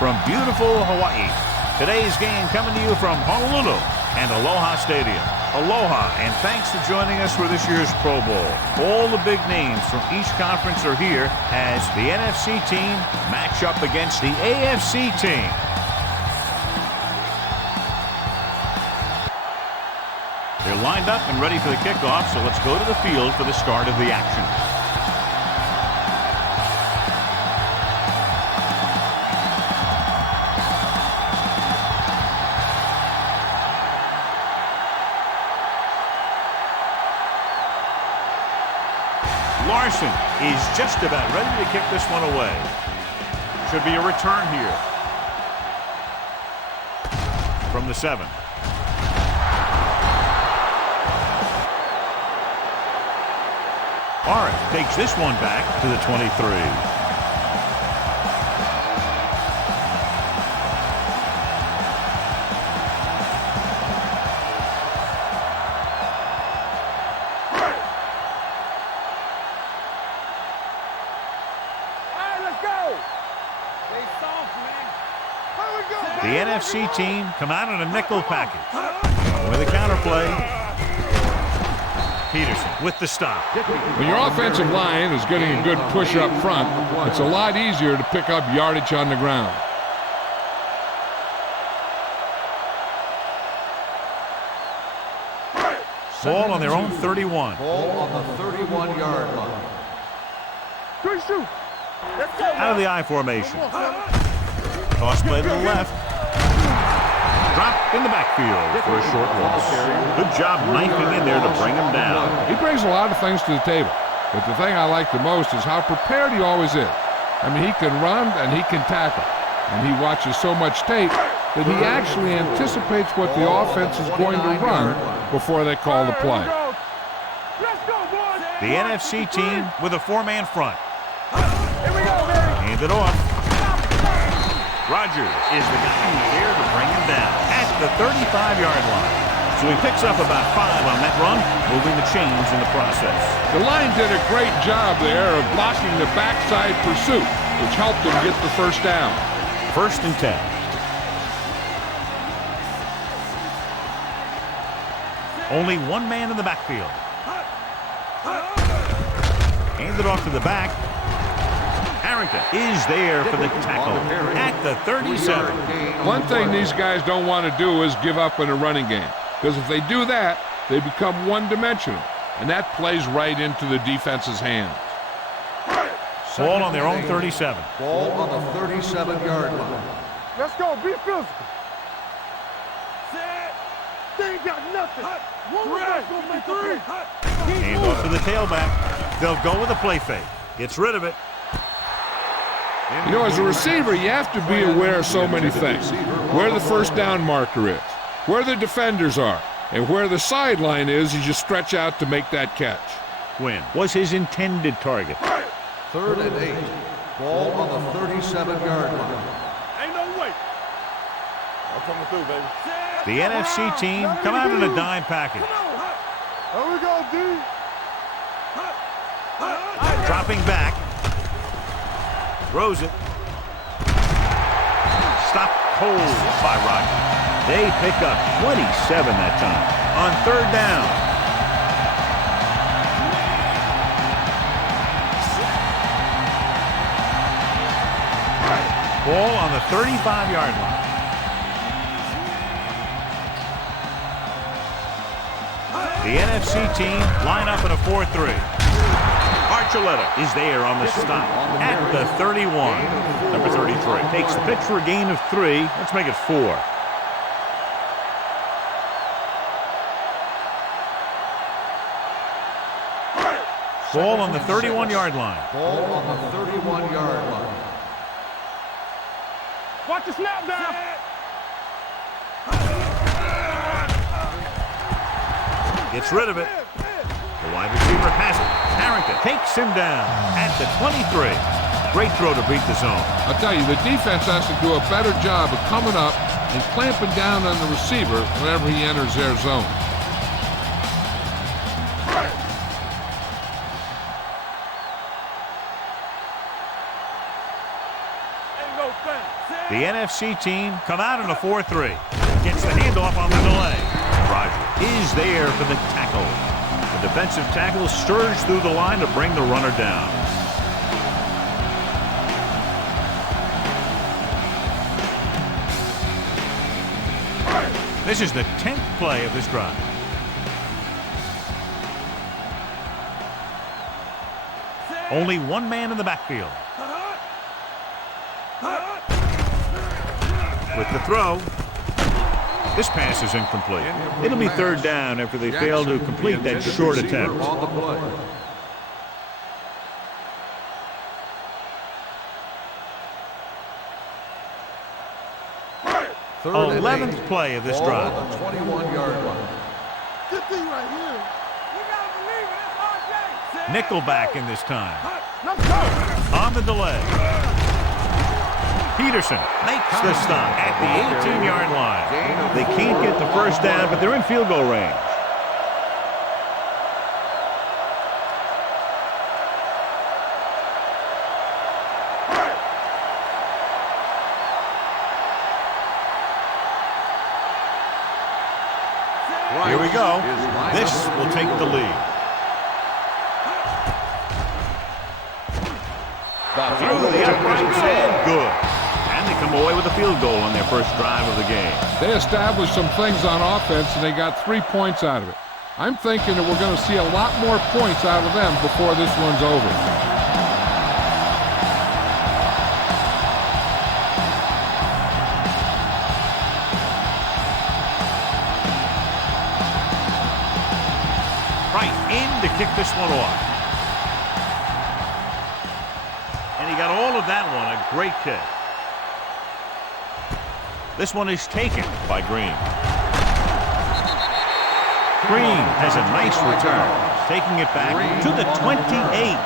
from beautiful Hawaii. Today's game coming to you from Honolulu and Aloha Stadium. Aloha, and thanks for joining us for this year's Pro Bowl. All the big names from each conference are here as the NFC team match up against the AFC team. They're lined up and ready for the kickoff, so let's go to the field for the start of the action. Larson is just about ready to kick this one away. Should be a return here. From the 7. Arif takes this one back to the 23. The NFC team come out in a nickel package. With a counterplay. Peterson with the stop. When your offensive line is getting a good push up front, it's a lot easier to pick up yardage on the ground. Ball on their own 31. Ball on the 31-yard line. Out of the I formation. Toss play to the left. Drop in the backfield for a short loss. Good job knifing in there to bring him down. He brings a lot of things to the table, but the thing I like the most is how prepared he always is. I mean, he can run and he can tackle, and he watches so much tape that he actually anticipates what the offense is going to run before they call the play. The NFC team with a 4-man front. Hand it off. Rogers is the guy who's there to bring him down at the 35-yard line. So he picks up about 5 on that run, moving the chains in the process. The line did a great job there of blocking the backside pursuit, which helped him get the first down. 1st and 10. Only one man in the backfield. Hand it off to the back. Harrington is there for the tackle at the 37. One thing these guys don't want to do is give up in a running game, because if they do that, they become one-dimensional, and that plays right into the defense's hands. Ball on their own 37. Ball on the 37-yard line. Let's go, be physical. They ain't got nothing. Hand off to the tailback. They'll go with a play fake. Gets rid of it. You know, as a receiver, you have to be aware of so many things. Where the first down marker is, where the defenders are, and where the sideline is as you stretch out to make that catch. Quinn was his intended target. 3rd and 8. Ball on the 37-yard line. Ain't no way. I'm coming through, baby. The NFC team come out in a dime package. There we go, D. Dropping back. Throws it. Stopped cold by Rodgers. They pick up 27 that time on 3rd down. Ball on the 35-yard line. The NFC team line up in a 4-3. Archuleta is there on the stop at the 31. Number 33 takes the pitch for a gain of 3. Let's make it 4. Ball on the 31-yard line. Ball on the 31-yard line. Watch the snap down. Gets rid of it. The wide receiver has it. Harrington takes him down at the 23. Great throw to beat the zone. I'll tell you, the defense has to do a better job of coming up and clamping down on the receiver whenever he enters their zone. Ain't The NFC team come out in a 4-3. Gets the handoff on the delay. Roger is there for the tackle. The defensive tackle surged through the line to bring the runner down. This is the 10th play of this drive. Only one man in the backfield. With the throw. This pass is incomplete. It'll be third down after they fail to complete that short attempt. 11th play of this drive. 21-yard line. Good thing right here. Nickelback in this time. On the delay. Peterson makes the stop at the 18-yard line. They can't get the first down, but they're in field goal range. Here we go. This will take the lead. Through the uprights and good. And they come away with a field goal on their first drive of the game. They established some things on offense, and they got 3 points out of it. I'm thinking that we're going to see a lot more points out of them before this one's over. Right in to kick this one off. And he got all of that one. A great kick. This one is taken by Green. Green has a nice return, taking it back to the 28.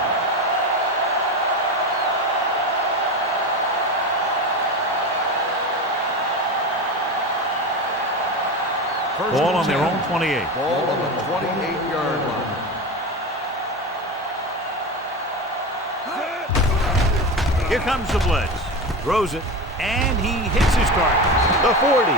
Ball on their own 28. Ball on the 28-yard line. Here comes the blitz. Throws it, and he hits his target. The 40.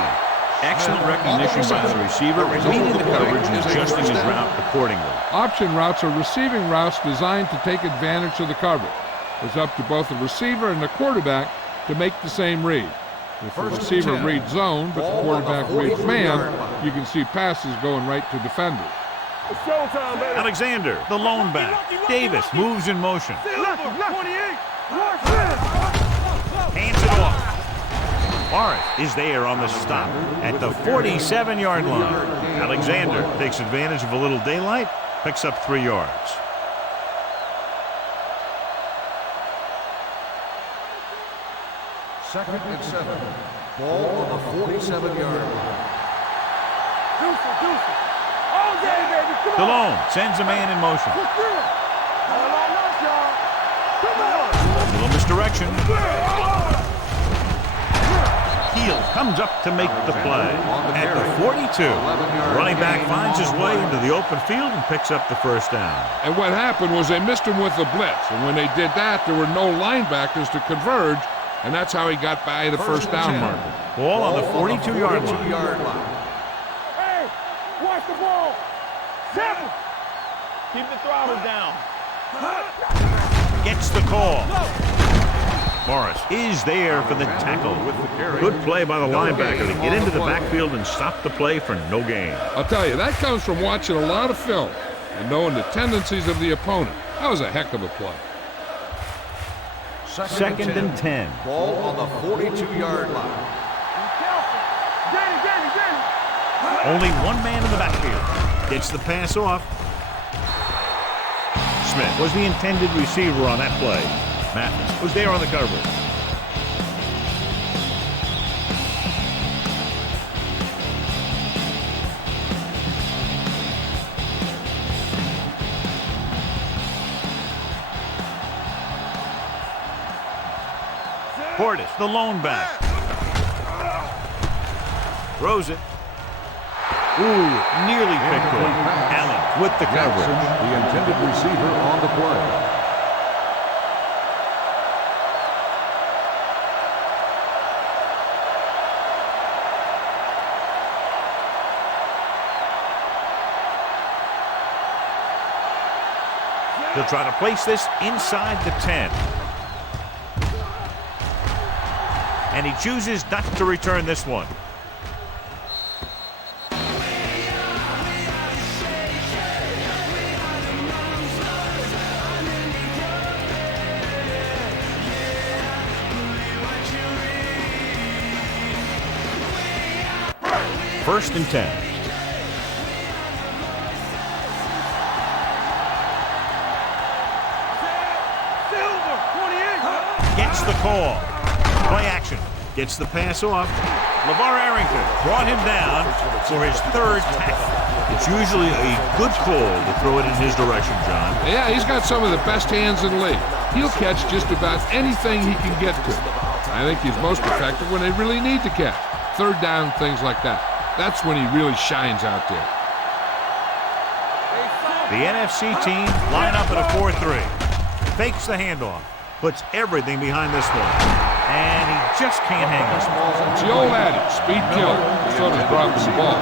Excellent recognition by the receiver, reading the coverage and adjusting his route accordingly. Option routes are receiving routes designed to take advantage of the coverage. It's up to both the receiver and the quarterback to make the same read. If the receiver reads zone, but the quarterback reads man, you can see passes going right to defenders. Alexander, the lone back. Davis moves in motion. Hands it off. Morris is there on the stop at the 47-yard line. Alexander takes advantage of a little daylight, picks up 3 yards. Second and 7. Ball on the 47-yard line. DeLone sends a man in motion. A little misdirection. Heel comes up to make the play. At the 42, running back finds his way into the open field and picks up the first down. And what happened was they missed him with the blitz. And when they did that, there were no linebackers to converge. And that's how he got by the first down marker. Ball on the 42-yard line. Hey, watch the ball. Seven. Keep the throttle down. Gets the call. Morris is there for the tackle. Good play by the linebacker to get into the backfield and stop the play for no gain. I'll tell you, that comes from watching a lot of film and knowing the tendencies of the opponent. That was a heck of a play. Second and 10. Ball on the 42-yard line. Only one man in the backfield. Gets the pass off. Smith was the intended receiver on that play. Mathis was there on the coverage. Portis, the lone back. Throws it. Ooh, nearly picked off. Allen with the coverage. The intended receiver on the play. He'll try to place this inside the 10. And he chooses not to return this one. First and 10. Gets the call. Play action. Gets the pass off. LeVar Arrington brought him down for his third tackle. It's usually a good call to throw it in his direction, John. Yeah, he's got some of the best hands in the league. He'll catch just about anything he can get to. I think he's most effective when they really need to catch. Third down, things like that. That's when he really shines out there. The NFC team line up at a 4-3. Fakes the handoff. Puts everything behind this one. And he just can't hang it. It's the old adage, speed kills. So does dropping the ball.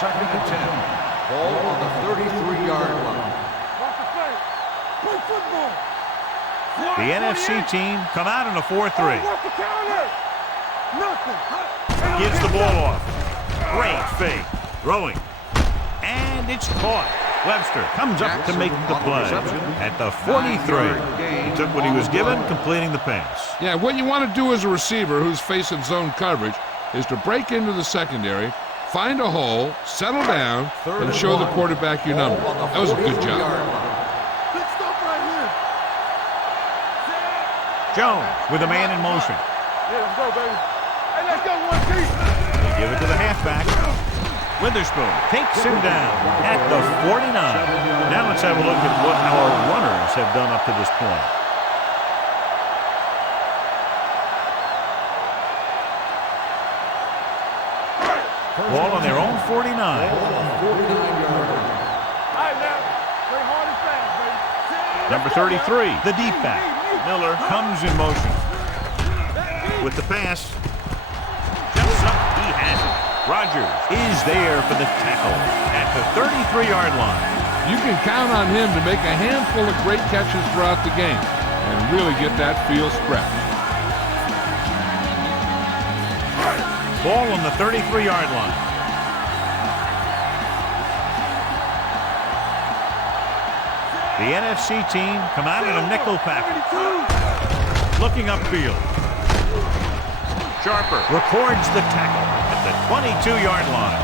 Second and 10. Ball on the 33-yard line. The NFC team come out in a 4-3. Gives the ball off. Great fake. Throwing. And it's caught. Webster comes up to make the play at the 43. He took what he was given, completing the pass. Yeah, what you want to do as a receiver who's facing zone coverage is to break into the secondary, find a hole, settle down, and show the quarterback your number. That was a good job. Jones with a man in motion. Yeah, let's go, baby. Hey, let's go, one piece. They give it to the halfback. Witherspoon takes him down at the 49. Now let's have a look at what our runners have done up to this point. Ball on their own 49. All right, now. Play hard and fast, baby. Number 33, the deep back. Miller comes in motion. With the pass. Jumps up. He has it. Rodgers is there for the tackle at the 33-yard line. You can count on him to make a handful of great catches throughout the game and really get that field stretched. Ball on the 33-yard line. The NFC team come out in a nickel package. Looking upfield. Sharper records the tackle at the 22-yard line.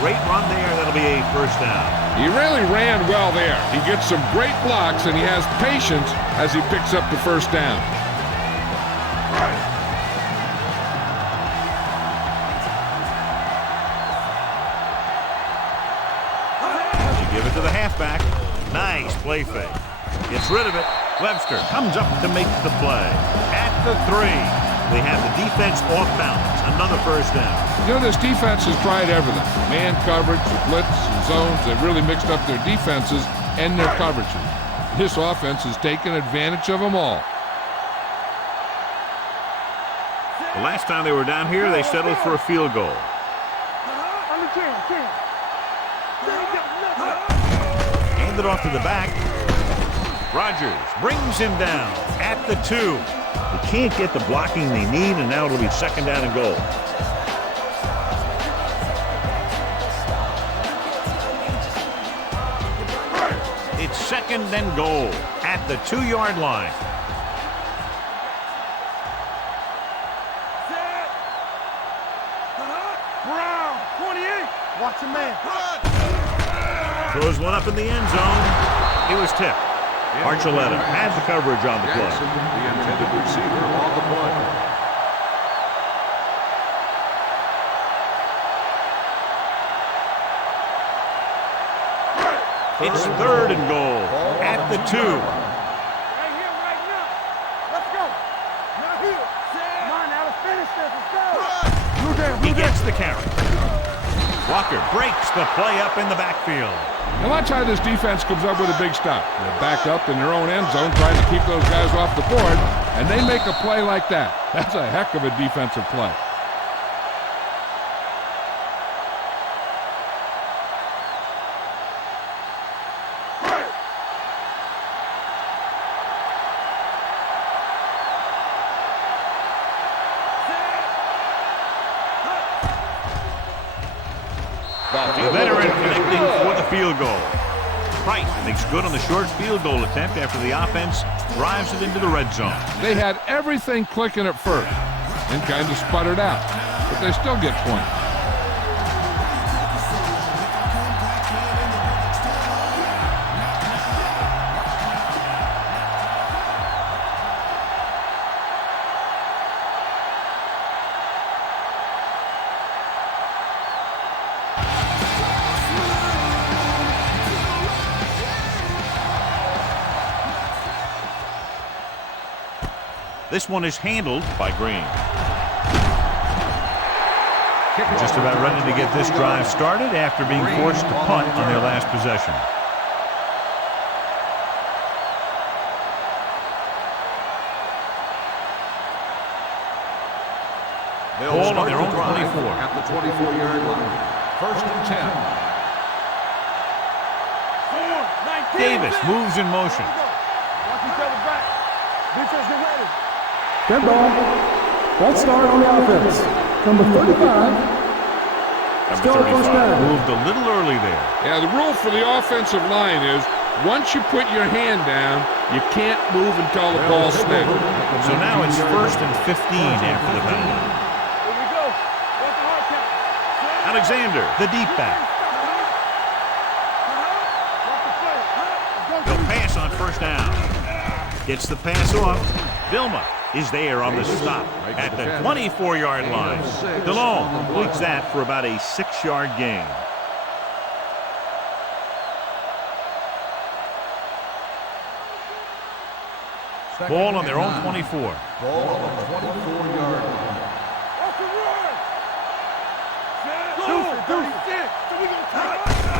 Great run there. That'll be a first down. He really ran well there. He gets some great blocks, and he has patience as he picks up the first down. You give it to the halfback. Nice play fake. Gets rid of it. Webster comes up to make the play. At the 3. They have the defense off balance. Another first down. You know, this defense has tried everything. Man coverage, the blitz, and zones. They've really mixed up their defenses and their coverages. This offense has taken advantage of them all. The last time they were down here, they settled for a field goal. Hand it off to the back. Rodgers brings him down at the 2. They can't get the blocking they need, and now it'll be second down and goal. It's second and goal at the 2-yard line. Brown, 28. Watch your man. Throws one up in the end zone. It was tipped. Archuleta has the coverage on the play. The intended receiver on the play. It's third and goal at the 2. Right here, right now. Let's go. Now here. Come on, now let's finish this. Let's go. He gets the carry. Walker breaks the play up in the backfield. And watch how this defense comes up with a big stop. They're back up in their own end zone trying to keep those guys off the board, and they make a play like that. That's a heck of a defensive play. The veteran connecting for the field goal. Price makes good on the short field goal attempt after the offense drives it into the red zone. They had everything clicking at first and kind of sputtered out, but they still get points. This one is handled by Green. Just about ready to get this drive started after being forced to punt on their last possession. Ball on their own 24. At the 24-yard line. First and 10. Davis moves in motion. Watch each other back. Defense, get ready. Good ball. False start on the offense. Number 35. Still a first down. Moved a little early there. Yeah, the rule for the offensive line is once you put your hand down, you can't move until the ball snaps. So now it's first and 15 after the penalty. Here we go. Watch the hard count. Alexander, the deep back. He'll pass on first down. Gets the pass off. Vilma is there on the stop at the 24-yard line. DeLong completes that for about a 6-yard gain. Ball on their own 24. Ball on the 24-yard line.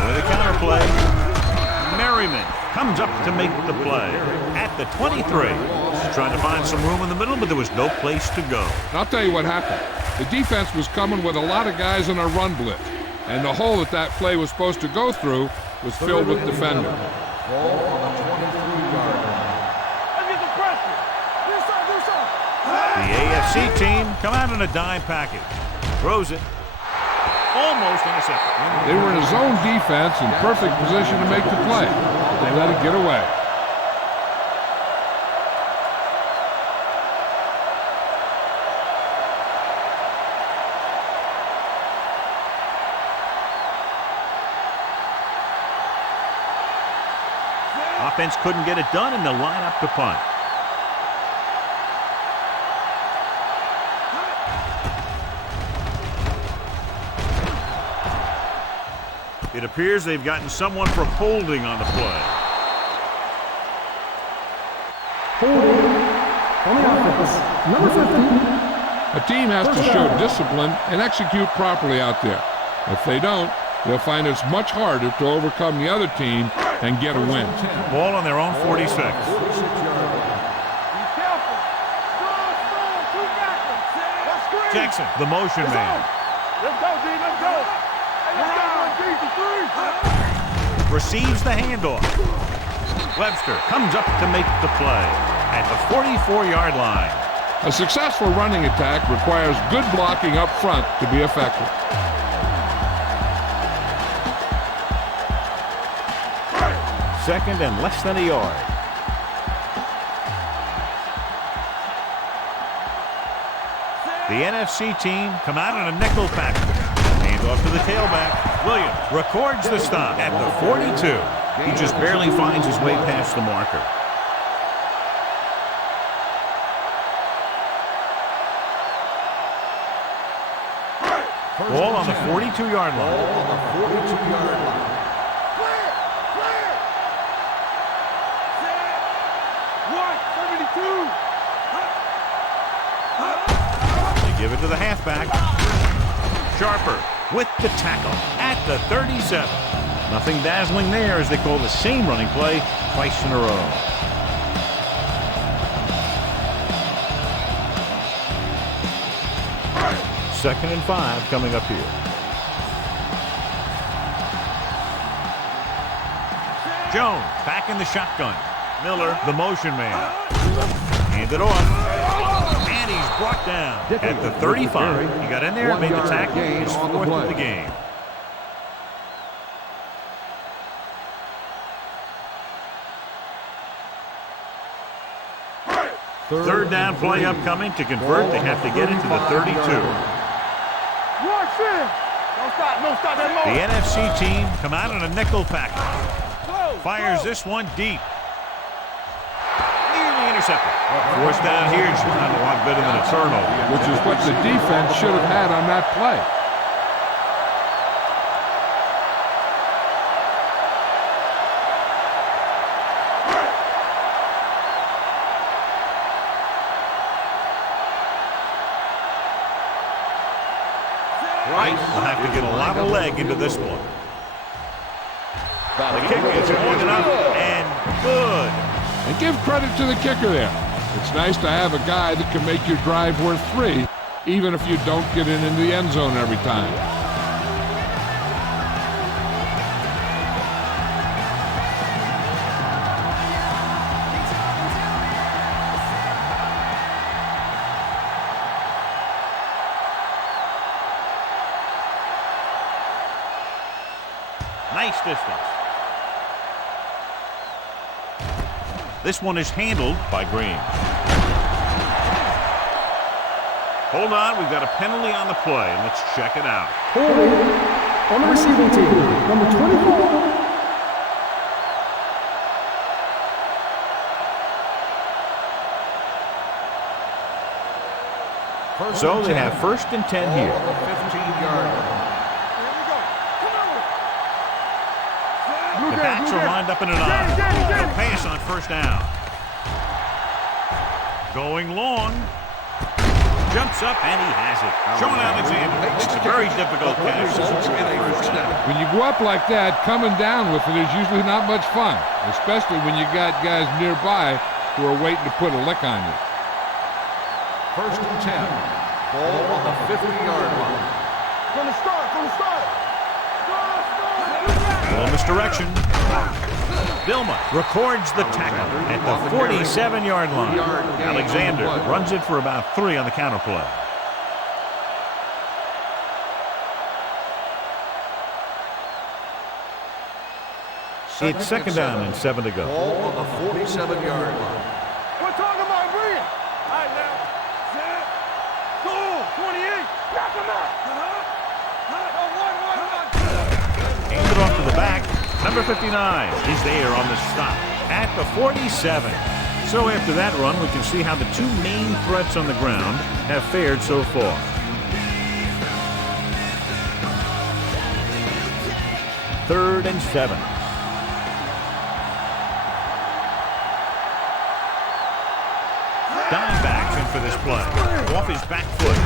With a counter play, Merriman comes up to make the play at the 23. Trying to find some room in the middle, but there was no place to go. I'll tell you what happened. The defense was coming with a lot of guys in a run blitz, and the hole that play was supposed to go through was filled with defenders. Ball on the 23-yard line. Let's get the pressure. Do something. The AFC team come out in a dime package. Throws it. Almost intercepted. They were in a zone defense in perfect position to make the play. They let it get away. Offense couldn't get it done, and they'll line up to punt. It appears they've gotten someone for holding on the play. Holding on the offense. Number 15. A team has to show discipline and execute properly out there. If they don't, they'll find it's much harder to overcome the other team and get a win. Ball on their own 46. Be careful. Two backers. Let's screen. Jackson, the motion man. Let's go, D. Let's go. Hey, let's go. 1, 2, 3. Receives the handoff. Webster comes up to make the play at the 44-yard line. A successful running attack requires good blocking up front to be effective. Second and less than a yard. The NFC team come out in a nickel package. Hand off to the tailback. Williams records the stop at the 42. He just barely finds his way past the marker. Ball on the 42-yard line. Ball on the 42-yard line. Clear. 172. They give it to the halfback. Sharper with the tackle at the 37. Nothing dazzling there as they call the same running play twice in a row. Second and 5 coming up here. Jones back in the shotgun. Miller, the motion man. Hand it off. And he's brought down at the 35. He got in there and made the tackle. His fourth of the game. Third down play upcoming. To convert, they have to get into the 32. The NFC team come out in a nickel package. Fires this one deep. Nearly intercepted. Fourth down here should have a lot better than a turnover. Which is what the defense should have had on that play. We'll have to get a lot of leg into this one. The kick is long enough and good. And give credit to the kicker there. It's nice to have a guy that can make your drive worth 3, even if you don't get it into the end zone every time. Nice distance. This one is handled by Green. Hold on, we've got a penalty on the play. Let's check it out. Holding on the receiving team, number 24. So they have first and 10 here. 15-yard line. The backs are lined up in an eye. A pass on first down. Going long. Jumps up and he has it. Sean Alexander. It's a very difficult pass. When you go up like that, coming down with it is usually not much fun, especially when you got guys nearby who are waiting to put a lick on you. First and 10. Ball on the 50-yard line. From the start. A little misdirection. Vilma records the tackle at the 47-yard line. Alexander runs it for about 3 on the counter play. It's second down and 7 to go. Ball on the 47-yard line. We're talking about Green. All right, now. Set. Go. 28. Knock him out. Hands it off to the back. Number 59 is there on the stop at the 47. So after that run, we can see how the 2 main threats on the ground have fared so far. Third and 7. Dimebacks in for this play. Off his back foot.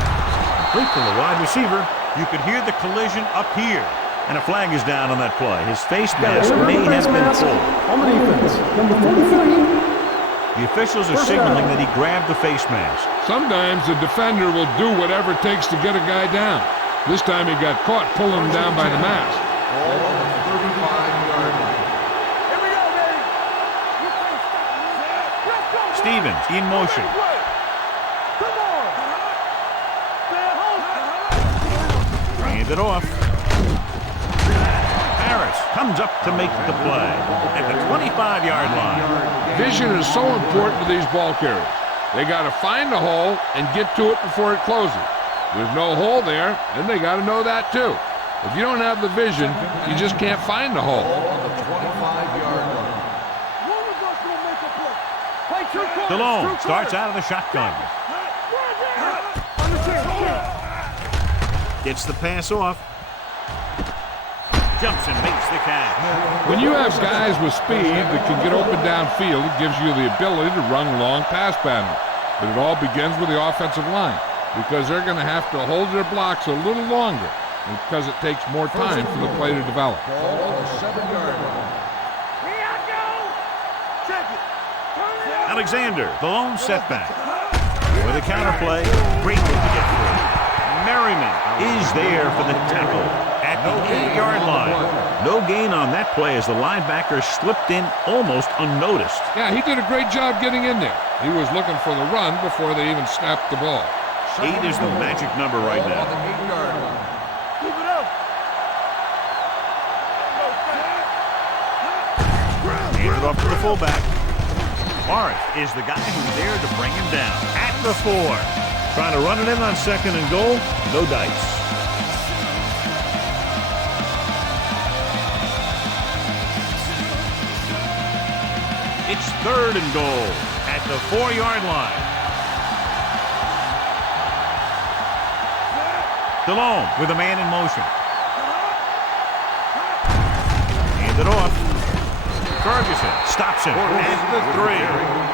Complete to the wide receiver. You could hear the collision up here. And a flag is down on that play. His face mask may have been pulled. On the defense, number 43. The officials are signaling that he grabbed the face mask. Sometimes the defender will do whatever it takes to get a guy down. This time he got caught pulling him down by the mask. Ball on the 35-yard line. Here we go, baby. You can't stop me. Let's go. Stevens in motion. Come on. Stay home. Hand it off. Harris comes up to make the play at the 25-yard line. Vision is so important to these ball carriers. They got to find a hole and get to it before it closes. There's no hole there, and they got to know that too. If you don't have the vision, you just can't find the hole. Ball on the 25-yard line. One of us will make a play. Play 2 quarters. Stallone starts out of the shotgun. On the 10. Gets the pass off. Jumps and makes the catch. When you have guys with speed that can get open downfield, it gives you the ability to run long pass patterns. But it all begins with the offensive line because they're going to have to hold their blocks a little longer because it takes more time for the play to develop. Ball on the 7-yard line. Here I go. Check it. Turn it up. Alexander, the lone setback. With a counter play, great move to get through. Merriman is there for the tackle at the 8-yard line. No gain on that play as the linebacker slipped in almost unnoticed. Yeah, he did a great job getting in there. He was looking for the run before they even snapped the ball. 8 is the magic number right Ball now. on the 8-yard line. Keep it up. Hand it off to the fullback. Morris is the guy who's there to bring him down. At the 4. Trying to run it in on 2nd and goal. No dice. It's 3rd and goal at the 4-yard line. DeLone with a man in motion. Hand it off. Ferguson stops him at the 3.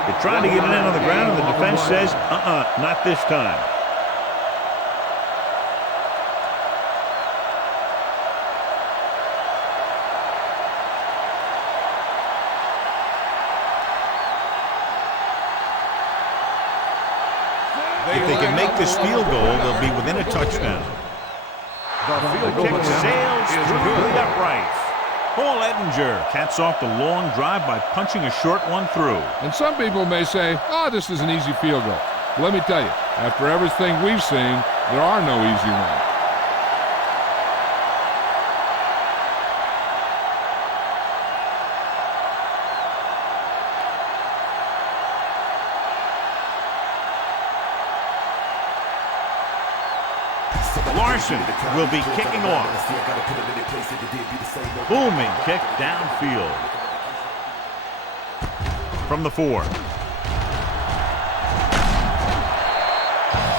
They're trying to get it in on the ground, and the defense says, not this time. If they can make this field goal, they'll be within a touchdown. The kick sails through the uprights. Paul Edinger caps off the long drive by punching a short one through. And some people may say, this is an easy field goal. But let me tell you, after everything we've seen, there are no easy ones. Larson will be kicking off. Booming kick downfield. From the 4.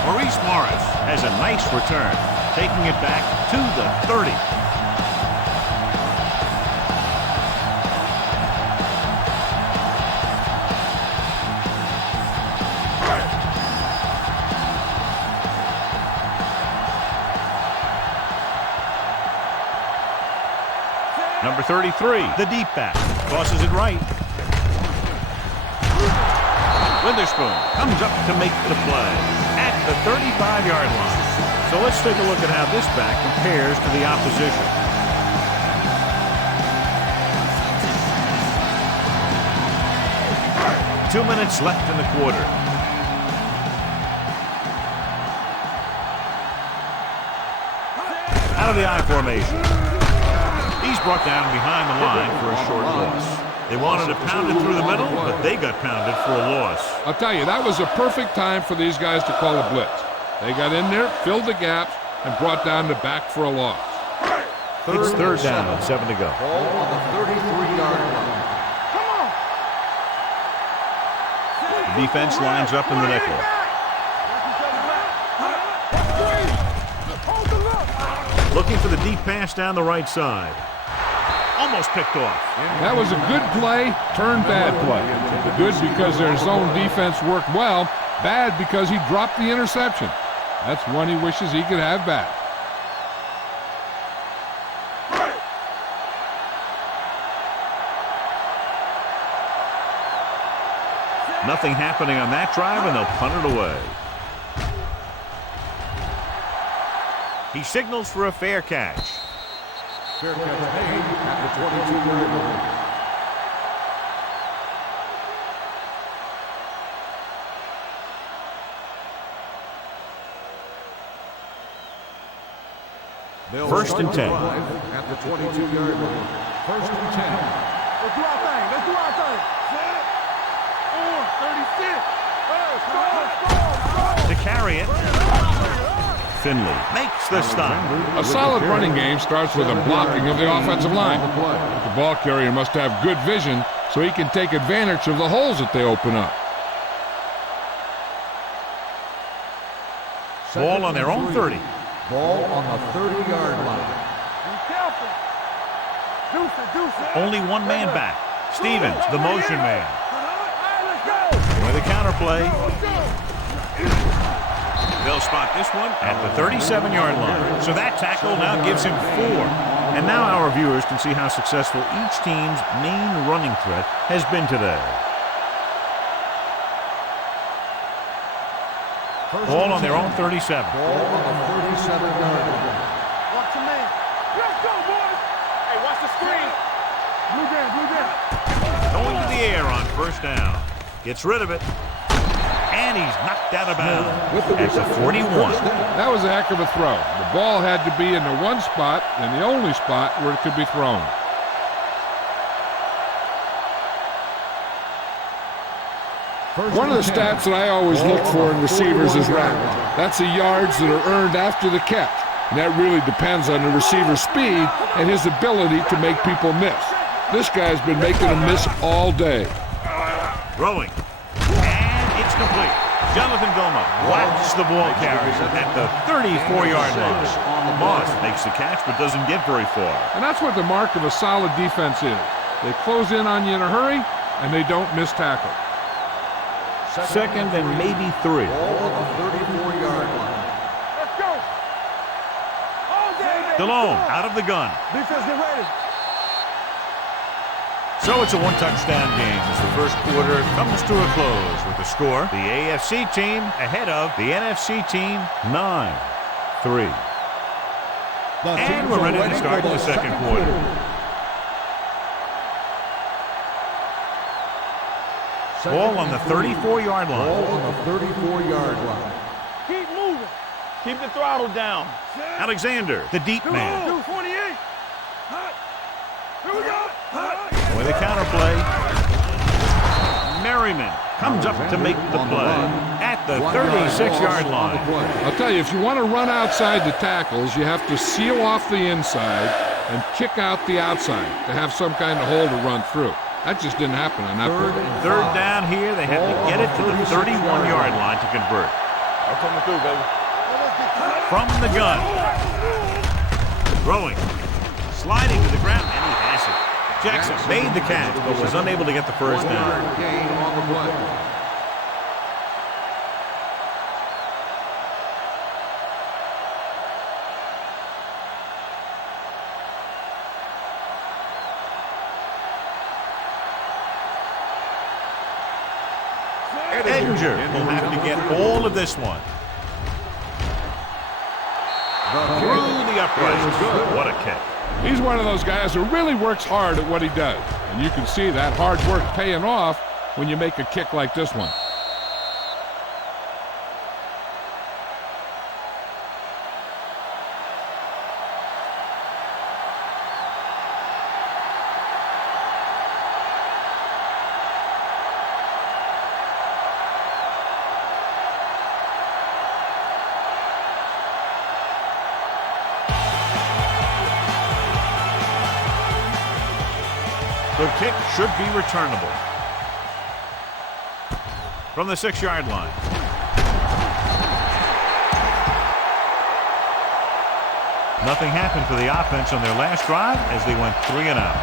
Maurice Morris has a nice return, taking it back to the 30. Number 33, the deep back, tosses it right. Witherspoon comes up to make the play at the 35-yard line. So let's take a look at how this back compares to the opposition. Two minutes left in the quarter. Out of the I formation. He's brought down behind the line for a short loss. They wanted to pound it through the middle, but they got pounded for a loss. I'll tell you, that was a perfect time for these guys to call a blitz. They got in there, filled the gaps, and brought down the back for a loss. It's 3rd down and 7 to go. Ball on the 33-yard line. The defense lines up in the nickel. Looking for the deep pass down the right side. Almost picked off. That was a good play, turned bad play. Good because their zone defense worked well, bad because he dropped the interception. That's one he wishes he could have back. Nothing happening on that drive, and they'll punt it away. He signals for a fair catch. Fair catch made at the 22-yard line. First and 10. At the 22-yard line. First and 10. Let's do our thing. Let's do our thing. 36. To carry it. Finley makes the stop. A solid running game starts with a blocking of the offensive line. The ball carrier must have good vision so he can take advantage of the holes that they open up. Ball on their own 30. Ball on the 30-yard line. Be careful. Deuce it. Only one man back. Stevens, the motion man. All right, let's go. With a counterplay. They'll spot this one at the 37-yard line. So that tackle now gives him 4. And now our viewers can see how successful each team's main running threat has been today. Ball on their own 37. Ball on the 37-yard line. Watch your man. Let's go, boys. Hey, watch the screen. Blue down. Going to the air on first down. Gets rid of it. And he's knocked out of bounds at the 41. That was a heck of a throw. The ball had to be in the one spot and the only spot where it could be thrown. One of the stats that I always look for in receivers is RAP. That's the yards that are earned after the catch. And that really depends on the receiver's speed and his ability to make people miss. This guy's been making them miss all day. Throwing. And it's complete. Jonathan Vilma whacks the ball carrier at the 34-yard line. Moss makes the catch but doesn't get very far. And that's what the mark of a solid defense is. They close in on you in a hurry, and they don't miss tackle. Second and maybe 3. Ball on the 34-yard line. Let's go. All day. DeLone out of the gun. Defense, get ready. So it's a one-touchdown game as the first quarter comes to a close with the score. The AFC team ahead of the NFC team 9-3. And we're ready to start the second quarter. Ball on the 34-yard line. Ball on the 34-yard line. Keep moving. Keep the throttle down. Alexander, the deep man. 28. Here we go. With a counterplay. Merriman comes up to make the play at the 36-yard line. I'll tell you, if you want to run outside the tackles, you have to seal off the inside and kick out the outside to have some kind of hole to run through. That just didn't happen on that play. Third down here. They had to get it to the 31-yard line to convert. I'm coming through, baby. From the gun. Throwing. Sliding to the ground, and he has it. Jackson made the catch, but was unable to get the first down. Gain on the play. Edger will have to get all of this one. Through the upright. What a kick. He's one of those guys who really works hard at what he does. And you can see that hard work paying off when you make a kick like this one. The kick should be returnable. From the 6-yard line. Nothing happened for the offense on their last drive as they went 3 and out.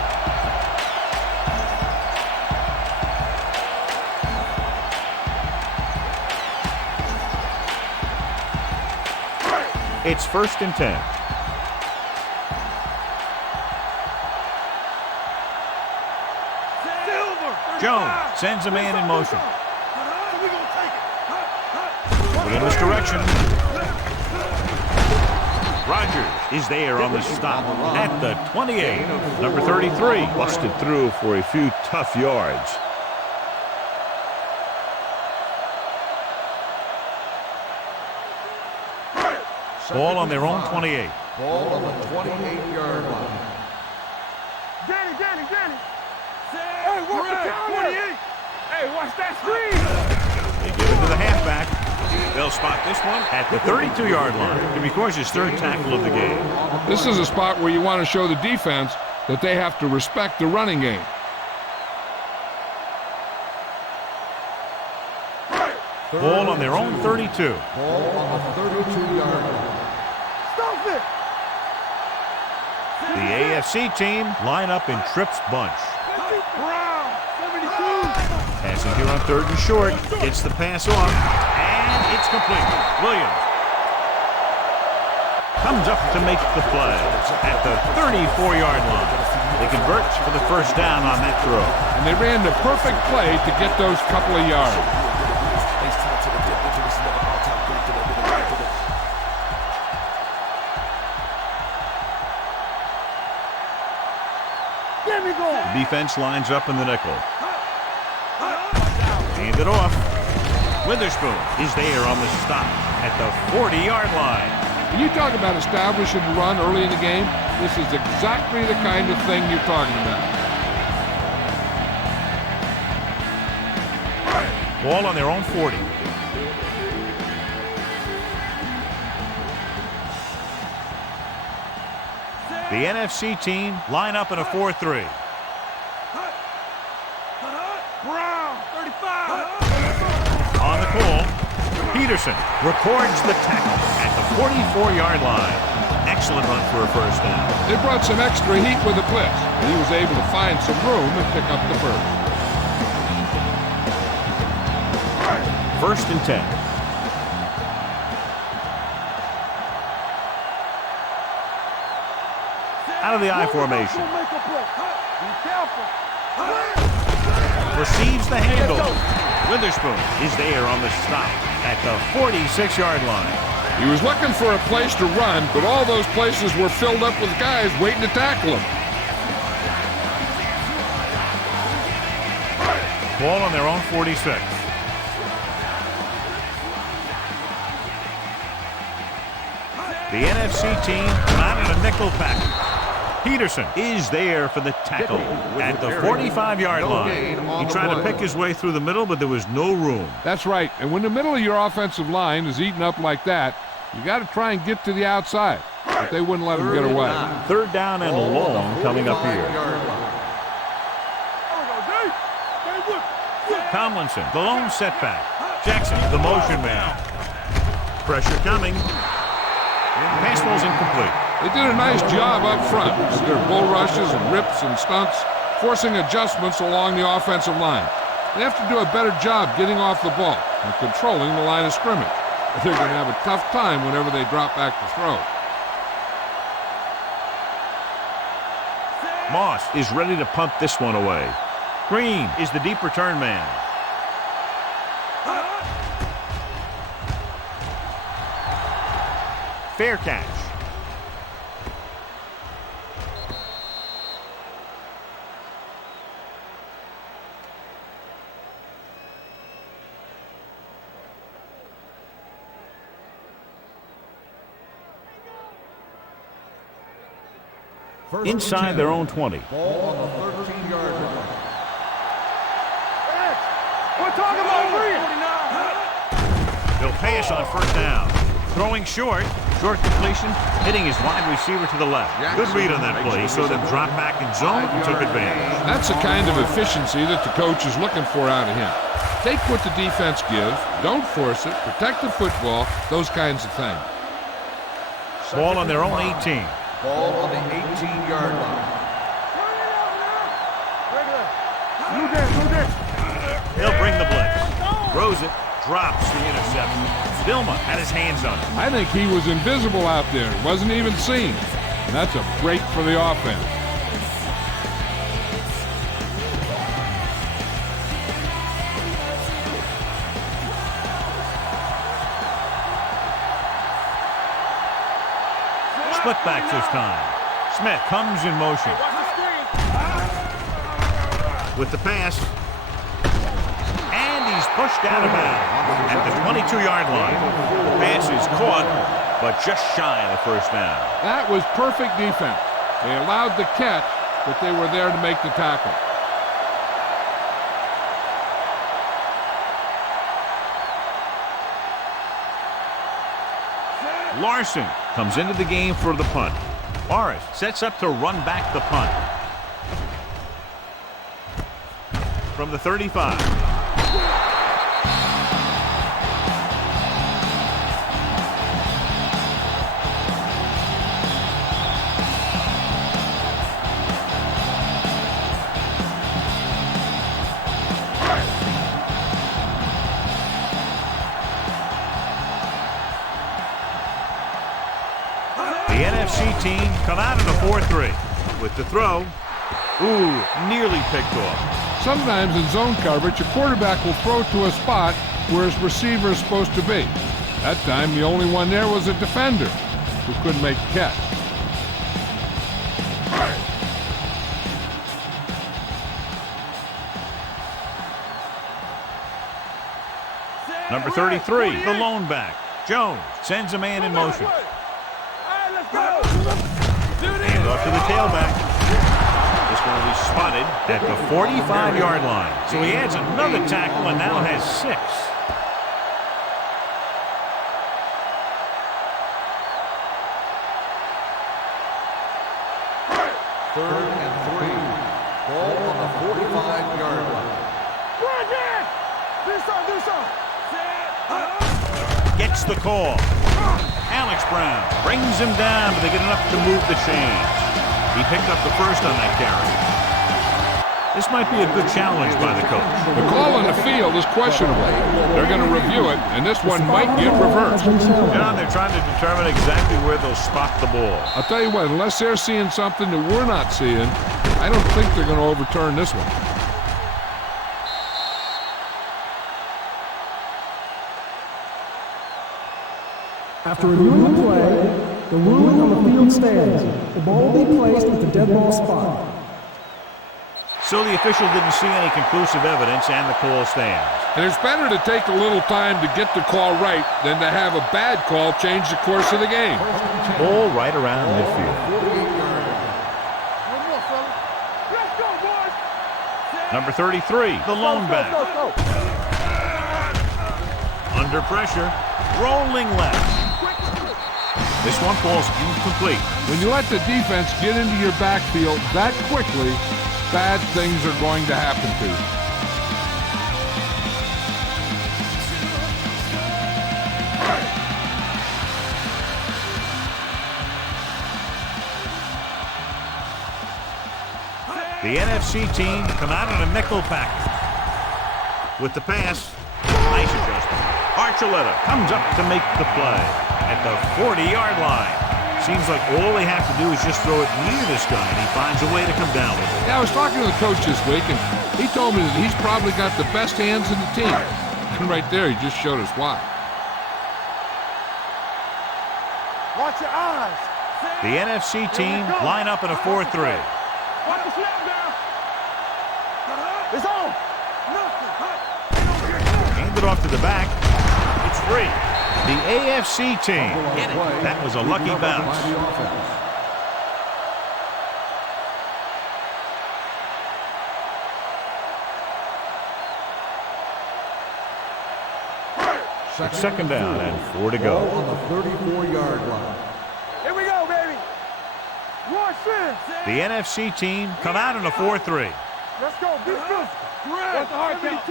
It's 1st and 10. Jones sends a man in motion. But in this direction. Rogers is there on the stop at the 28. Number 33 busted through for a few tough yards. Ball on their own 28. Ball on the 28-yard line. Danny. Hey, watch the counter. 28. Hey, watch that screen. They give it to the halfback. They'll spot this one at the 32-yard line to be Carson's 3rd tackle of the game. This is a spot where you want to show the defense that they have to respect the running game. Ball on their own 32. Ball on the 32-yard line. Stop it. The AFC team line up in Tripp's bunch. Brown, 72. Passing here on 3rd and short. Gets the pass off. And it's complete. Williams comes up to make the play at the 34-yard line. They convert for the first down on that throw. And they ran the perfect play to get those couple of yards. Defense lines up in the nickel. Hand it off. Witherspoon is there on the stop at the 40-yard line. When you talk about establishing the run early in the game, this is exactly the kind of thing you're talking about. Ball on their own 40. The NFC team line up in a 4-3. On the call, Peterson records the tackle at the 44-yard line. Excellent run for a first down. They brought some extra heat with the blitz, and he was able to find some room and pick up the first. 1st and 10. Out of the I formation. Receives the handle. Witherspoon is there on the stop at the 46-yard line. He was looking for a place to run, but all those places were filled up with guys waiting to tackle him. Ball on their own 46. The NFC team mounted a nickel package. Peterson is there for the tackle at the 45-yard line. He tried to pick his way through the middle, but there was no room. That's right. And when the middle of your offensive line is eaten up like that, you got to try and get to the outside. But they wouldn't let him get away. 3rd down and long coming up here. Tomlinson, the lone setback. Jackson, the motion man. Pressure coming. Pass ball's incomplete. They did a nice job up front. Their bull rushes and rips and stunts, forcing adjustments along the offensive line. They have to do a better job getting off the ball and controlling the line of scrimmage. They're going to have a tough time whenever they drop back to throw. Moss is ready to punt this one away. Green is the deep return man. Fair catch. Inside their own 20. Ball on the 13-yard line. We're talking about They'll pass on 1st down. Throwing short completion, hitting his wide receiver to the left. Good read on that play. He saw them drop back in zone and took advantage. That's the kind of efficiency that the coach is looking for out of him. Take what the defense gives, don't force it, protect the football, those kinds of things. Ball on their own 18. Ball on the 18-yard line. They'll bring the blitz. Throws it, drops the interception. Vilma had his hands on it. I think he was invisible out there. Wasn't even seen. And that's a break for the offense. Split back this time. Smith comes in motion. With the pass. And he's pushed out of bounds at the 22-yard line. The pass is caught, but just shy of the 1st down. That was perfect defense. They allowed the catch, but they were there to make the tackle. Larson comes into the game for the punt. Morris sets up to run back the punt. From the 35. The NFC team come out in a 4-3. With the throw, nearly picked off. Sometimes in zone coverage, a quarterback will throw to a spot where his receiver is supposed to be. That time, the only one there was a defender who couldn't make the catch. Number 33, the lone back. Jones sends a man in motion. Hand off to the tailback. This one will be spotted at the 45-yard line. So he adds another tackle and now has 6. Third and 3. Ball on the 45-yard line. Reggie! Do something. Gets the call. Alex Brown brings him down, but they get enough to move the chains. He picked up the first on that carry. This might be a good challenge by the coach. The call on the field is questionable. They're going to review it, and this one might get reversed. John, they're trying to determine exactly where they'll spot the ball. I'll tell you what, unless they're seeing something that we're not seeing, I don't think they're going to overturn this one. After reviewing the play, the ruling on the field stands. The ball will be placed at the dead ball spot. So the official didn't see any conclusive evidence, and the call stands. And it's better to take a little time to get the call right than to have a bad call change the course of the game. Ball right around midfield. Let's go, boys! Number 33, the lone back. Go. Under pressure, rolling left. This one falls incomplete. When you let the defense get into your backfield that quickly, bad things are going to happen to you. The NFC team come out in a nickel package. With the pass, nice adjustment. Archuleta comes up to make the play at the 40-yard line. Seems like all they have to do is just throw it near this guy, and he finds a way to come down with it. Yeah, I was talking to the coach this week, and he told me that he's probably got the best hands in the team. And right there, he just showed us why. Watch your eyes. The NFC team line up in a 4-3. Watch the snap down. It's on. Hand it off to the back. It's free. The AFC team. That was a lucky bounce. It's second down and 4 to go. Ball on the 34-yard line. Here we go, baby. Watch this. The NFC team come out in a 4-3. Let's go. Be physical. What's the hard count?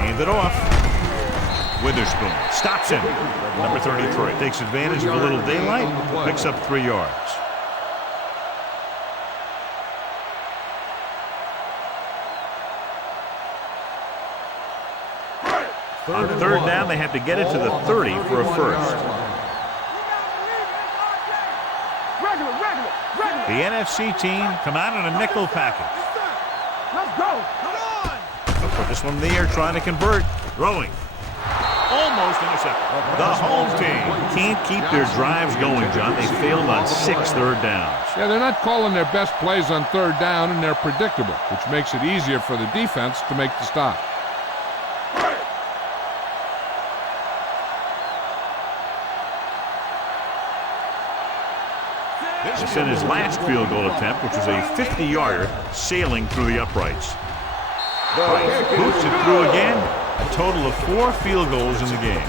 Hand it off. Witherspoon stops him. Number 33 takes advantage of a little daylight, picks up 3 yards. On third down, they have to get it to the 30 for a first. The NFC team come out in a nickel package. Let's go. They'll put this one in the air, trying to convert. Throwing. Almost intercepted. The home team can't keep their drives going, John. They failed on 6 third downs. Yeah, they're not calling their best plays on third down, and they're predictable, which makes it easier for the defense to make the stop. This in his last field goal attempt, which was a 50-yarder sailing through the uprights. Boots it through again. A total of 4 field goals in the game.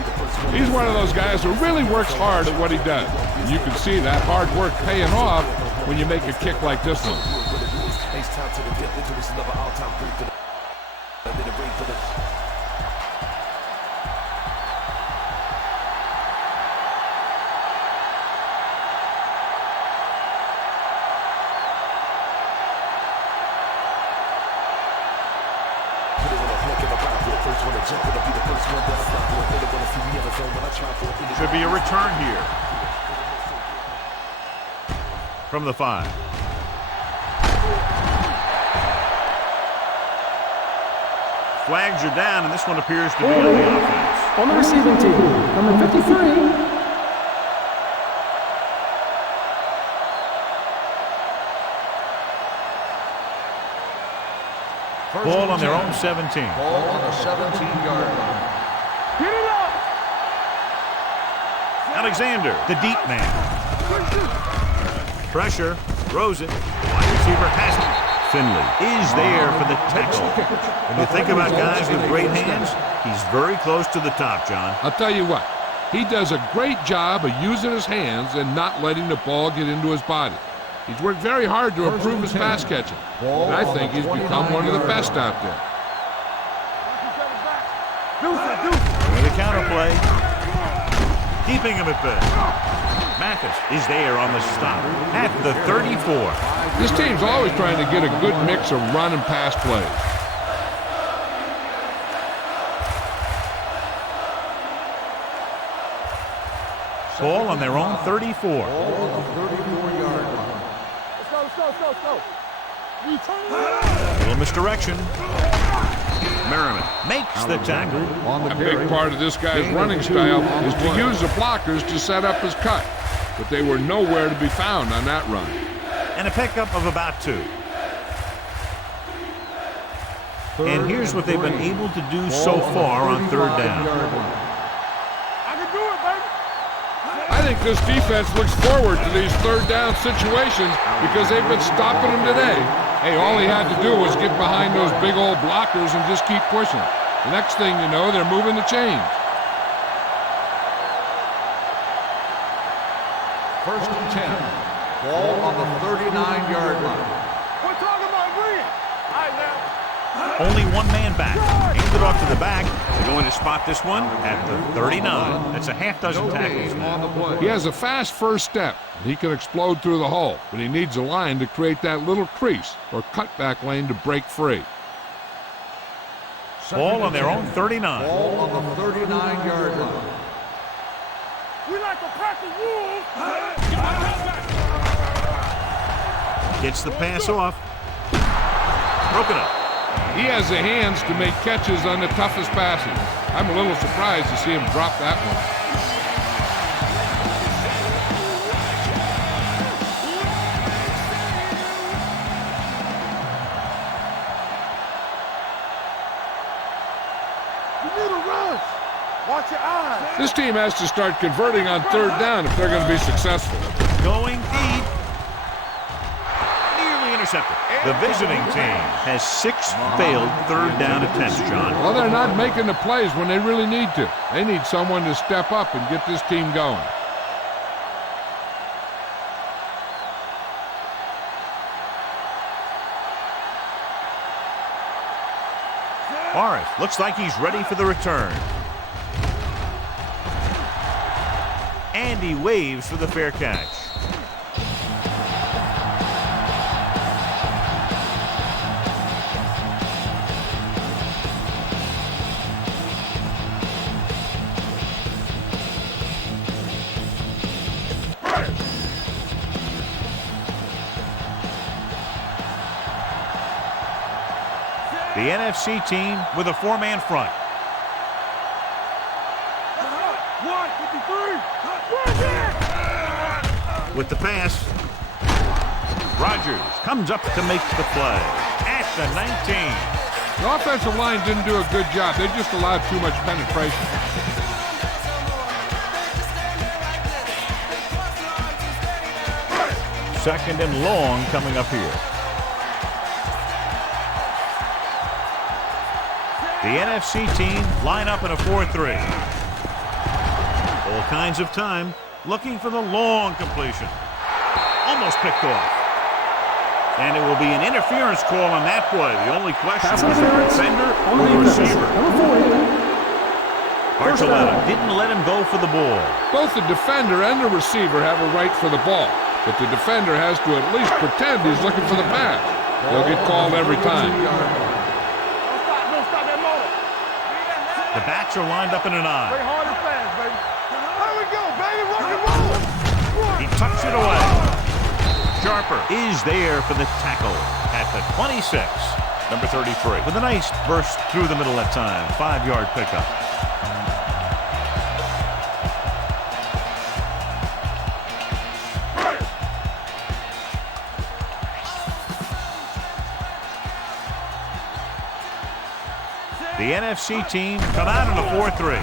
He's one of those guys who really works hard at what he does. And you can see that hard work paying off when you make a kick like this one. Should be a return here. From the 5. Flags are down, and this one appears to be on the offense. On the receiving team, number 53. Ball on their own 17. Ball on the 17-yard line. Get it up. Alexander, the deep man. Pressure, throws it. Wide receiver has it. Finley is there for the tackle. When you think about guys with great hands, he's very close to the top, John. I'll tell you what, he does a great job of using his hands and not letting the ball get into his body. He's worked very hard to improve his pass catching, and I think he's become one of the best out there. With a counter play, keeping him at bay. Mathis is there on the stop at the 34. This team's always trying to get a good mix of run and pass plays. Ball on their own 34. Ball on the 34-yard line. Let's go. Little misdirection. Merriman makes the tackle. A big part of this guy's running style is to use the blockers to set up his cut, but they were nowhere to be found on that run. And a pickup of about 2. And here's what they've been able to do so far on 3rd down. I can do it, baby. I think this defense looks forward to these 3rd down situations because they've been stopping them today. Hey, all he had to do was get behind those big old blockers and just keep pushing. The next thing you know, they're moving the chains. 1st and 10. Ball on the 39-yard line. We're talking about green. All right, now. Only one man back. Handed off to the back. They're going to spot this one at the 39. That's a half dozen tackles now. He has a fast first step. He can explode through the hole, but he needs a line to create that little crease or cutback lane to break free. Ball on their own 39. Ball on the 39-yard line. We like to practice rules. Gets the pass off. Broken up. He has the hands to make catches on the toughest passes. I'm a little surprised to see him drop that one. Watch your eyes. This team has to start converting on 3rd down if they're going to be successful. Going deep. Nearly intercepted. The visiting team has 6 failed 3rd down attempts, John. Well, they're not making the plays when they really need to. They need someone to step up and get this team going. Forrest looks like he's ready for the return. And he waves for the fair catch. The NFC team with a 4-man front. 153. With the pass, Rodgers comes up to make the play at the 19. The offensive line didn't do a good job. They just allowed too much penetration. Second and long coming up here. The NFC team line up in a 4-3. All kinds of time looking for the long completion. Almost picked off. And it will be an interference call on that play. The only question is the defender or the receiver. Archuleta didn't let him go for the ball. Both the defender and the receiver have a right for the ball, but the defender has to at least pretend he's looking for the pass. They'll get called every time. The backs are lined up in an eye. Play hard and fast, baby. Here we go, baby. Rock and roll. He tucks it away. Sharper is there for the tackle at the 26. Number 33. With a nice burst through the middle that time. 5-yard pickup. The NFC team come out in a 4-3.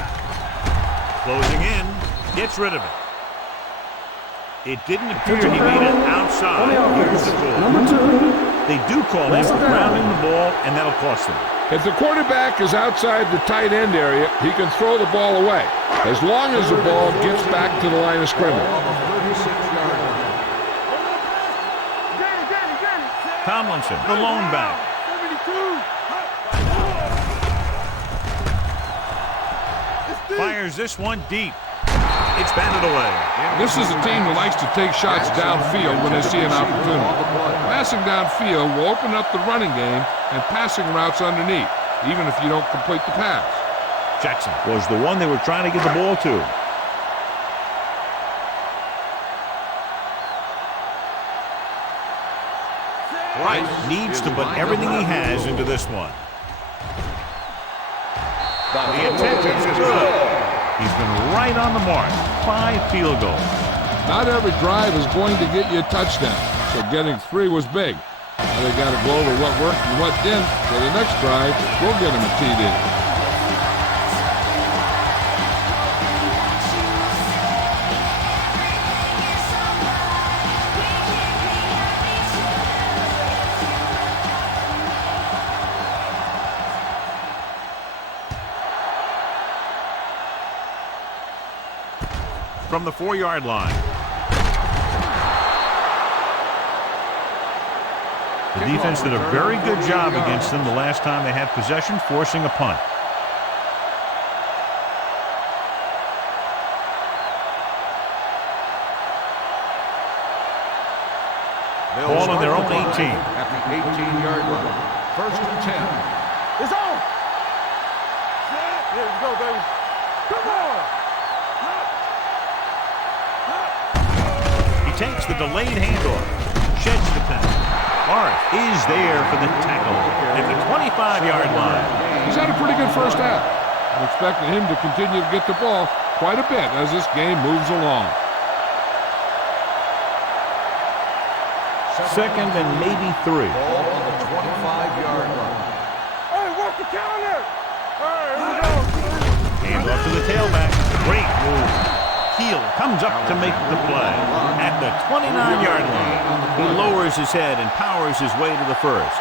Closing in, gets rid of it. It didn't appear he made it outside. Here's the call. Number 2. They do call him for grounding the ball, and that'll cost them. If the quarterback is outside the tight end area, he can throw the ball away, as long as the ball gets back to the line of scrimmage. On the 36-yard line. Tomlinson, the lone back. 72. Fires this one deep. It's batted away. This is a team that likes to take shots downfield when they see an opportunity. Passing downfield will open up the running game and passing routes underneath, even if you don't complete the pass. Jackson was the one they were trying to get the ball to. Right, needs to put everything he has into this one. The attention's good. He's been right on the mark. 5 field goals. Not every drive is going to get you a touchdown, so getting 3 was big. Now they got to go over what worked and what didn't, so the next drive will get him a TD. From the 4-yard line. The defense did a very good job against them the last time they had possession, forcing a punt. Ball on their own 18. At the 18-yard line. 1st and 10. It's on. Here we go, baby. Come on. He takes the delayed handoff, sheds the penalty. Morris is there for the tackle at the 25-yard line. He's had a pretty good first half. I'm expecting him to continue to get the ball quite a bit as this game moves along. 2nd and maybe 3. Ball on the 25-yard line. Hey, work the counter. All right, here we go. Hand off to the tailback. Great move. Heel comes up to make the play at the 29-yard line. He lowers his head and powers his way to the 1st.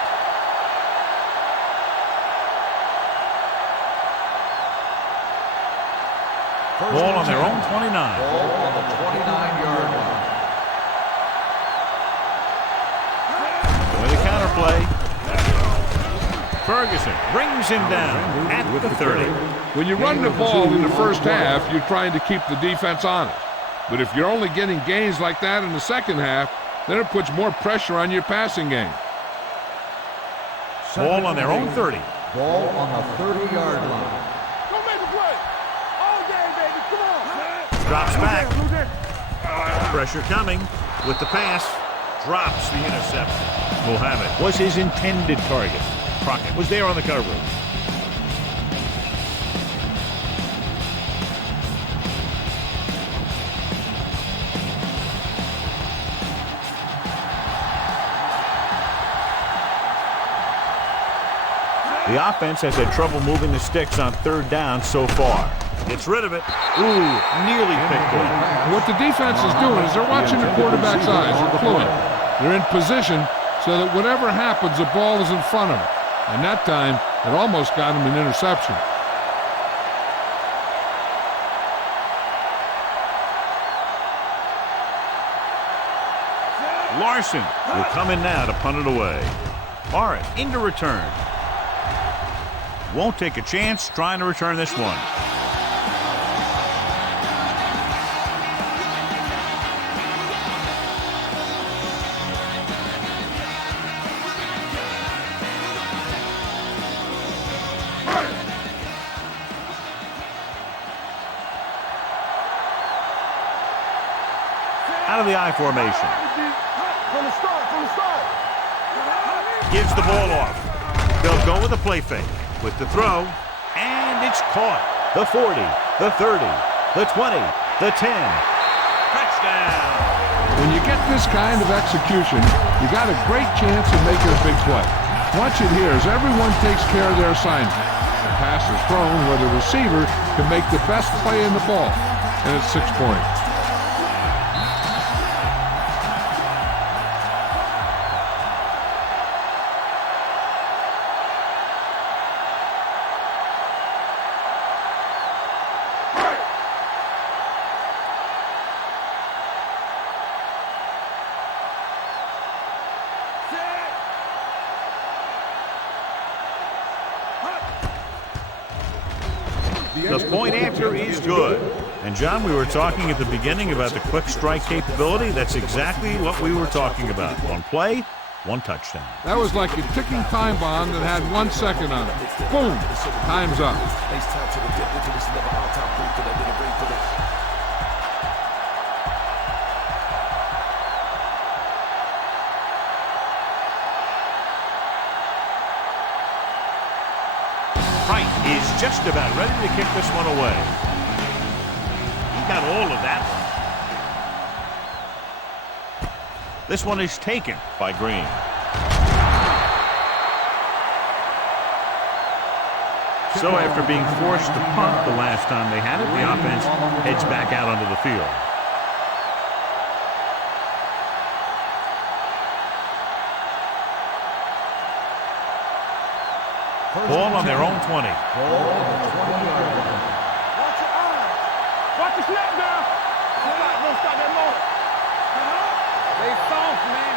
Ball on their own 29. Ball on the 29-yard line. With a counterplay. Ferguson brings him down at the 30. When you run the ball in the first half, you're trying to keep the defense honest. But if you're only getting gains like that in the second half, then it puts more pressure on your passing game. Ball on their own 30. Ball on the 30-yard line. Go make the play. All game, baby. Come on. Drops back. Pressure coming with the pass. Drops the interception. Will have it. Was his intended target. Crockett was there on the coverage. The offense has had trouble moving the sticks on 3rd down so far. Gets rid of it. Ooh, nearly picked off. What the defense is doing is they're watching the quarterback's eyes. They're fluent. They're in position so that whatever happens, the ball is in front of them. And that time, it almost got him an interception. Larson will come in now to punt it away. Morris into return. Won't take a chance trying to return this one. Out of the I formation. From the start. Gives the ball off. They'll go with a play fake. With the throw, and it's caught. The 40, the 30, the 20, the 10. Touchdown! When you get this kind of execution, you got a great chance of making a big play. Watch it here as everyone takes care of their assignment. The pass is thrown where the receiver can make the best play in the ball, and it's 6 points. The point after is good. And, John, we were talking at the beginning about the quick strike capability. That's exactly what we were talking about. One play, one touchdown. That was like a ticking time bomb that had 1 second on it. Boom! Time's up. Is just about ready to kick this one away. He got all of that one. This one is taken by Green. So after being forced to punt the last time they had it, the offense heads back out onto the field. Ball on their own 20. Watch your eyes. Watch the snap down. Don't stop that motor. They soft, man.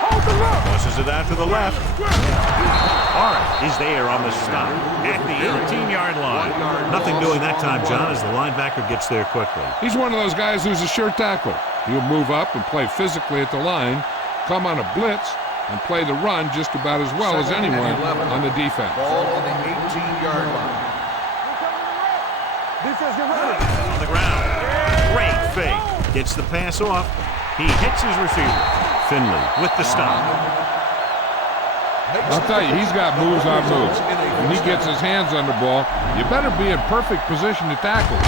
Hold the look. Pushes it out to the left. Hart is there on the stop at the 18-yard line. Nothing doing that time, John, as the linebacker gets there quickly. He's one of those guys who's a sure tackle. He'll move up and play physically at the line, come on a blitz, and play the run just about as well as anyone on the defense. Ball on the 18-yard line. Defense, get ready. On the ground. Great fake. Gets the pass off. He hits his receiver. Finley with the stop. I'll tell you, he's got moves on moves. When he gets his hands on the ball, you better be in perfect position to tackle,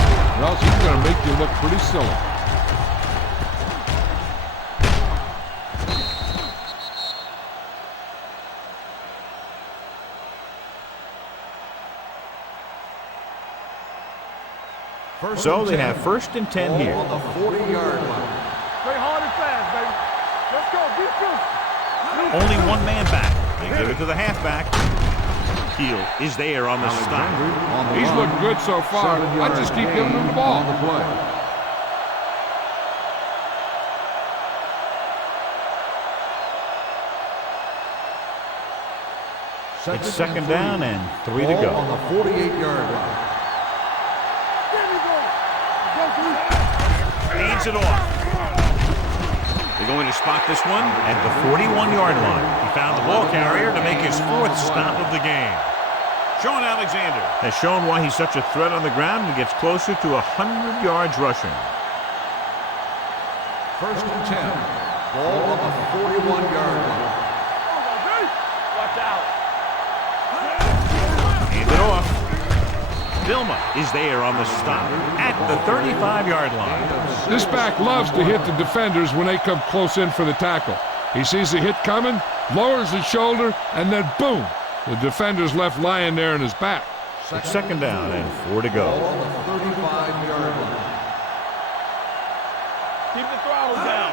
or else he's going to make you look pretty silly. So they have 1st and 10 here. On the 40-yard line. Play hard and fast, baby. Let's go. Be true. Only one man back. They give it to the halfback. Heel is there on the stop. He's looked good so far. I just keep giving him the ball. On the play. It's 2nd down and 3 to go. On the 48-yard line. Hands it off. They're going to spot this one at the 41-yard line. He found the ball carrier to make his 4th stop of the game. Sean Alexander has shown why he's such a threat on the ground and gets closer to 100 yards rushing. 1st and 10. Ball on the 41-yard line. Watch out. Hand it off. Vilma is there on the stop at the 35-yard line. This back loves to hit the defenders when they come close in for the tackle. He sees the hit coming, lowers his shoulder, and then boom, the defender's left lying there in his back. It's 2nd down and 4 to go. Ball on the 35-yard line. Keep the throttle down.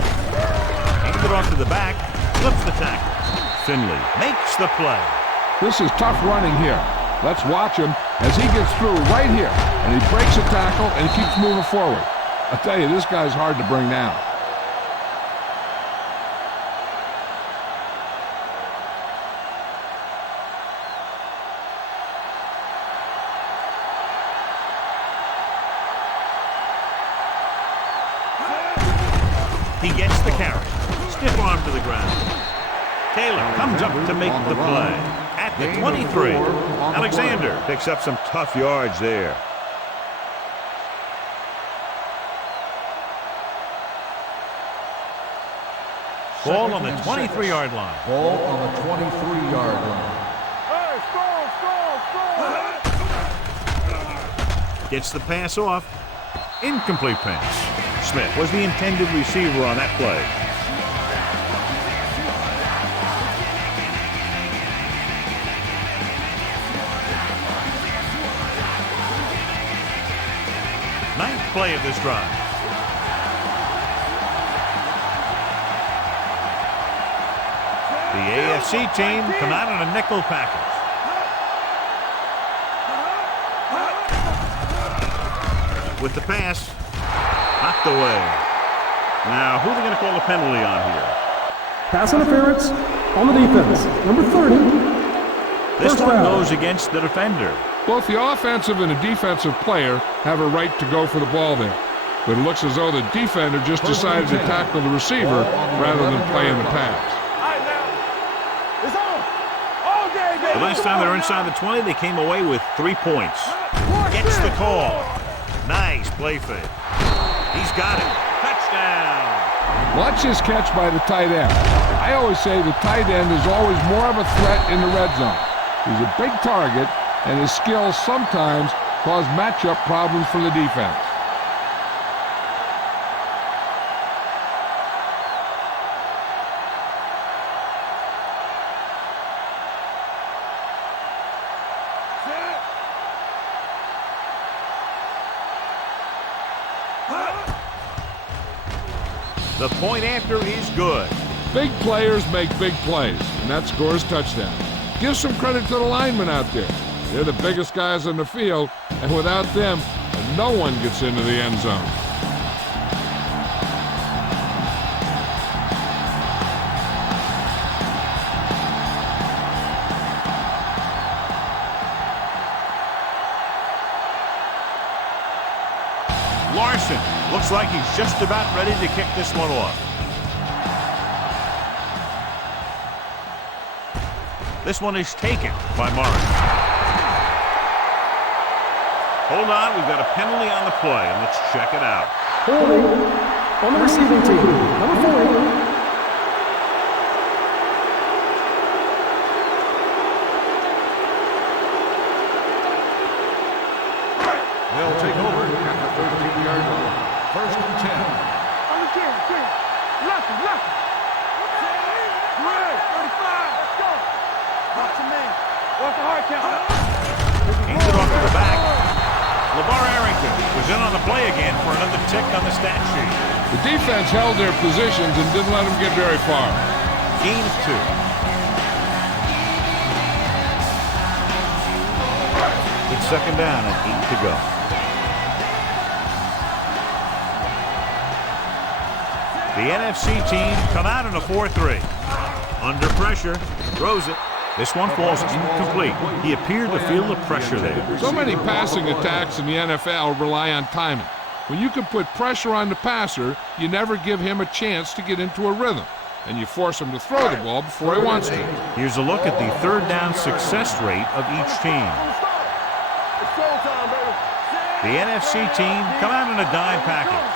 Hands it off to the back, flips the tackle. Finley makes the play. This is tough running here. Let's watch him as he gets through right here, and he breaks a tackle and he keeps moving forward. I tell you, this guy's hard to bring down. He gets the carry. Stiff arm to the ground. Taylor comes up to make the play. At the 23, Alexander picks up some tough yards there. Ball on the 23-yard line. Ball on the 23-yard line. Hey, score. Gets the pass off. Incomplete pass. Smith was the intended receiver on that play. Ninth play of this drive. The AFC team come out in a nickel package. With the pass, knocked away. Now, who are they going to call the penalty on here? Pass interference on the defense. Number 30, This First one down. goes against the defender. Both the offensive and the defensive player have a right to go for the ball there. But it looks as though the defender just decided to tackle the receiver rather than play in the pass. It's on. All day, baby. The last time they were inside the 20, they came away with 3 points. Gets the call. Nice play fake. He's got it. Touchdown. Watch this catch by the tight end. I always say the tight end is always more of a threat in the red zone. He's a big target, and his skills sometimes cause matchup problems for the defense. The point after is good. Big players make big plays, and that scores touchdowns. Give some credit to the linemen out there. They're the biggest guys on the field, and without them, no one gets into the end zone. Larson looks like he's just about ready to kick this one off. This one is taken by Marvin. Hold on, we've got a penalty on the play, and let's check it out. Holding on the receiving team. Number 40. They'll take over at the 13-yard line. First and 10. On the 10. Lucky. Red, 35. Let's go. Watch the man. What's the hard count? Hands it off to the back. LeVar Arrington was in on the play again for another tick on the stat sheet. The defense held their positions and didn't let them get very far. Gain of 2. It's second down and 8 to go. The NFC team come out in a 4-3. Under pressure, throws it. This one falls incomplete. He appeared to feel the pressure there. So many passing attacks in the NFL rely on timing. When you can put pressure on the passer, you never give him a chance to get into a rhythm, and you force him to throw the ball before he wants to. Here's a look at the third down success rate of each team. It's showtime, baby. The NFC team come out in a dime package.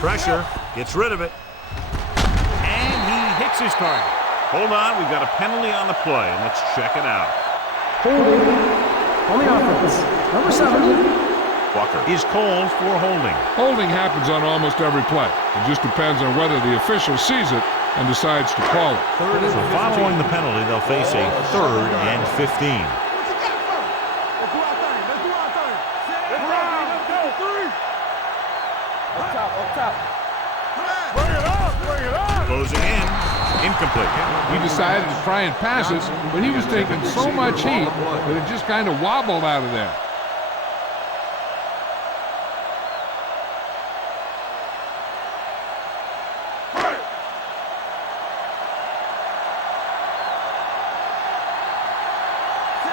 Pressure, gets rid of it, and he hits his target. Hold on, we've got a penalty on the play, and let's check it out. Holding on the offense. Number 7. Walker is called for holding. Holding happens on almost every play. It just depends on whether the official sees it and decides to call it. So following the penalty, they'll face a 3rd and 15. Let's do our thing. Let's go. 3. Up top. Bring it up. Closing in, incomplete. He decided to try and pass it, but he was taking so much heat that it just kind of wobbled out of there.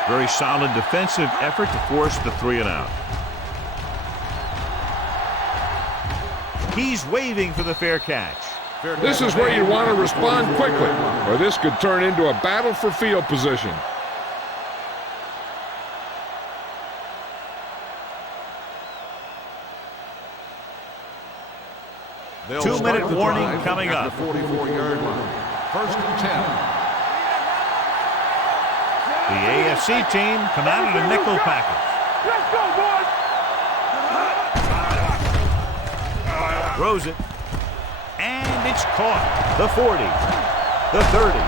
Very solid defensive effort to force the 3-and-out. He's waving for the fair catch. This is where you want to respond quickly, or this could turn into a battle for field position. They'll 2-minute start the warning drive coming at up. the 44-yard line. First and 10. The AFC team come out in a nickel package. Let's go, boys. Throws it. And it's caught. The 40. The 30.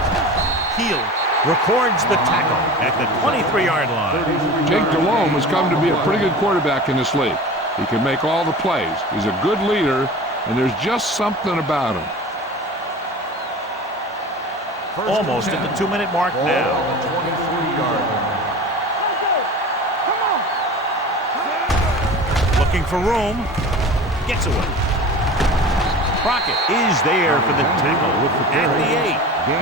Heel records the tackle at the 23-yard line. Jake Delhomme has come to be a pretty good quarterback in this league. He can make all the plays. He's a good leader, and there's just something about him. Almost at the 2-minute mark now. On the 23-yard line. Looking for room. Gets away. Crockett is there for the tackle at the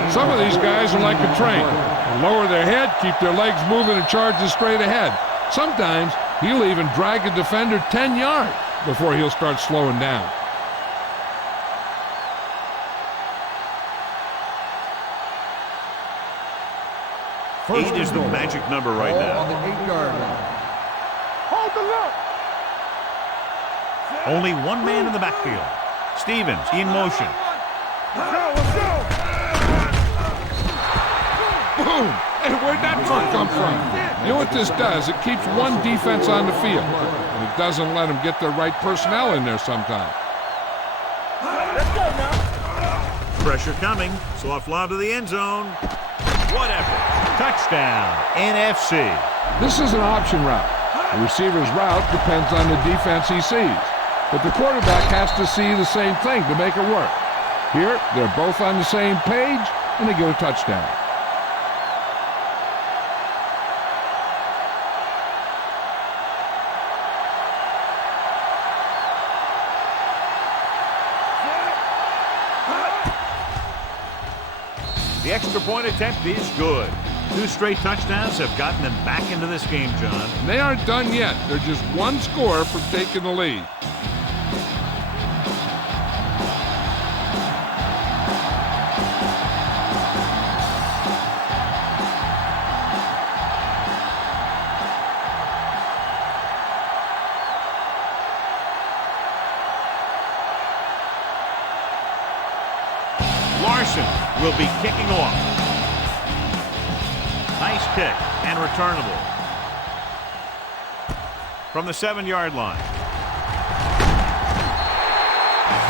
8. Some of these guys are like a train. They lower their head, keep their legs moving, and charge straight ahead. Sometimes he'll even drag a defender 10 yards before he'll start slowing down. Eight is the magic number right now. On the 8-yard line. Hold the look. Only one man in the backfield. Stevens in motion. Let's go. Boom! Hey, where'd that truck come from? You know what this does? It keeps one defense on the field, and it doesn't let them get the right personnel in there sometimes. Let's go now. Pressure coming. Soft lob to the end zone. Whatever. Touchdown, NFC. This is an option route. The receiver's route depends on the defense he sees, but the quarterback has to see the same thing to make it work. Here, they're both on the same page, and they get a touchdown. The extra point attempt is good. 2 straight touchdowns have gotten them back into this game, John. And they aren't done yet. They're just one score from taking the lead. Larson will be kicking off. Nice kick and returnable. From the 7-yard line.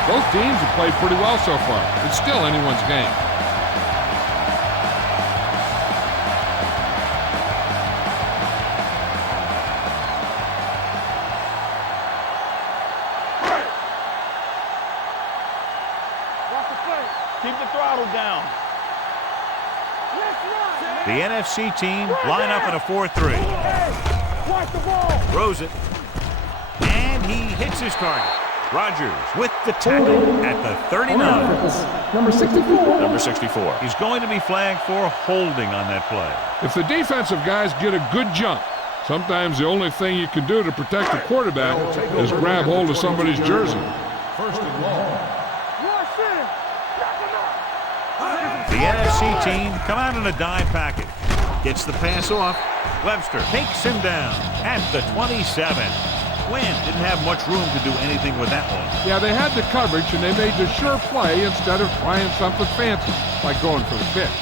Both teams have played pretty well so far. It's still anyone's game. Watch the play. Keep the throttle down. The NFC team line up in a 4-3. Hey, watch the ball. Throws it. And he hits his target. Rodgers with the tackle at the 39. Number 64. Number 64. He's going to be flagged for holding on that play. If the defensive guys get a good jump, sometimes the only thing you can do to protect the quarterback is grab hold of somebody's jersey. First and long. The NFC team come out in a dime package. Gets the pass off. Webster takes him down at the 27. Quinn didn't have much room to do anything with that one. Yeah, they had the coverage, and they made the sure play instead of trying something fancy, like going for the pitch.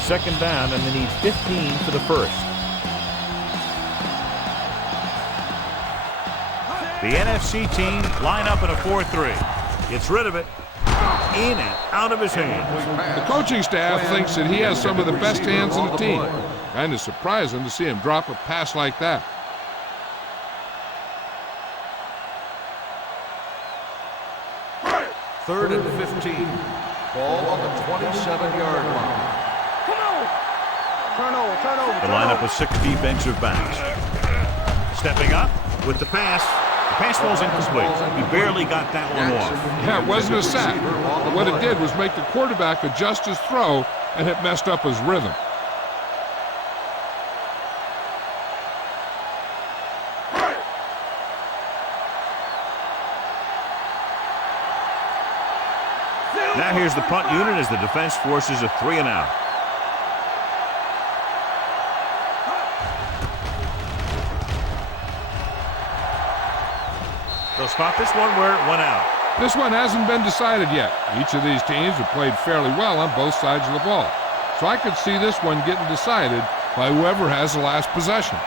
Second down, and they need 15 for the first. The NFC team line up in a 4-3. Gets rid of it. In and out of his hands. The coaching staff thinks that he has some of the best hands in the team. Kind of surprising to see him drop a pass like that. Third and 15. Ball on the 27-yard line. Come on. Turn over. The lineup of 6 defensive backs. Stepping up with the pass. The pass falls incomplete. He barely got that one off. Yeah, it wasn't a sack. But what it did was make the quarterback adjust his throw, and it messed up his rhythm. Now here's the punt unit as the defense forces a 3-and-out. They'll spot this one where it went out. This one hasn't been decided yet. Each of these teams have played fairly well on both sides of the ball. So I could see this one getting decided by whoever has the last possession.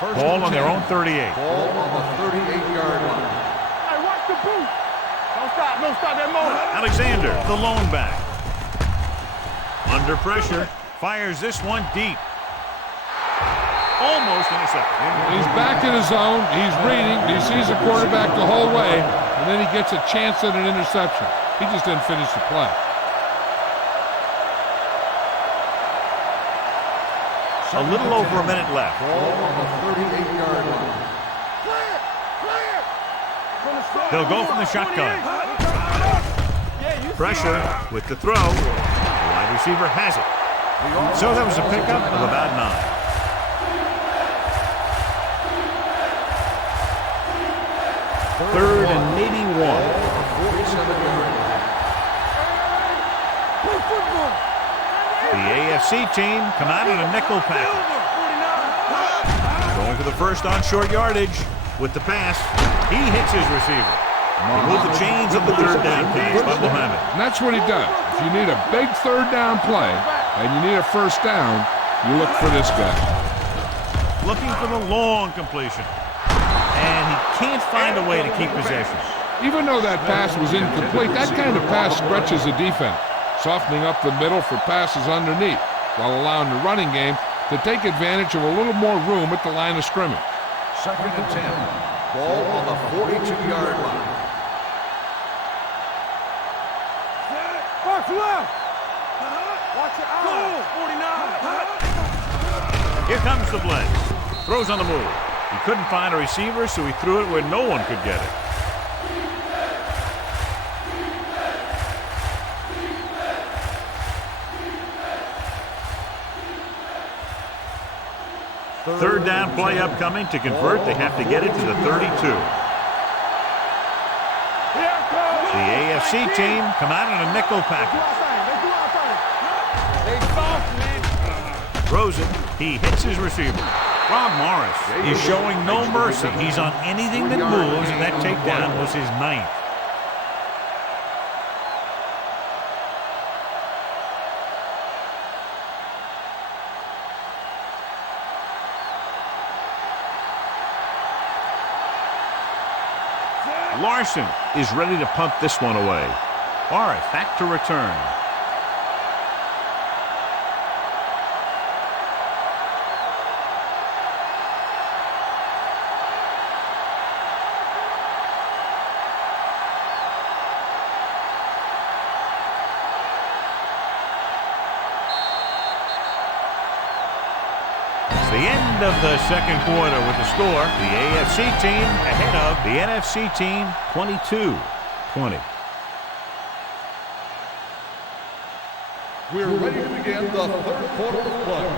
Ball on their own 38. Ball on the 38-yard line. Hey, watch the boot. Don't stop that motor. Alexander, the lone back. Under pressure, fires this one deep. Almost intercepted. He's back in his zone. He's reading. He sees the quarterback the whole way, and then he gets a chance at an interception. He just didn't finish the play. A little over a minute left. Ball on the 38-yard line. They'll go from the shotgun. Pressure with the throw. The wide receiver has it. So that was a pickup of about 9. Third and maybe 1. 47-yard line. The AFC team come out in a nickel package. Going for the first on short yardage with the pass. He hits his receiver. Remove the chains of the third down pass by Muhammad. And that's what he does. If you need a big third down play and you need a first down, you look for this guy. Looking for the long completion. And he can't find a way to keep possession. Even though that pass was incomplete, that kind of pass stretches the defense, softening up the middle for passes underneath, while allowing the running game to take advantage of a little more room at the line of scrimmage. 2nd and 10. Ball on the 42-yard line. Box left. Watch your eyes. 49. Here comes the blitz. Throws on the move. He couldn't find a receiver, so he threw it where no one could get it. Third down play upcoming. To convert, they have to get it to the 32. The AFC team come out in a nickel package. Throws it. He hits his receiver. Rob Morris is showing no mercy. He's on anything that moves, and that takedown was his 9th. Larson is ready to punt this one away. Morris back to return. The end of the second quarter with the score. The AFC team ahead of the NFC team 22-20. We're ready to begin the third quarter of play.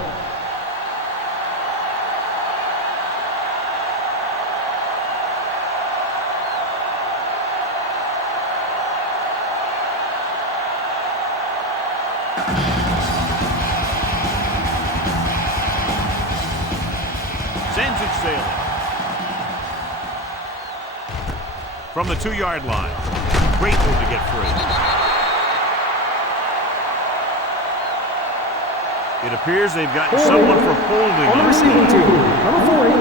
Sends it sailing. From the 2-yard line. Great move to get free. It appears they've gotten someone for holding. On the receiving team, number 40.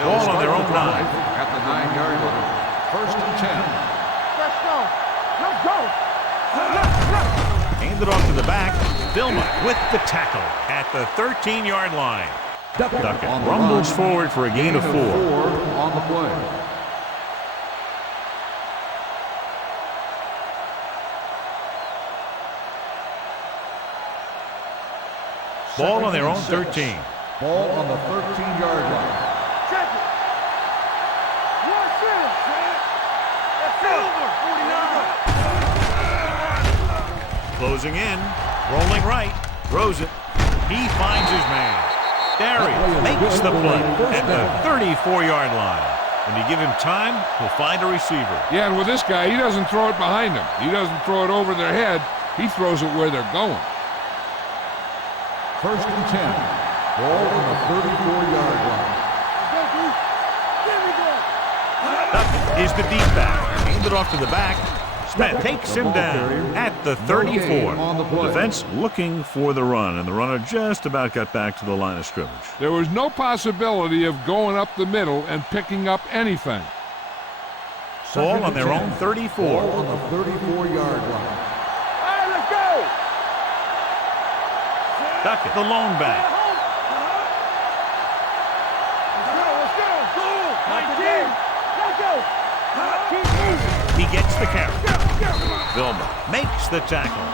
Ball on their own 9. At the 9-yard line. 1st and 10. Let's go. Let's go. Hand it off to the back. Vilma with the tackle at the 13-yard line. Duckett rumbles forward for a gain of 4. On the play. Ball on their own 13. Ball on the 13-yard line. Check it. What's this, man? That's over. 49. Closing in. Rolling right. Throws it. He finds his man. Darius makes the play at the 34-yard line. When you give him time, he'll find a receiver. Yeah, and with this guy, he doesn't throw it behind them. He doesn't throw it over their head. He throws it where they're going. 1st and 10. Ball on the 34-yard line. Duckett is the deep back. Hand it off to the back. Smith takes him down at the 34. The defense looking for the run, and the runner just about got back to the line of scrimmage. There was no possibility of going up the middle and picking up anything. Ball on their own 34. Ball on the 34-yard line. All right, let's go. Duckett, the lone back. Let's go. 19. Let's go. Keep moving. He gets the carry. Vilma makes the tackle.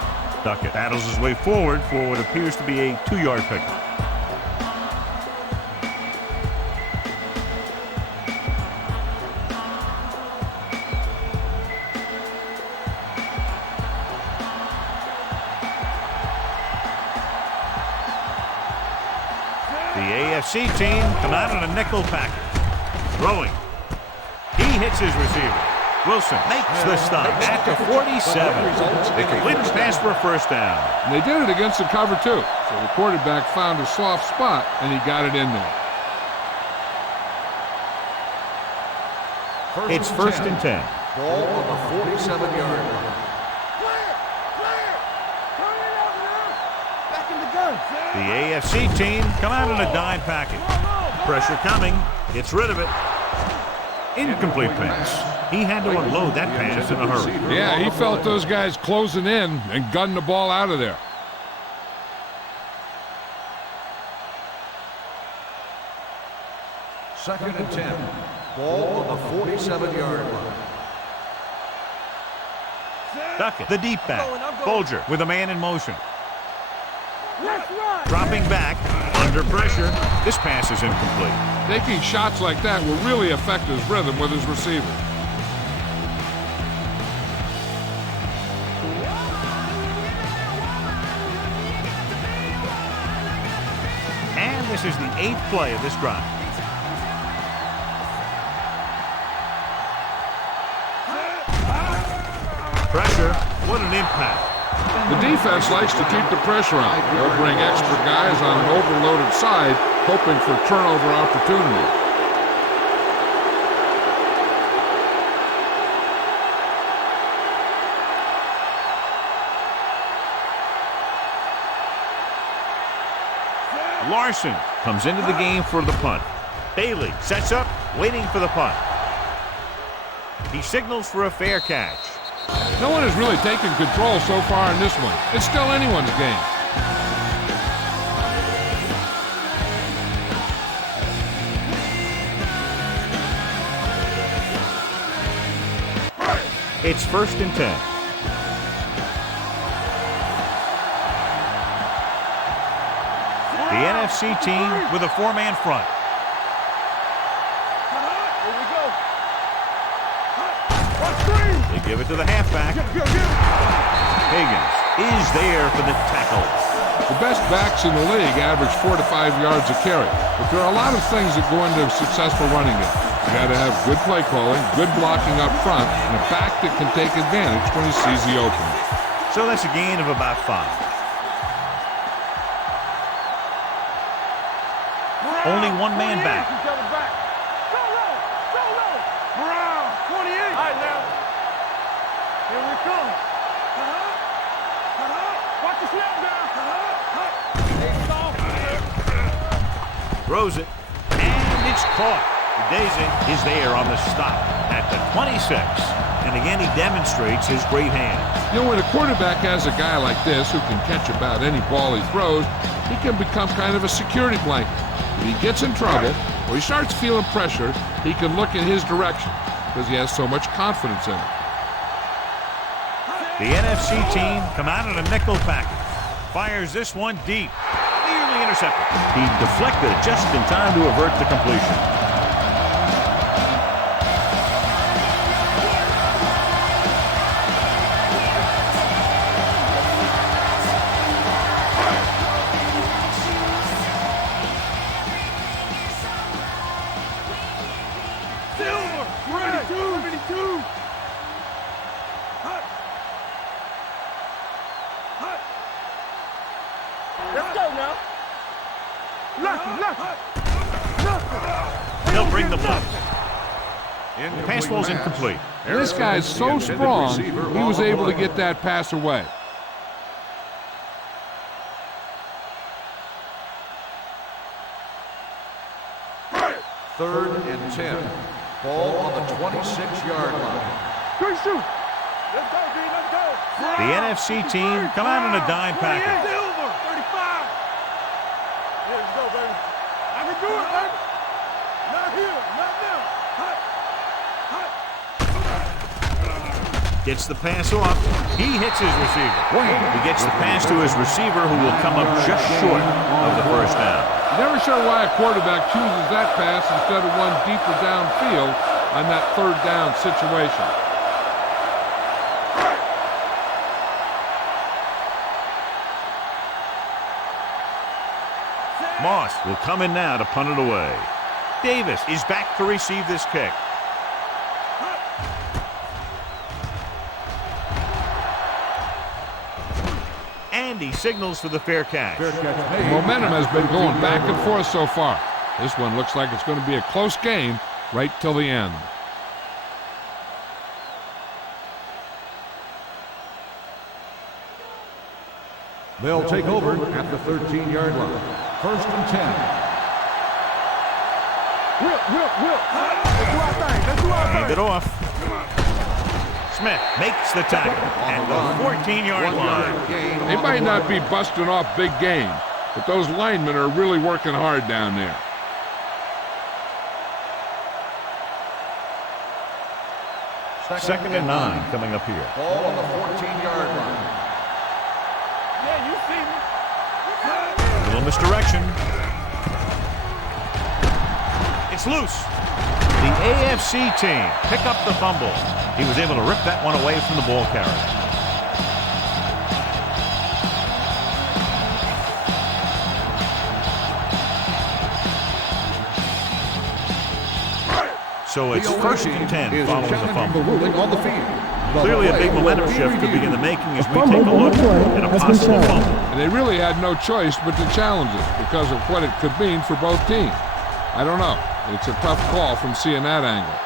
Duckett battles his way forward for what appears to be a 2-yard pickup. The AFC team come out in a nickel package. Throwing. He hits his receiver. Wilson makes the stop at the 47. They complete the pass for a first down. And they did it against the cover, too. So the quarterback found a soft spot, and he got it in there. It's first and 10. Ball on the 47-yard line. The AFC team come out in a dime package. Pressure coming. Gets rid of it. Incomplete pass. He had to unload that pass in a hurry. Yeah, he felt those guys closing in and gunned the ball out of there. Second and 10. Ball on the 47-yard line. Duckett, the deep back. Bolger with a man in motion. Dropping back, under pressure. This pass is incomplete. Taking shots like that will really affect his rhythm with his receiver. And this is the 8th play of this drive. Pressure, what an impact. The defense likes to keep the pressure on. They'll bring extra guys on an overloaded side, hoping for turnover opportunity. Larson comes into the game for the punt. Bailey sets up, waiting for the punt. He signals for a fair catch. No one has really taken control so far in this one. It's still anyone's game. It's first and 10. The NFC team with a 4-man front. They give it to the halfback. Higgins is there for the tackle. The best backs in the league average 4 to 5 yards a carry. But there are a lot of things that go into a successful running game. You got to have good play calling, good blocking up front, and a back that can take advantage when he sees the opening. So that's a gain of about 5. Only one man back. Here we come. Watch the snap down. Throws it, and it's caught. Daisy is there on the stop at the 26. And again, he demonstrates his great hands. You know, when a quarterback has a guy like this who can catch about any ball he throws, he can become kind of a security blanket. If he gets in trouble or he starts feeling pressure, he can look in his direction because he has so much confidence in it. The NFC team come out in a nickel package. Fires this one deep. Nearly intercepted. He deflected it just in time to avert the completion. They'll bring the blitz. The pass ball's incomplete. And this guy's so strong, he was able to get that pass away. Third and 10. Ball on the 26-yard line. Good shoot. Let's go, D. Let's go. The NFC team come out in a dime package. Silver, 35. Here we go, baby. I can do it, baby. Not here, not now. Hut. Gets the pass off. He hits his receiver. He gets the pass to his receiver, who will come up just short of the first down. Never sure why a quarterback chooses that pass instead of one deeper downfield on that third down situation. Moss will come in now to punt it away. Davis is back to receive this kick. And he signals for the fair catch. The momentum has been going back and forth so far. This one looks like it's going to be a close game right till the end. They'll take over at the 13-yard line. 1st and 10. Whip. Let's do our thing. Hand it off. Smith makes the tackle at the 14-yard line. They might not be busting off big games, but those linemen are really working hard down there. Second and 9 coming up here. Ball on the 14-yard line. Yeah, you see me. Little misdirection. It's loose. The AFC team pick up the fumble. He was able to rip that one away from the ball carrier. So it's 1st and 10 following the fumble. On the field. Clearly a big momentum shift to begin the making as we take a look at a possible fumble. And they really had no choice but to challenge it because of what it could mean for both teams. I don't know. It's a tough call from seeing that angle.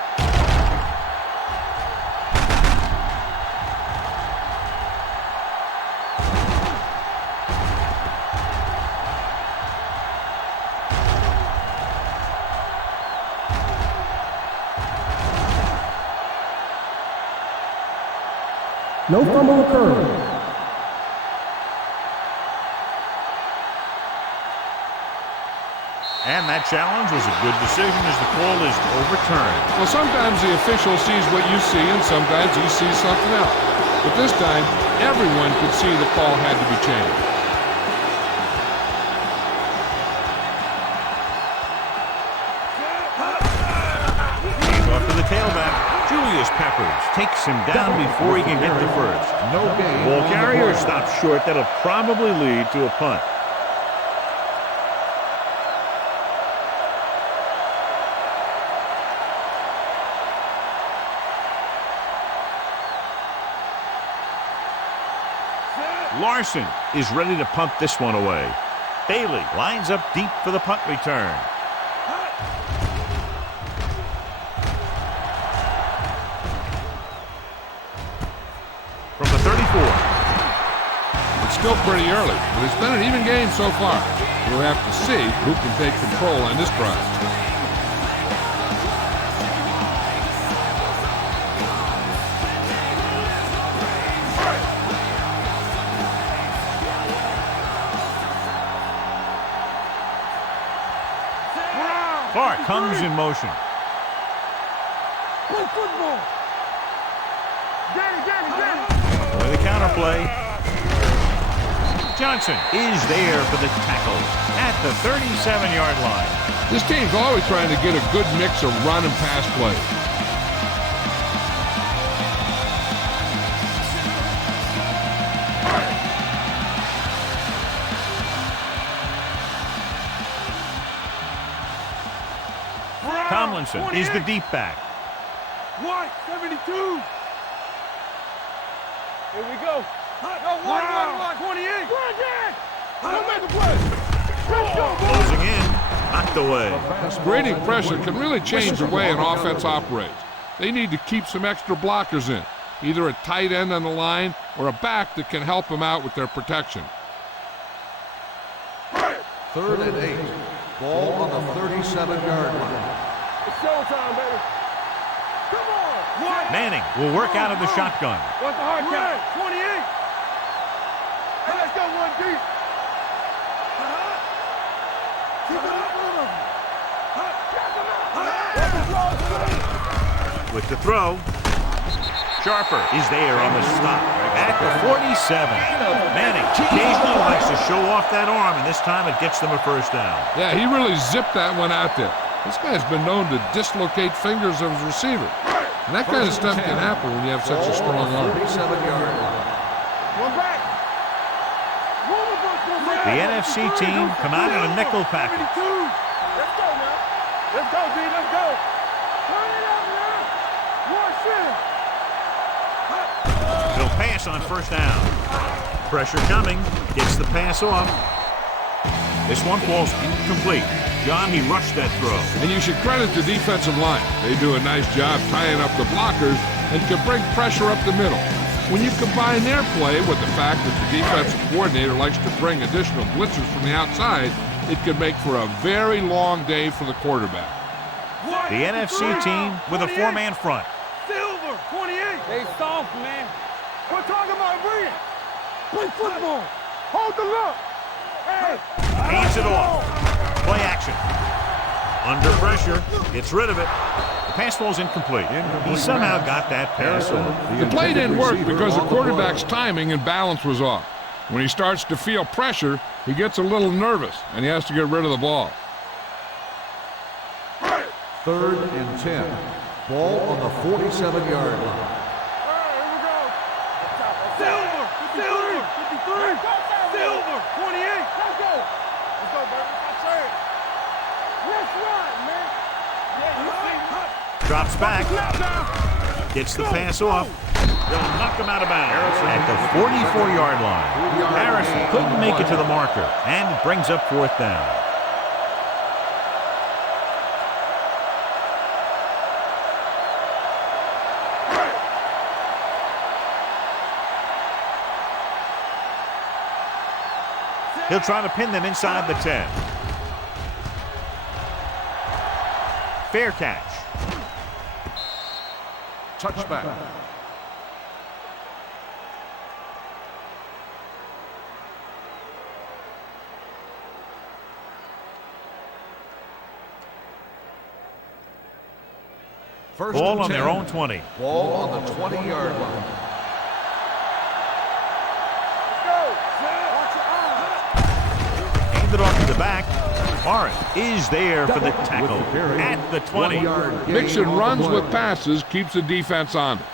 No fumble occurred. And that challenge was a good decision as the call is overturned. Well, sometimes the official sees what you see and sometimes he sees something else. But this time, everyone could see the call had to be changed. He's off to the tailback. Julius Peppers takes him down before he can get to first. No gain. Ball carrier stops short. That'll probably lead to a punt. Larson is ready to punt this one away. Bailey lines up deep for the punt return. From the 34. It's still pretty early, but it's been an even game so far. We'll have to see who can take control on this drive. Clark comes in motion. Play football. Get it. With the counterplay. Johnson is there for the tackle at the 37-yard line. This team's always trying to get a good mix of run and pass play. Tomlinson is the deep back. 172. Here we go. No, 28. Don't make a play. Let's go, boys. Closing in. Knocked away. Creating pressure can really change the way an offense operates. They need to keep some extra blockers in, either a tight end on the line or a back that can help them out with their protection. 3rd and 8. Ball on the 37-yard line. It's showtime, baby. Come on. Manning will work out of the shotgun. What's the hard count? 28. Hey, let's go one deep. Keep it up. With the throw. Sharper is there on the stop at the 47. Manning occasionally likes to show off that arm, and this time it gets them a first down. Yeah, he really zipped that one out there. This guy's been known to dislocate fingers of his receiver. And that kind of stuff can happen when you have such a strong arm. 47-yard line. The NFC team come out in a nickel package. Let's go, man. Let's go, D. Let's go. Turn it up, man. He'll pass on first down. Pressure coming. Gets the pass off. This one falls incomplete. John, he rushed that throw. And you should credit the defensive line. They do a nice job tying up the blockers and can bring pressure up the middle. When you combine their play with the fact that the defensive coordinator likes to bring additional blitzers from the outside, it can make for a very long day for the quarterback. The NFC team with a four-man front. Silver, 28. They soft, man. We're talking about brilliant. Play football. Hold the look. Hey. Hands it off. Play action. Under pressure. Gets rid of it. The pass falls incomplete. He somehow got that pass off. The play didn't work because the quarterback's timing and balance was off. When he starts to feel pressure, he gets a little nervous, and he has to get rid of the ball. 3rd and 10. Ball on the 47-yard line. Silver, 53, Silver, 28. Let's go, baby. Let's run, man. Drops back. Gets the pass off. They'll knock him out of bounds at the 44-yard line. Harrison couldn't make it to the marker, and it brings up 4th down. He'll try to pin them inside the 10. Fair catch. Touchback. First Ball and on 10. their own 20. Ball on the 20-yard line. Handed off to the back. Marvin is there for the tackle at the 20. Mixing runs with passes keeps the defense honest.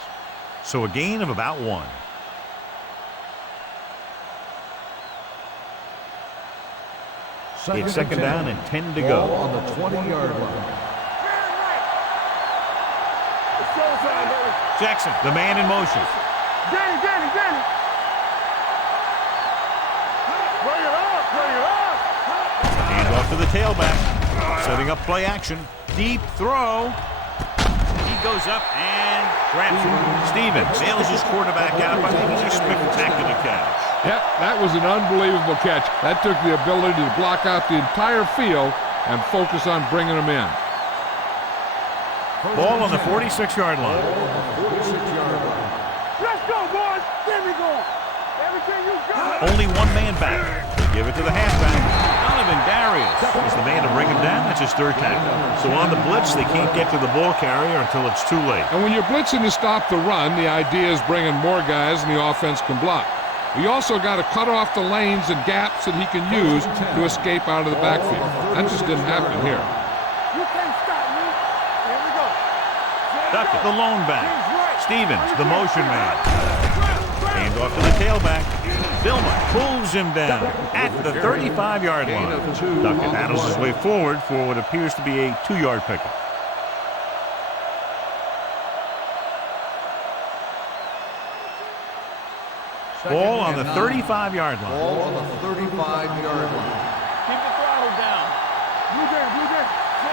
So a gain of about 1. It's second down and 10 to Ball go. on the 20-yard line. Jackson, the man in motion. Danny. Bring it up. Hand off to the tailback. Setting up play action. Deep throw. He goes up and grabs it. Stevens nails his quarterback out by making a spectacular catch. Yep, that was an unbelievable catch. That took the ability to block out the entire field and focus on bringing them in. Ball on the 46-yard line. Let's go, boys. There we go. Everything you got. Only one man back. Give it to the halfback. Donovan Darius is the man to bring him down. That's his 3rd tackle. So on the blitz, they can't get to the ball carrier until it's too late. And when you're blitzing to stop the run, the idea is bringing more guys and the offense can block. You also got to cut off the lanes and gaps that he can use to escape out of the backfield. That just didn't happen here. You can't stop me. Here we go. Duckett, the lone back. Stevens, the motion man. Hand off to the tailback. Billman pulls him down at the 35-yard line. Duckett battles his way forward for what appears to be a 2-yard pickup. Ball on the 35-yard line. Ball on the 35-yard line. Keep the throttle down. Blue Jay.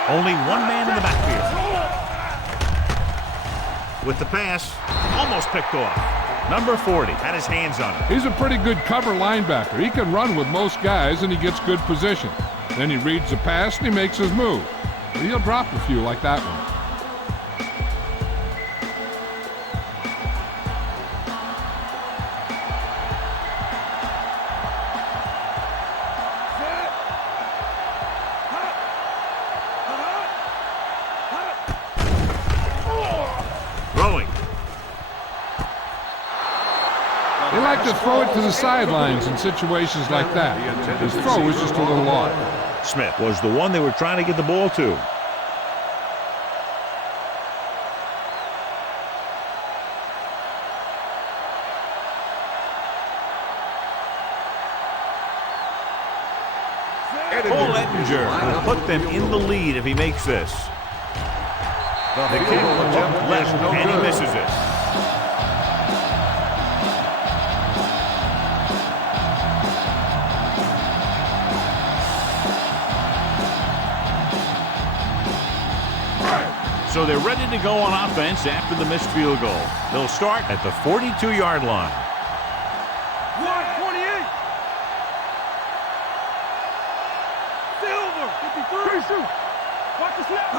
Only one man in the backfield. With the pass, almost picked off. Number 40 had his hands on it. He's a pretty good cover linebacker. He can run with most guys, and he gets good position. Then he reads the pass, and he makes his move. But he'll drop a few like that one. like to throw it to the sidelines in situations like that. His throw was just a little off. Smith was the one they were trying to get the ball to. Paul Ettinger will put them in the lead if he makes this. The kick looked left, and he misses it. So they're ready to go on offense after the missed field goal. They'll start at the 42-yard line. 128. Silver, 53. Watch the snap.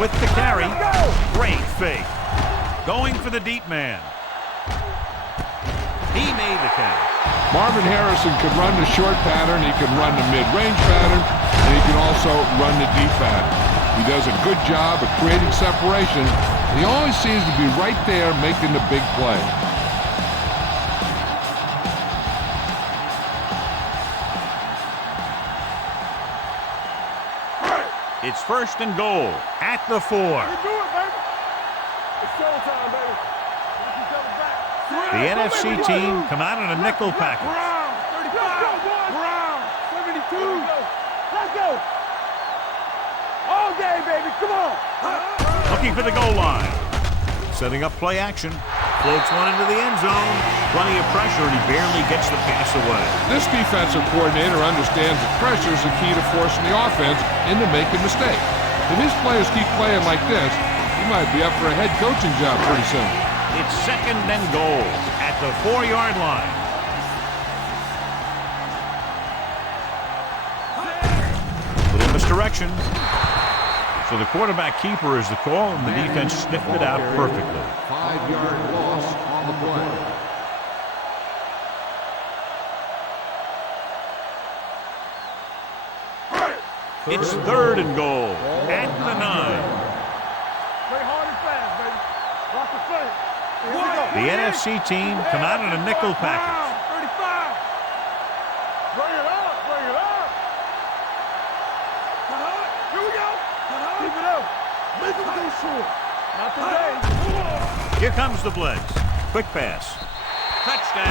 With the carry, great fake. Going for the deep man. He made the catch. Marvin Harrison can run the short pattern, he can run the mid-range pattern, and he can also run the deep pattern. He does a good job of creating separation. He always seems to be right there making the big play. It's first and goal at the 4. You do it, baby. It's showtime, baby. The NFC team come out in a nickel package. Brown, 35. Brown, 72. Let's go. All day, baby. Come on. Looking for the goal line. Setting up play action. Floats one into the end zone. Plenty of pressure, and he barely gets the pass away. This defensive coordinator understands that pressure is the key to forcing the offense into making mistakes. If his players keep playing like this, he might be up for a head coaching job pretty soon. It's second and goal at the 4-yard line. Little misdirection. So the quarterback keeper is the call, and the defense sniffed it out perfectly. 5-yard loss on the play. It's third and goal at the 9. Play hard and fast, baby. Watch the play. Here we go. The NFC team come out in a nickel package. 35. Bring it up. Bring it up. Here we go. Keep it up. Make them go short. Not today. Here comes the blitz. Quick pass. Touchdown.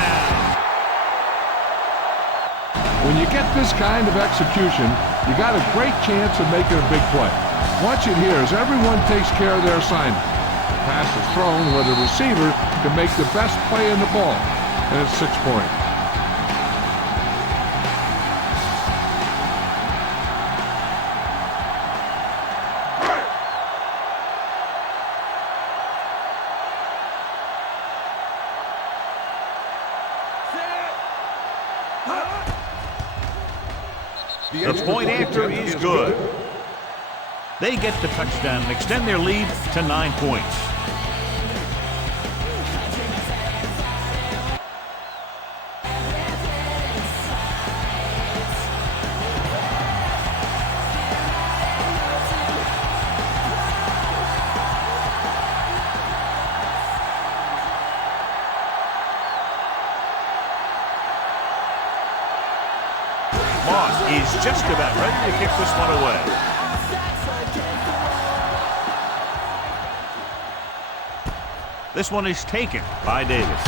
When you get this kind of execution, you got a great chance of making a big play. Watch it here as everyone takes care of their assignment. The pass is thrown where the receiver can make the best play in the ball, and it's 6 points. The point after is good. They get the touchdown and extend their lead to 9 points. Is just about ready to kick this one away. This one is taken by Davis.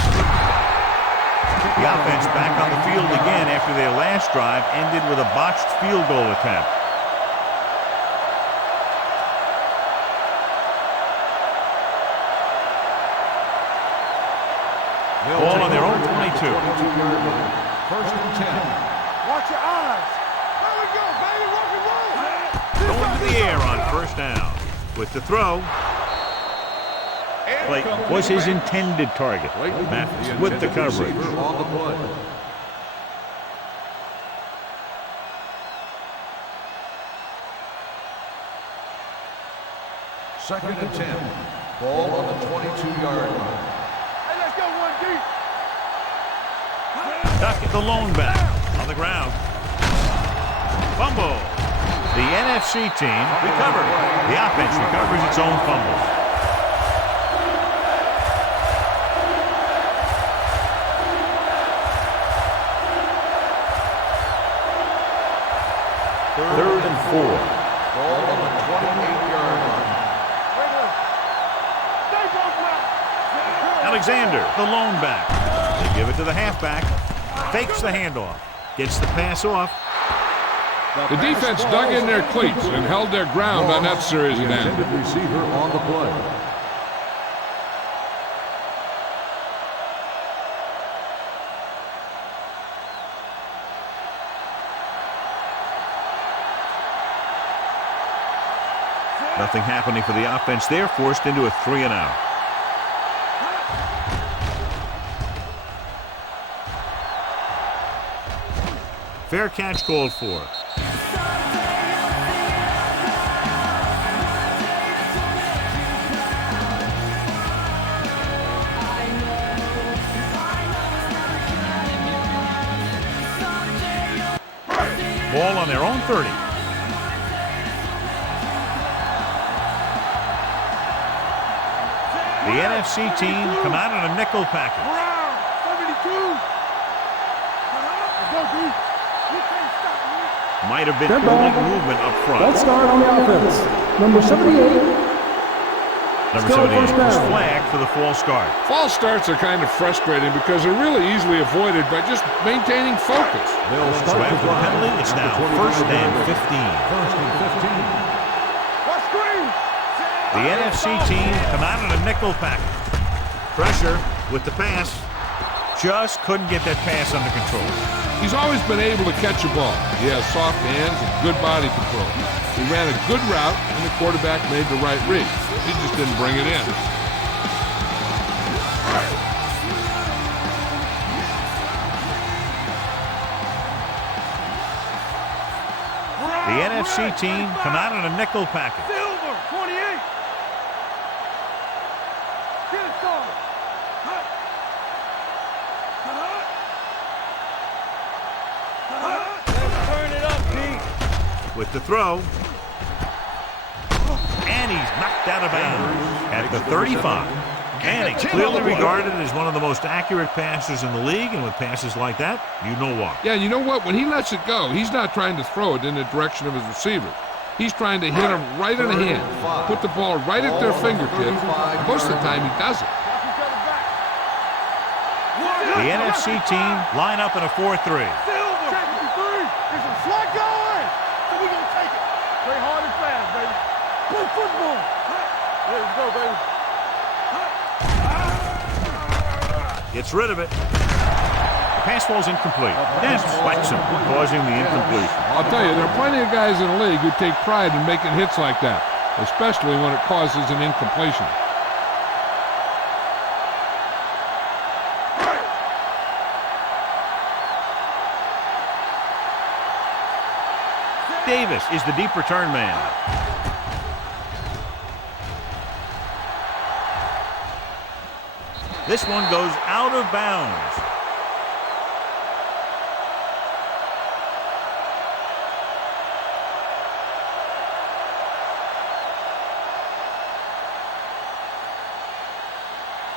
The offense back on the field again after their last drive ended with a botched field goal attempt. Ball on their own 22. First and 10. Watch your eyes. There we go, baby. Rock and roll. Going to the air on first down. With the throw. Clayton was his intended target. Mathis with the coverage. On the play. Second and 10. Ball on the 22-yard line. Hey, let's go one deep. Duck at the lone back on the ground. Fumble. The NFC team recovered. The offense recovers its own fumble. 3rd and 4. Ball on the 28-yard line. Alexander, the lone back. They give it to the halfback. Fakes the handoff. Gets the pass off. The defense dug in their cleats and held their ground on that series of ends. Intended receiver on the play. Nothing happening for the offense there, forced into a 3-and-out. Fair catch called for. Ball on their own 30. The NFC team come out in a nickel package. 72. Might have been early movement up front. Let's start on the offense. Number 78. Number Still 78 first was down. flagged for the false start. False starts are kind of frustrating because they're really easily avoided by just maintaining focus. They'll So start after the penalty, it's now 1st and 15. First and 15. The NFC team come out in a nickel package. Pressure with the pass. Just couldn't get that pass under control. He's always been able to catch a ball. He has soft hands and good body control. He ran a good route, and the quarterback made the right read. He just didn't bring it in. The NFC team come out in a nickel package. Silver, 28. Get it started. Turn it up, D. With the throw. And he's knocked out of bounds at the 35. And he's clearly regarded as one of the most accurate passers in the league, and with passes like that, you know why. Yeah, you know what? When he lets it go, he's not trying to throw it in the direction of his receiver. He's trying to hit him right in the hand, put the ball right at their fingertips. Most of the time, he does it. The NFC team line up in a 4-3. Silver, 73. There's a slot going. So we're going to take it. Play hard and fast, baby. Play football. Let's go, baby. Gets rid of it. The pass falls incomplete. And spikes him, causing the incompletion. I'll tell you, there are plenty of guys in the league who take pride in making hits like that, especially when it causes an incompletion. Davis is the deep return man. This one goes out of bounds.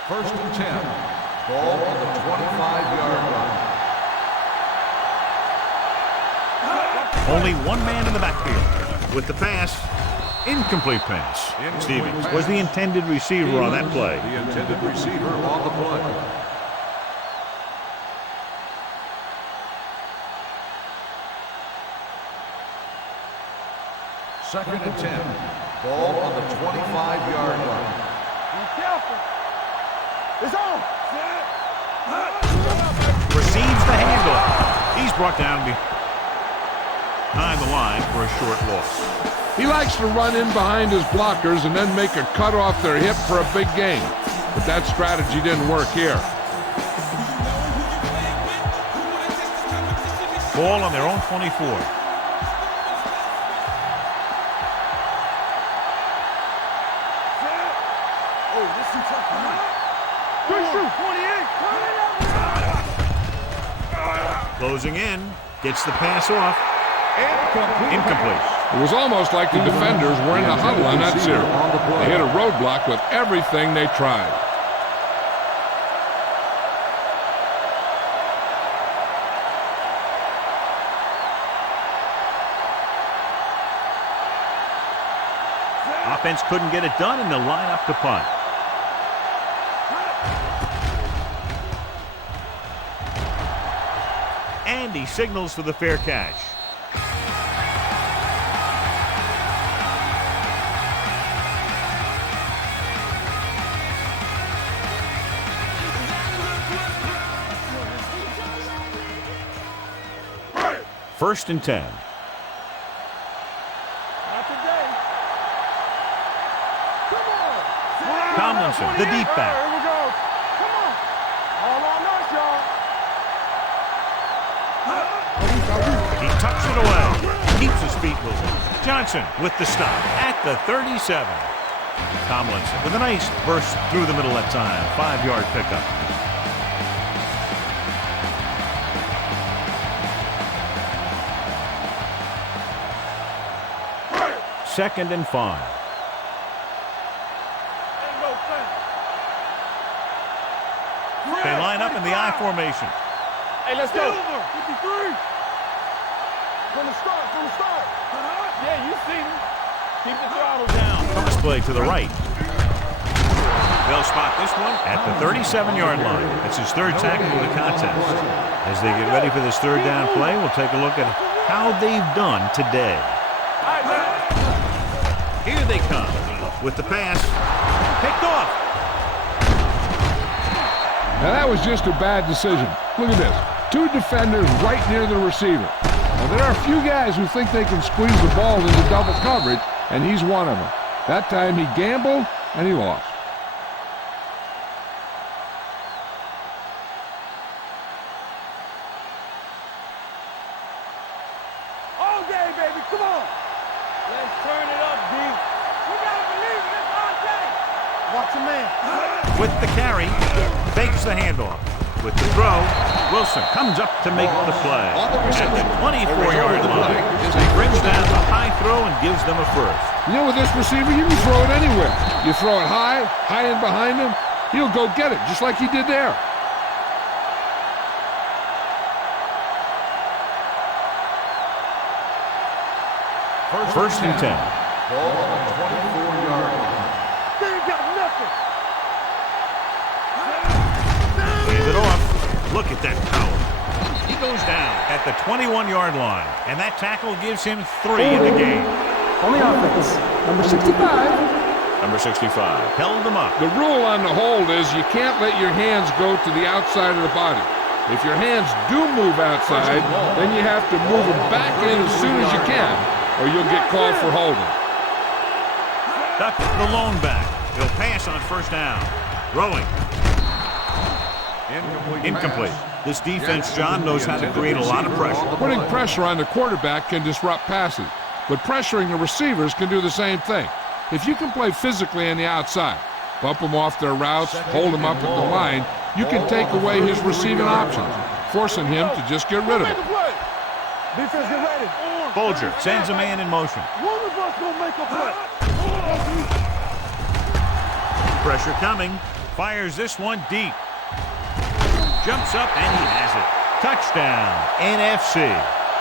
First and 10. Ball on the 25-yard line. Only one man in the backfield. With the pass, incomplete pass. Stevens was the intended receiver on that play. The intended receiver on the play. Second and 10. Ball on the 25-yard line. Be careful. It's on. Receives the handoff. He's brought down behind the line for a short loss. He likes to run in behind his blockers and then make a cut off their hip for a big gain. But that strategy didn't work here. Ball on their own 24. Closing in, gets the pass off. Incomplete. It was almost like the defenders were in a huddle on that series. They hit a roadblock with everything they tried. Offense couldn't get it done, and they'll line up to punt. And he signals for the fair catch. First and 10. Not today. Come on. Tomlinson, the deep back. Here we go. Come on. All on us, y'all. He tucks it away. Keeps his feet moving. Johnson with the stop at the 37. Tomlinson with a nice burst through the middle that time. 5-yard pickup. Second and 5. They line up in the I formation. Hey, let's go. 53. From the start. Yeah, you see them. Keep the throttle down. Cross play to the right. They'll spot this one at the 37-yard line. It's his third tackle of the contest. As they get ready for this third down play, we'll take a look at how they've done today. Here they come with the pass. Picked off. Now that was just a bad decision. Look at this. 2 defenders right near the receiver. Now there are a few guys who think they can squeeze the ball into double coverage, and he's one of them. That time he gambled, and he lost. All day, baby. Come on. Let's turn it up, D. We gotta believe it. It's our day. Watch your man. With the carry, fakes the handoff. With the throw, Wilson comes up to make the play. At the 24-yard line, he brings down the high throw and gives them a first. You know, with this receiver, you can throw it anywhere. You throw it high and behind him, he'll go get it, just like he did there. First and 10. Ball on the 24-yard line. They ain't got nothing. Hand it off. Look at that power. He goes down at the 21-yard line, and that tackle gives him 3 in the game. On the offense, number 65. Number 65 held him up. The rule on the hold is you can't let your hands go to the outside of the body. If your hands do move outside, then you have to move them back in as soon as you can, or you'll get called for holding. Duck the lone back. He'll pass on first down. Rowing. Incomplete. This defense, John, knows how to create a lot of pressure. Putting pressure on the quarterback can disrupt passes, but pressuring the receivers can do the same thing. If you can play physically on the outside, bump them off their routes, hold them up at the line, you can take away his receiving options, forcing him to just get rid of it. Defense, get ready. Folger sends a man in motion. One of us gonna make a play. Pressure coming. Fires this one deep. Jumps up and he has it. Touchdown, NFC.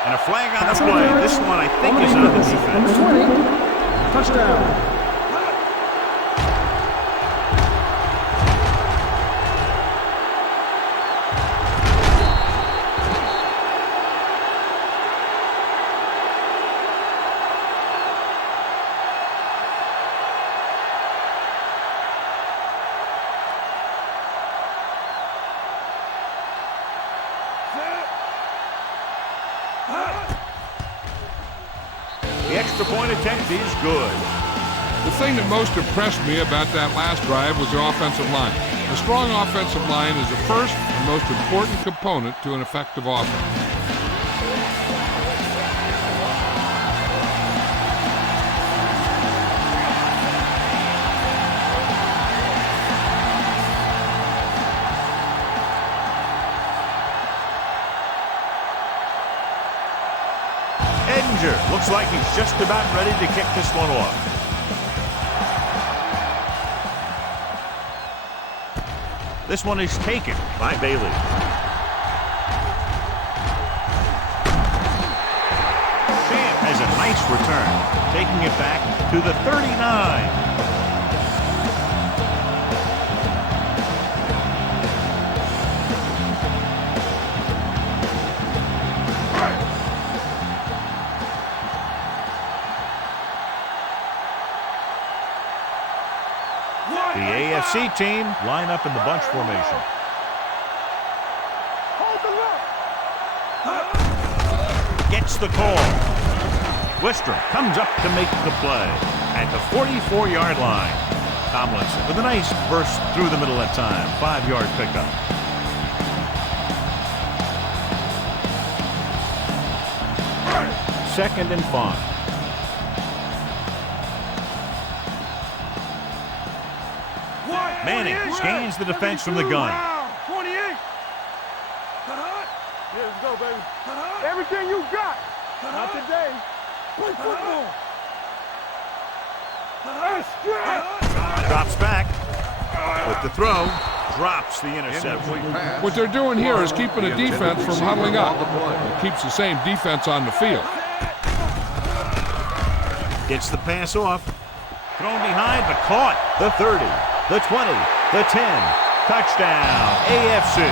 And a flag on the play. This one I think is on the defense. Number 20. Touchdown. The extra point attempt is good. The thing that most impressed me about that last drive was the offensive line. A strong offensive line is the first and most important component to an effective offense. Looks like he's just about ready to kick this one off. This one is taken by Bailey. Champ has a nice Nice return, taking it back to the 39. The AFC team line up in the bunch formation. Gets the call. Wistrom comes up to make the play at the 44-yard line. Tomlinson with a nice burst through the middle that time. 5-yard pickup. Second and 5. Manning scans the defense from the gun. 28. Yeah, let's go, baby. Everything you got. Not today. Play football. Drops back. With the throw, drops the interception. What they're doing here is keeping the defense from huddling up. It keeps the same defense on the field. Gets the pass off. Thrown behind, but caught. The 30, the 20, the 10. Touchdown, AFC.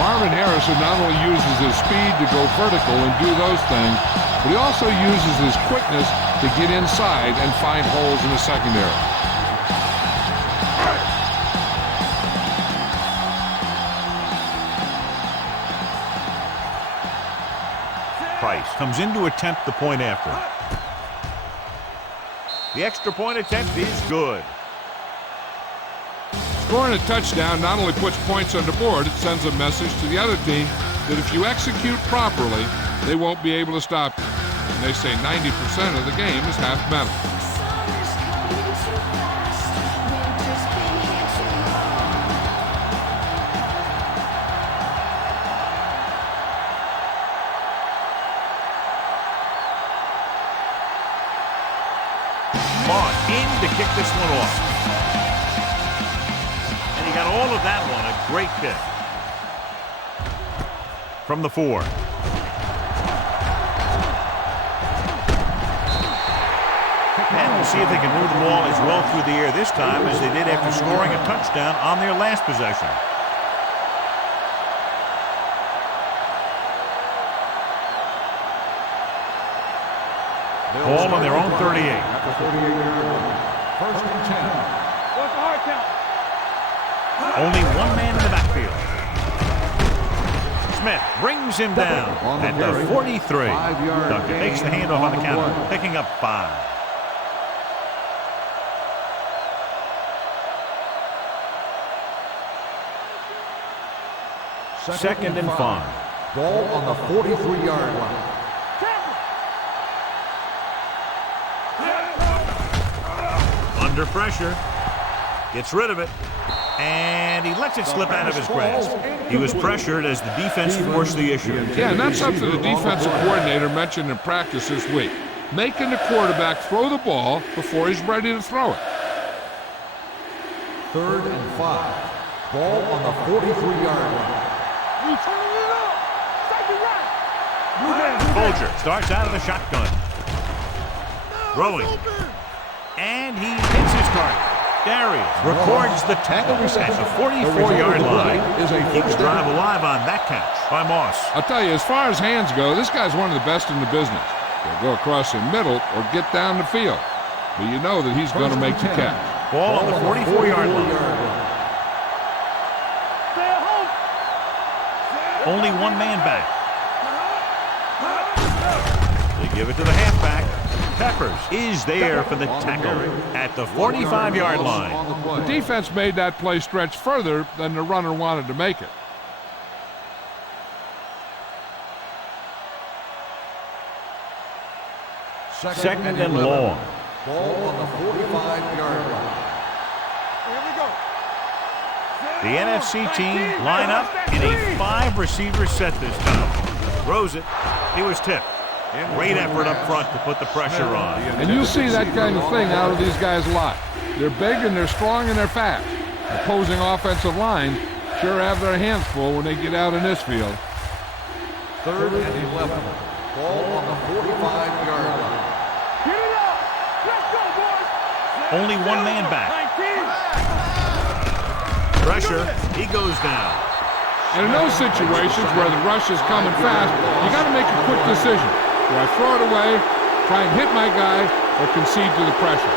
Marvin Harrison not only uses his speed to go vertical and do those things, but he also uses his quickness to get inside and find holes in the secondary. Price comes in to attempt the point after. The extra point attempt is good. Scoring a touchdown not only puts points on the board, it sends a message to the other team that if you execute properly, they won't be able to stop you. And they say 90% of the game is half mental. In to kick this one off. And he got all of that one. A great kick. From the 4. And we'll see if they can move the ball as well through the air this time as they did after scoring a touchdown on their last possession. Ball on their own 38. At the 38-yard line. First and 10. What's the hard count? Only one man in the backfield. Smith brings him down at the 43. Duncan makes the handoff on the counter, picking up 5. Second and 5. Ball on the 43-yard line. Under pressure, gets rid of it, and he lets it slip out of his grasp. He was pressured as the defense forced the issue. Yeah, and that's something the defensive coordinator mentioned in practice this week. Making the quarterback throw the ball before he's ready to throw it. Third and 5. Ball on the 43-yard line. You turn it up. Take it right. Folger starts out of the shotgun. Throwing. And he hits his target. Darius records the tackle at the 44-yard line. Keeps drive alive on that catch by Moss. I'll tell you, as far as hands go, this guy's one of the best in the business. He'll go across the middle or get down the field. But you know that he's going to make the catch. Ball on the 44-yard line. Only one man back. They give it to the halfback. Peppers is there for the tackle at the 45-yard line. The defense made that play stretch further than the runner wanted to make it. Second and long. Ball on the 45-yard line. Here we go. The NFC team line up in a 5-receiver set this time. Throws it. He was tipped. Great effort up front to put the pressure on. And you see that kind of thing out of these guys a lot. They're big and they're strong and they're fast. Opposing offensive line sure have their hands full when they get out in this field. Third and 11. Ball on the 45-yard line. Only one man back. Pressure. He goes down. And in those situations where the rush is coming fast, you got to make a quick decision. Do I throw it away, try and hit my guy, or concede to the pressure?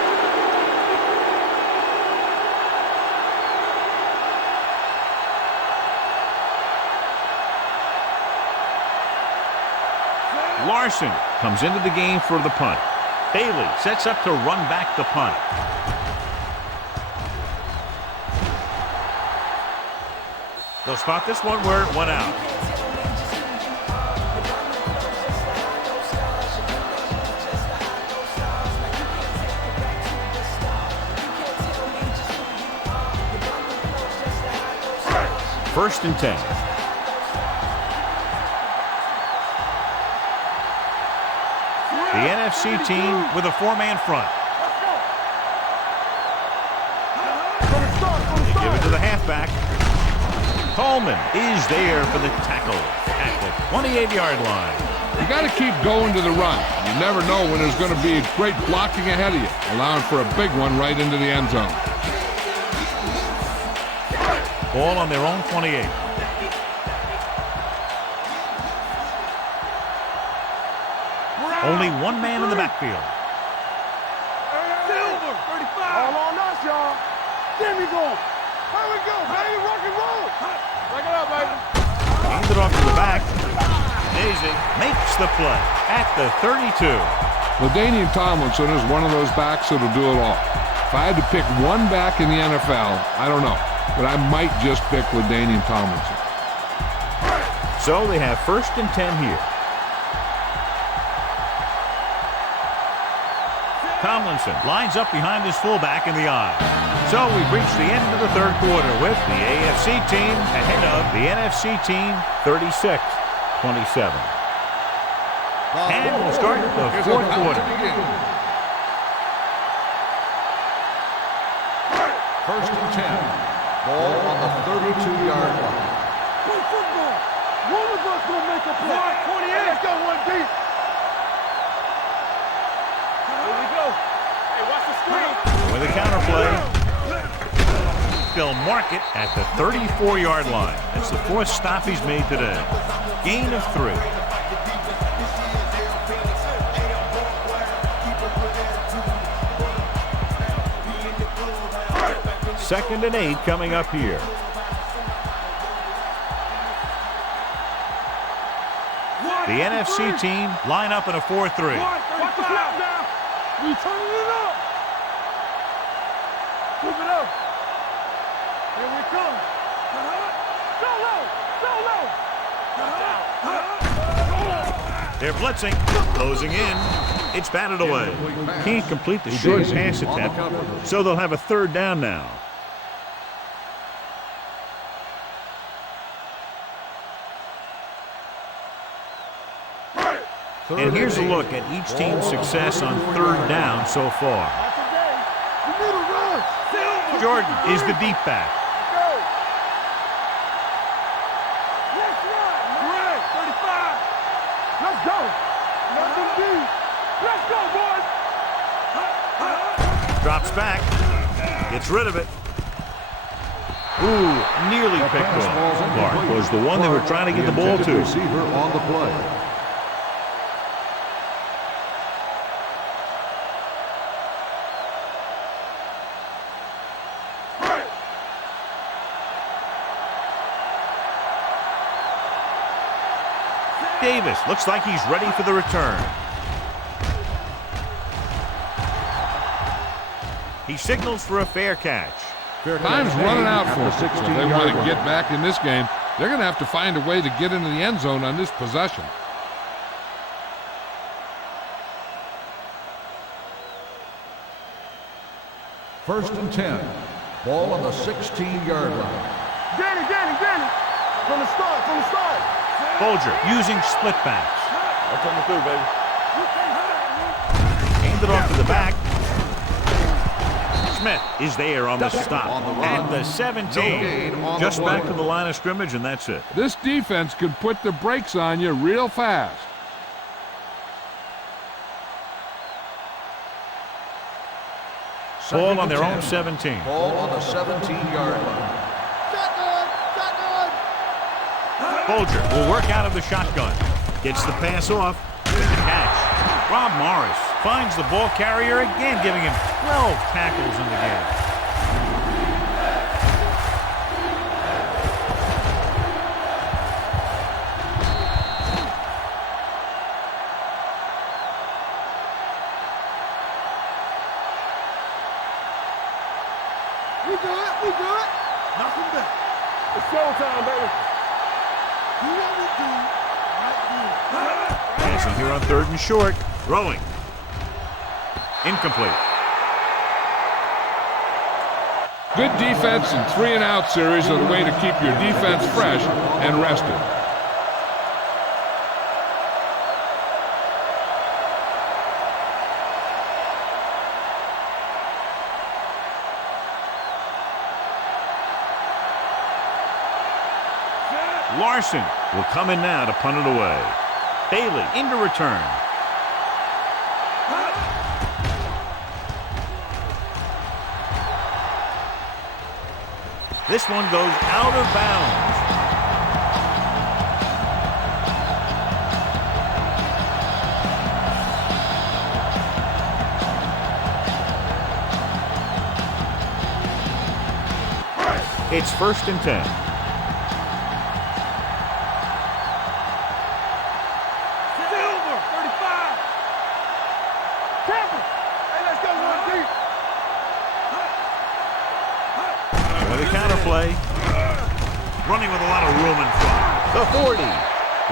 Larson comes into the game for the punt. Bailey sets up to run back the punt. They'll spot this one where it went out. First and 10. The NFC team with a four-man front. They give it to the halfback. Coleman is there for the tackle at the 28-yard line. You got to keep going to the run. You never know when there's going to be great blocking ahead of you, allowing for a big one right into the end zone. Ball on their own 28. Only one man in the backfield. Silver, 35. All on us, y'all. There we go. Here we go, baby. Rock and roll. Break it up, baby. Hands it off to the back. Daisy makes the play at the 32. LaDainian Tomlinson is one of those backs that'll do it all. If I had to pick one back in the NFL, I don't know, but I might just pick LaDainian Tomlinson. So they have first and 10 here. Tomlinson lines up behind his fullback in the eye. So we've reached the end of the third quarter with the AFC team ahead of the NFC team 36-27. And we'll start the fourth quarter. First and 10. Ball on the 32-yard line. Play football. One of us gonna make a play. 28. Let's go, one deep. Here we go. Hey, watch the screen. With a counter play, they'll mark it at the 34-yard line. That's the fourth stop he's made today. Gain of 3. Second and 8 coming up here. The NFC team line up in a 4-3. Watch the snap now. We turning it up. Move it up. Here we come. Go low. They're blitzing, closing in. It's batted away. Can't complete the short pass attempt, so they'll have a third down now. And here's a look at each team's success on third down so far. Jordan is the deep back. Let's go. Let's go, boys. Drops back. Gets rid of it. Ooh, nearly picked off. Clark was the one they were trying to get the ball to. Receiver on the play. Davis looks like he's ready for the return. He signals for a fair catch. Time's running out for them. If they want to get back in this game, they're going to have to find a way to get into the end zone on this possession. First and 10. Ball on the 16-yard line. Danny. From the start. Folger using split backs. I'm coming through, baby. Hand it off to the back. Smith is there on the stop at the 17. Just back to the line of scrimmage, and that's it. This defense could put the brakes on you real fast. Ball on their own 17. Ball on the 17-yard line. Bolger will work out of the shotgun. Gets the pass off with the catch. Rob Morris finds the ball carrier again, giving him 12 tackles in the game. We good. Nothing back. It's showtime, baby. Do what we do right here. Passing here on 3rd and short. Throwing. Incomplete. Good defense and 3-and-out series are the way to keep your defense fresh and rested. Larson will come in now to punt it away. Bailey into return. This one goes out of bounds. It's 1st and 10. Running with a lot of room in front. The 40.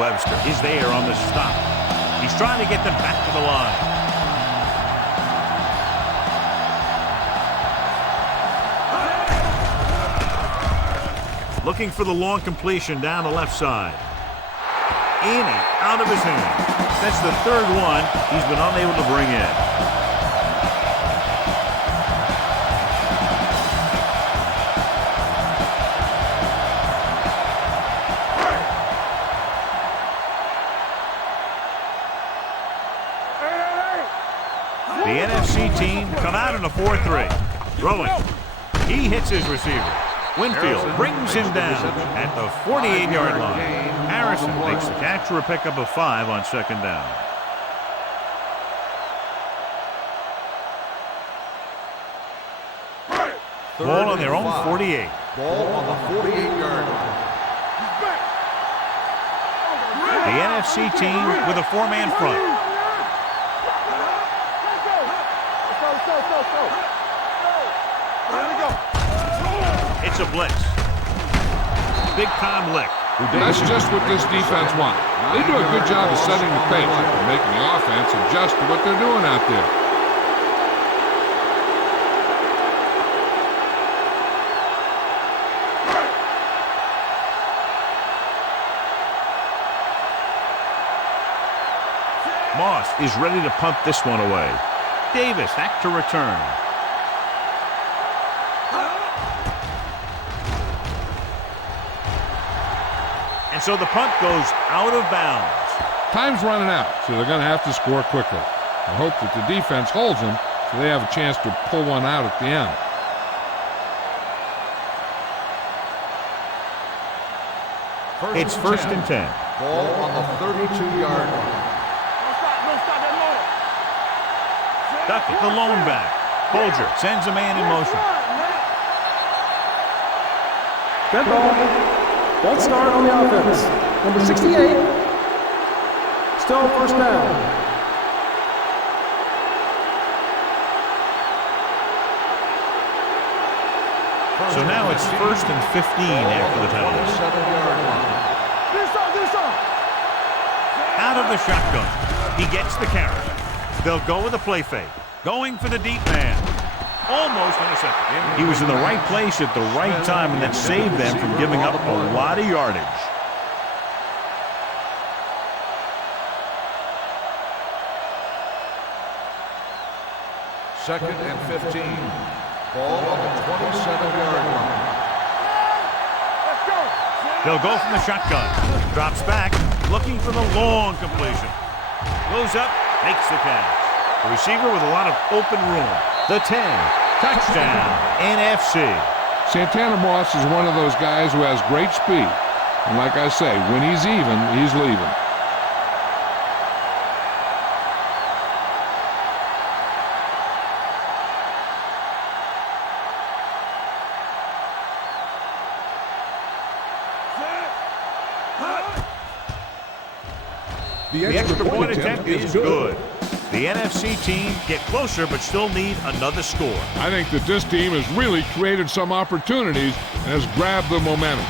Webster is there on the stop. He's trying to get them back to the line. Looking for the long completion down the left side. In and out of his hand. That's the 3rd one he's been unable to bring in. The NFC team come out in a 4-3. Throwing. He hits his receiver. Winfield brings him down at the 48-yard line. Harrison makes the catch for a pickup of 5 on 2nd down. Ball on their own 48. Ball on the 48-yard line. The NFC team with a 4-man front. It's a blitz. Big time lick. That's just what this defense wants. They do a good job of setting the pace and making the offense adjust to what they're doing out there. Moss is ready to punt this one away. Davis back to return. And so the punt goes out of bounds. Time's running out, so they're going to have to score quickly. I hope that the defense holds them so they have a chance to pull one out at the end. It's 1st and 10. Ball on the 32-yard line. Duckett, the lone back. Bolger sends a man in motion. Dead ball. False start on the offense. Number 68. Still 1st down. So now it's 1st and 15 after the penalty. 7-yard line. Out of the shotgun. He gets the carry. They'll go with a play fake. Going for the deep man. Almost intercepted. He was in the right place at the right time, and that saved them from giving up a lot of yardage. Second and 15. Ball on the 27-yard line. They'll go from the shotgun. Drops back, looking for the long completion. Goes up, makes the catch. The receiver with a lot of open room. The 10. Touchdown, NFC. Santana Moss is one of those guys who has great speed. And like I say, when he's even, he's leaving. The extra point attempt is good. The NFC team get closer but still need another score. I think that this team has really created some opportunities and has grabbed the momentum.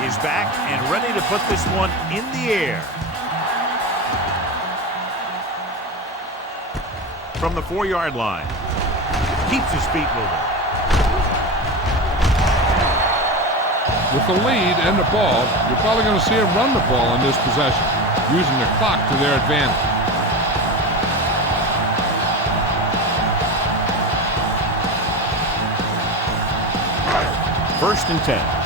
Is back and ready to put this one in the air. From the 4-yard line. Keeps his feet moving. With the lead and the ball, you're probably going to see him run the ball in this possession, using the clock to their advantage. First and 10.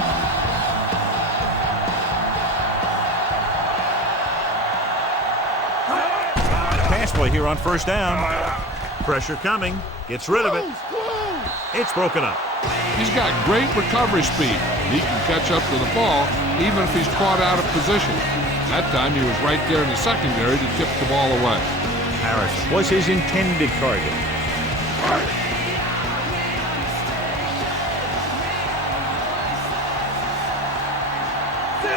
Play here on first down. Pressure coming. Gets rid of it. It's broken up. He's got great recovery speed. He can catch up to the ball even if he's caught out of position. That time he was right there in the secondary to tip the ball away. Harris was his intended target.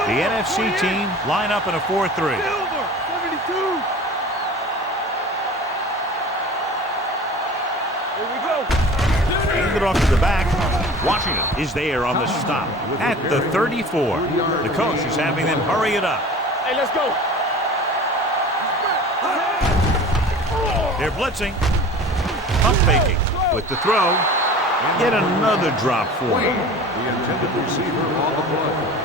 The NFC team line up in a 4-3. It off to the back. Washington is there on the stop at the 34. The coach is having them hurry it up. Hey, let's go. They're blitzing. Pump faking with the throw. Yet another drop for him. The intended receiver on the play.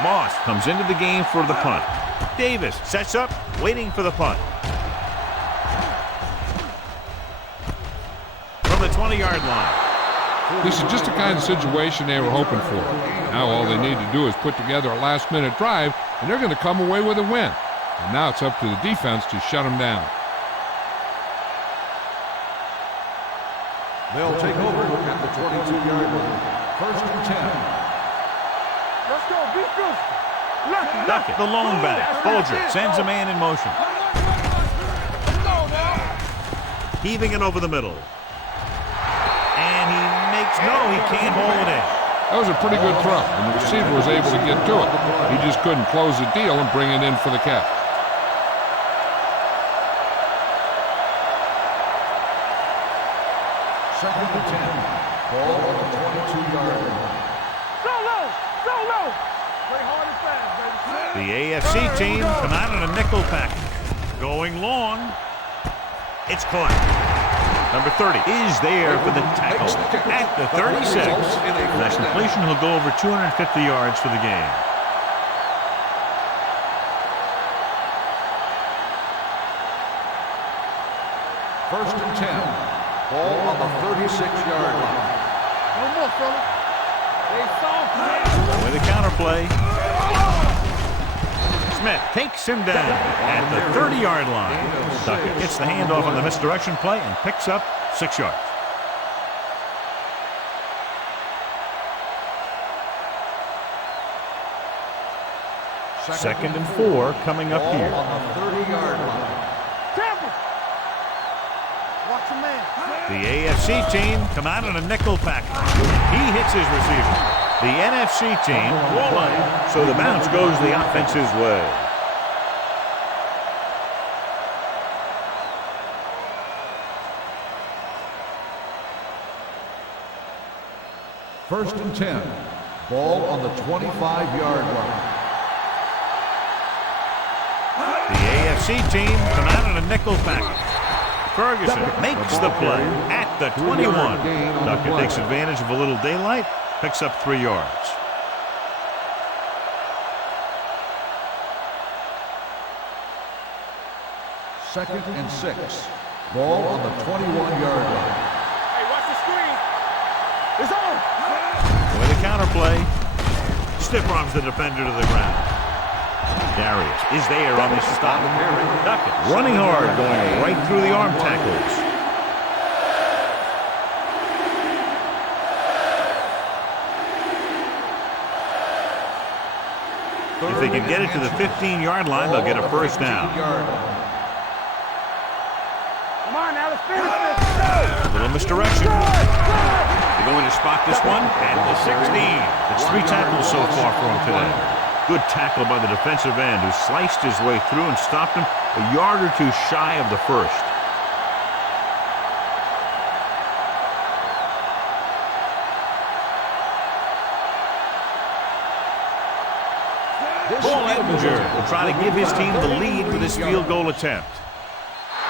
Moss comes into the game for the punt. Davis sets up, waiting for the punt. From the 20-yard line. This is just the kind of situation they were hoping for. Now all they need to do is put together a last-minute drive, and they're going to come away with a win. And now it's up to the defense to shut them down. They'll take over at the 22-yard line. First and 10. Let's go, defense. Duckett, the lone back. Folger sends a man in motion. Heaving it over the middle. And he makes he can't hold it in. That was a pretty good throw, and the receiver was able to get to it. He just couldn't close the deal and bring it in for the catch. Second and 10. Ball on the 22-yard line. The AFC team come out in a nickel pack. Going long. It's caught. Number 30 is there for the tackle at the 36. That's completion. He'll go over 250 yards for the game. First and 10. Ball on the 36-yard line. No more, fella. They soft, man. With a counterplay. Smith takes him down at the 30-yard line. Duckett gets the handoff on the misdirection play and picks up 6 yards. Second and 4 coming up here. On the 30-yard line. Watch your man. The AFC team come out in a nickel package. He hits his receiver. The NFC team rolling, so the bounce goes the offense's way. First and 10. Ball on the 25-yard line. The AFC team come out in a nickel package. Ferguson makes the play at the 21. Tucker takes advantage of a little daylight, picks up 3 yards. Second and 6. Ball on the 21-yard line. Hey, watch the screen. It's on. With a counterplay, stiff arms the defender to the ground. Darius is there on the stop. Duckett running hard, going right through the arm tackles. If they can get it to the 15-yard line, they'll get a first down. Come on now, let's finish this. A little misdirection. They're going to spot this one at the 16. It's 3 tackles so far for him today. Good tackle by the defensive end who sliced his way through and stopped him a yard or 2 shy of the first. Leonard will try to give his team the lead with this field goal attempt.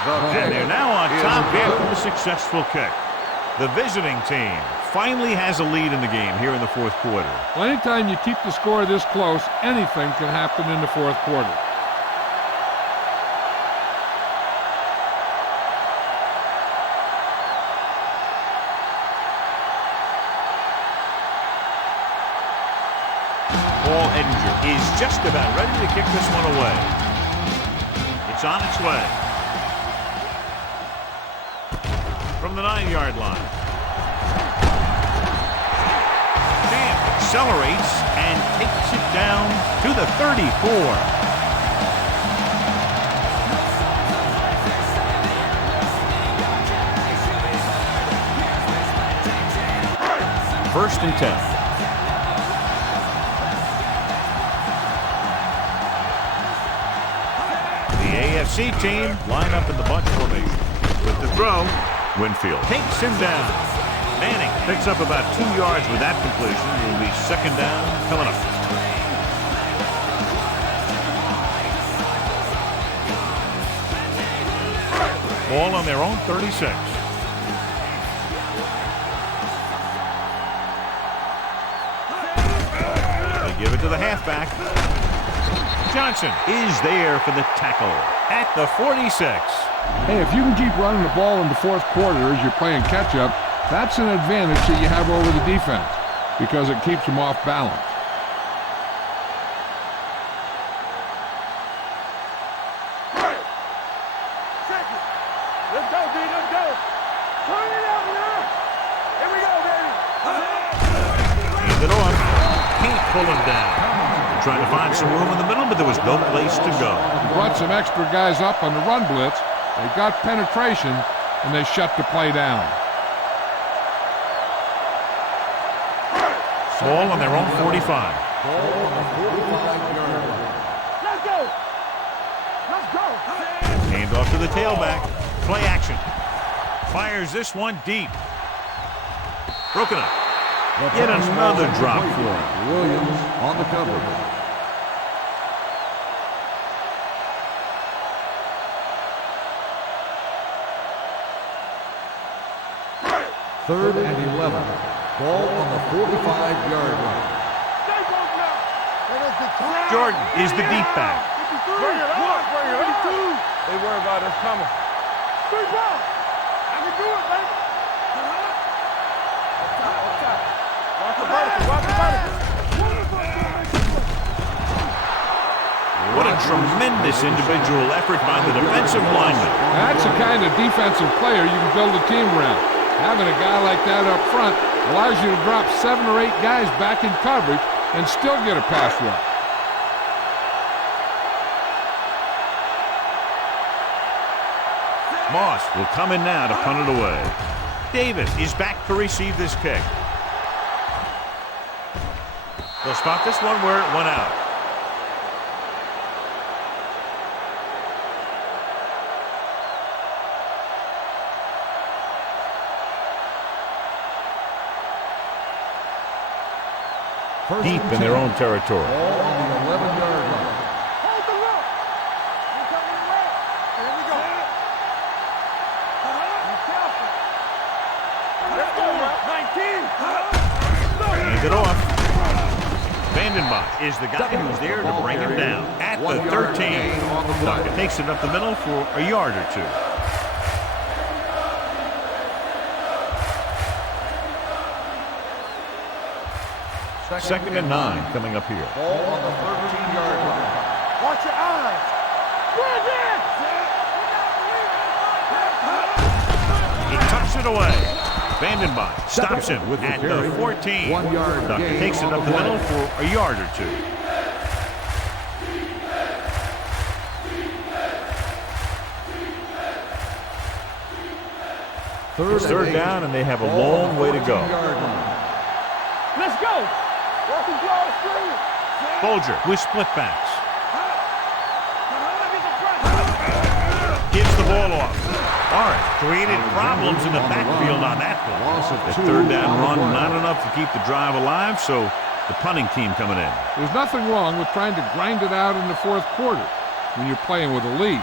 And they're now on top after a successful kick. The visiting team finally has a lead in the game here in the 4th quarter. Well, anytime you keep the score this close, anything can happen in the 4th quarter. Is just about ready to kick this one away. It's on its way. From the 9-yard line. Champ accelerates and takes it down to the 34. First and 10. AFC team line up in the bunch formation. With the throw, Winfield takes him down. Manning picks up about 2 yards with that completion. It will be second down coming up. Ball on their own 36. They give it to the halfback. Johnson is there for the tackle at the 46. Hey, if you can keep running the ball in the 4th quarter as you're playing catch-up, that's an advantage that you have over the defense because it keeps them off balance. Let's go, D. Let's go. Turn it up now. Here we go, baby. Hand it off. Can't pull him down. Trying to find some room in the middle, but there was no place to go. He brought some extra guys up on the run blitz. They got penetration, and they shut the play down. Ball on their own 45. Ball on the 45-yard line. Let's go. Let's go. Hand off to the tailback. Play action. Fires this one deep. Broken up. Yet another drop for him. Williams on the cover. Third and 11. Ball on the 45-yard line. Jordan is the deep back. Bring it up. Bring it up. They worry about us coming. 3 ball. I can do it, baby. What a tremendous individual effort by the defensive lineman. That's the kind of defensive player you can build a team around. Having a guy like that up front allows you to drop 7 or 8 guys back in coverage and still get a pass rush. Moss will come in now to punt it away. Davis is back to receive this kick. They'll spot this one where it went out. Deep in their own territory. Ball on the 11-yard line. Hold the look. We're coming away. Here we go. Let's go, 19. Hand it off. Vandenbach is the guy who's there to bring him down at the 13. Duckett takes it up the middle for a yard or two. Second and 9 coming up here. Ball on the 13-yard line. Watch your eyes. He tucks it away. Vandenbach stops him at the 14. 1 yard Duckett gain takes it on up the the play. middle for a yard or two. Third down, and they have a long way to go. Let's go. Walking draw the screen. Bolger with split backs. Gives the ball off. Lawrence created problems in the backfield on that play. The third down run, not enough to keep the drive alive, so the punting team coming in. There's nothing wrong with trying to grind it out in the fourth quarter when you're playing with a lead.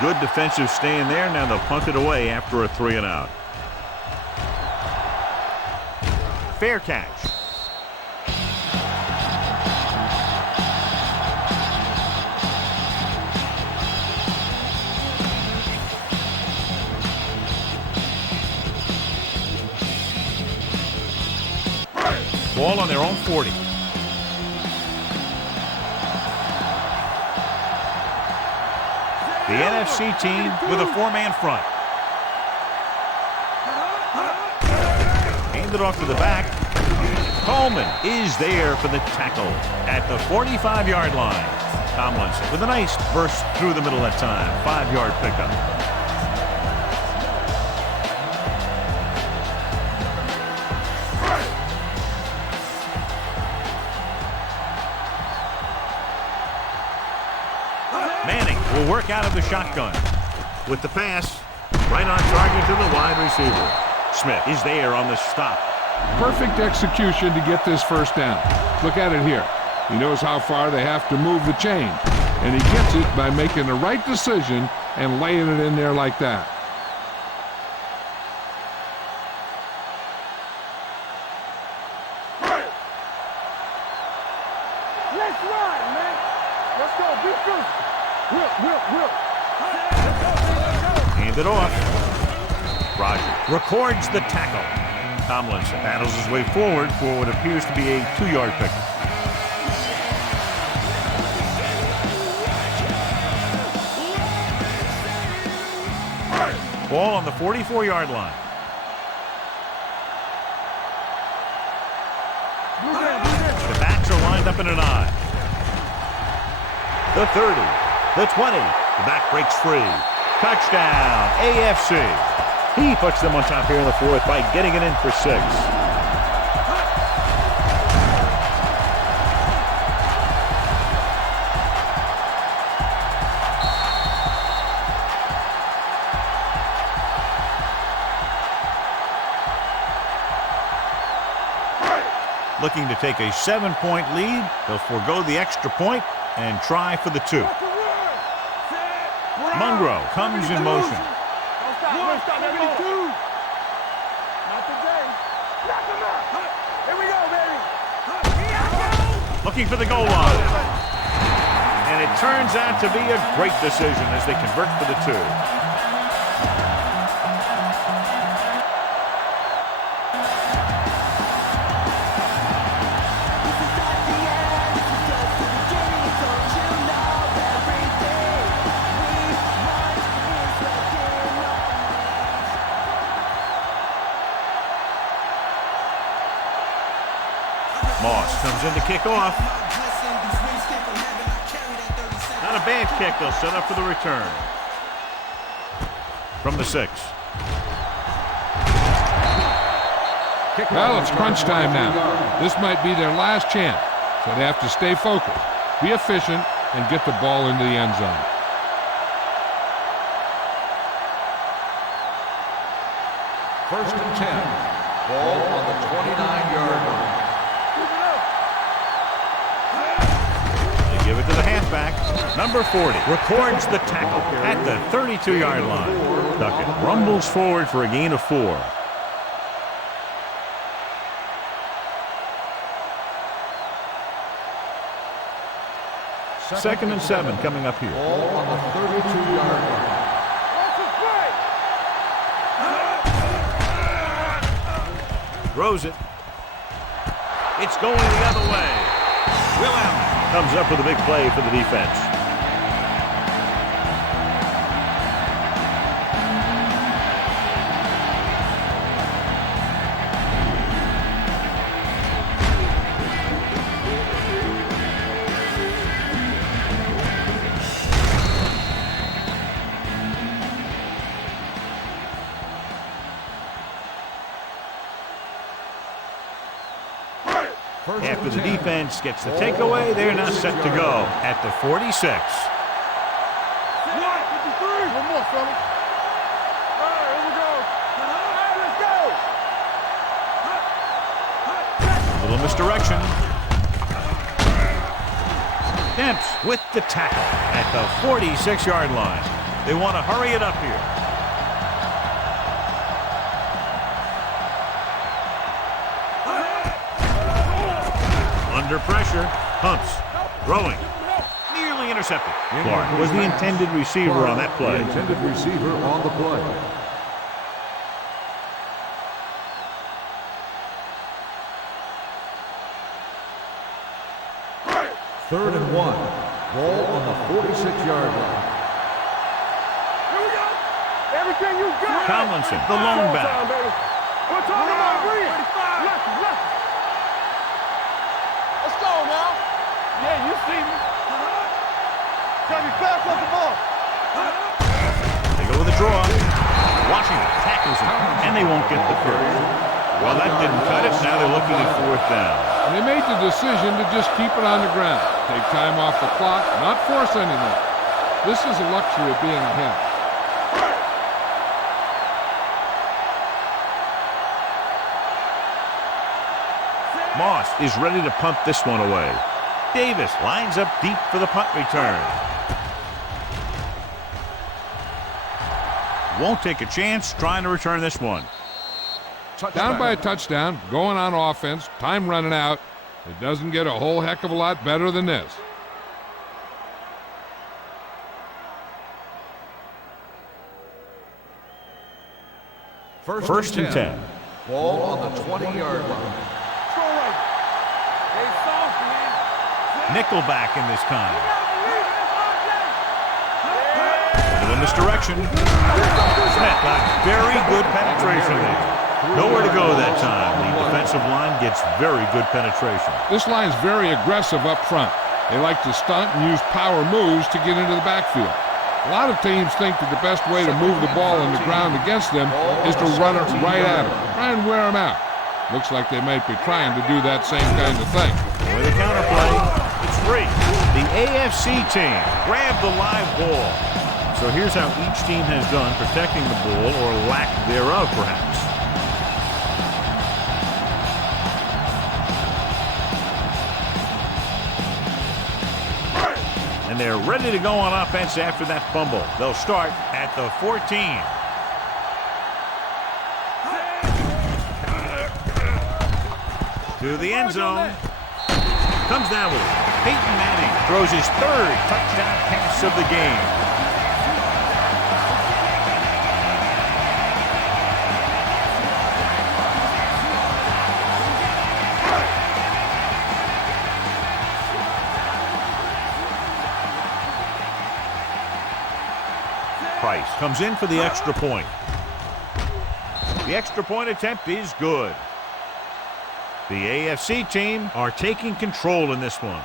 Good defensive stand there. Now they'll punt it away after a 3-and-out. Fair catch. Ball on their own 40. The NFC team with a 4-man front. Hand it off to the back. Coleman is there for the tackle at the 45-yard line. Tomlinson with a nice burst through the middle that time. 5-yard pickup. Will work out of the shotgun with the pass right on target to the wide receiver. Smith is there on the stop. Perfect execution to get this first down. Look at it here. He knows how far they have to move the chain, and he gets it by making the right decision and laying it in there like that. Let's run, man. Let's go. Be good. Will. Hand it off. Roger records the tackle. Tomlinson battles his way forward for what appears to be a 2-yard pickup. Ball on the 44-yard line. The backs are lined up in an I. The 30, the 20. The back breaks free. Touchdown, AFC. He puts them on top here in the fourth by getting it in for 6. Looking to take a 7-point lead. They'll forego the extra point and try for the 2. Mungro comes in motion. Don't stop that ball. Not today. Knock him out. Here we go, baby. Looking for the goal line. And it turns out to be a great decision as they convert for the 2. Moss comes in to kick off. Not a bad kick. They'll set up for the return. From the 6. Well, it's crunch time now. This might be their last chance, so they have to stay focused, be efficient, and get the ball into the end zone. First and 10. Ball on the 29-yard line. give it to the halfback. Number 40 records the tackle at the 32-yard line. Duckett rumbles forward for a gain of 4. Second and 7 coming up here. Ball on the 32-yard line. Throws it. It's going the other way. Will Allen comes up with a big play for the defense. After the defense gets the takeaway, they're now set to go at the 46. One more, fellas. All right, here we go. All right, let's go. Little misdirection. Demps with the tackle at the 46-yard line. They want to hurry it up here. Under pressure, pumps, throwing, nearly intercepted. Clark was the intended receiver on that play. The intended receiver on the play. Third and 1. Ball on the 46-yard line. Here we go. Everything you got. Tomlinson, the lone back. We're talking about Reed. Left. Let's go now. Yeah, you see me. Gotta be fast off the ball. They go with a draw. Washington tackles him, and they won't get the first. Well, that didn't cut it. Now they're looking at 4th down. And they made the decision to just keep it on the ground. Take time off the clock, not force anything. This is a luxury of being ahead. Moss is ready to punt this one away. Davis lines up deep for the punt return. Won't take a chance trying to return this one. Down by a touchdown, going on offense, time running out. It doesn't get a whole heck of a lot better than this. First and 10. Ball on the 20-yard line. Nickelback in this time. A little misdirection. Smith got very good penetration there. Nowhere to go that time. The defensive line gets very good penetration. This line's very aggressive up front. They like to stunt and use power moves to get into the backfield. A lot of teams think that the best way to move the ball on the ground against them is to run it right at them. Try and wear them out. Looks like they might be trying to do that same kind of thing. With a counterplay, it's free. The AFC team grabbed the live ball. So here's how each team has done protecting the ball, or lack thereof, perhaps. And they're ready to go on offense after that fumble. They'll start at the 14. To the end zone. Comes down with it. Peyton Manning throws his 3rd touchdown pass of the game. Price comes in for the extra point. The extra point attempt is good. The AFC team are taking control in this one.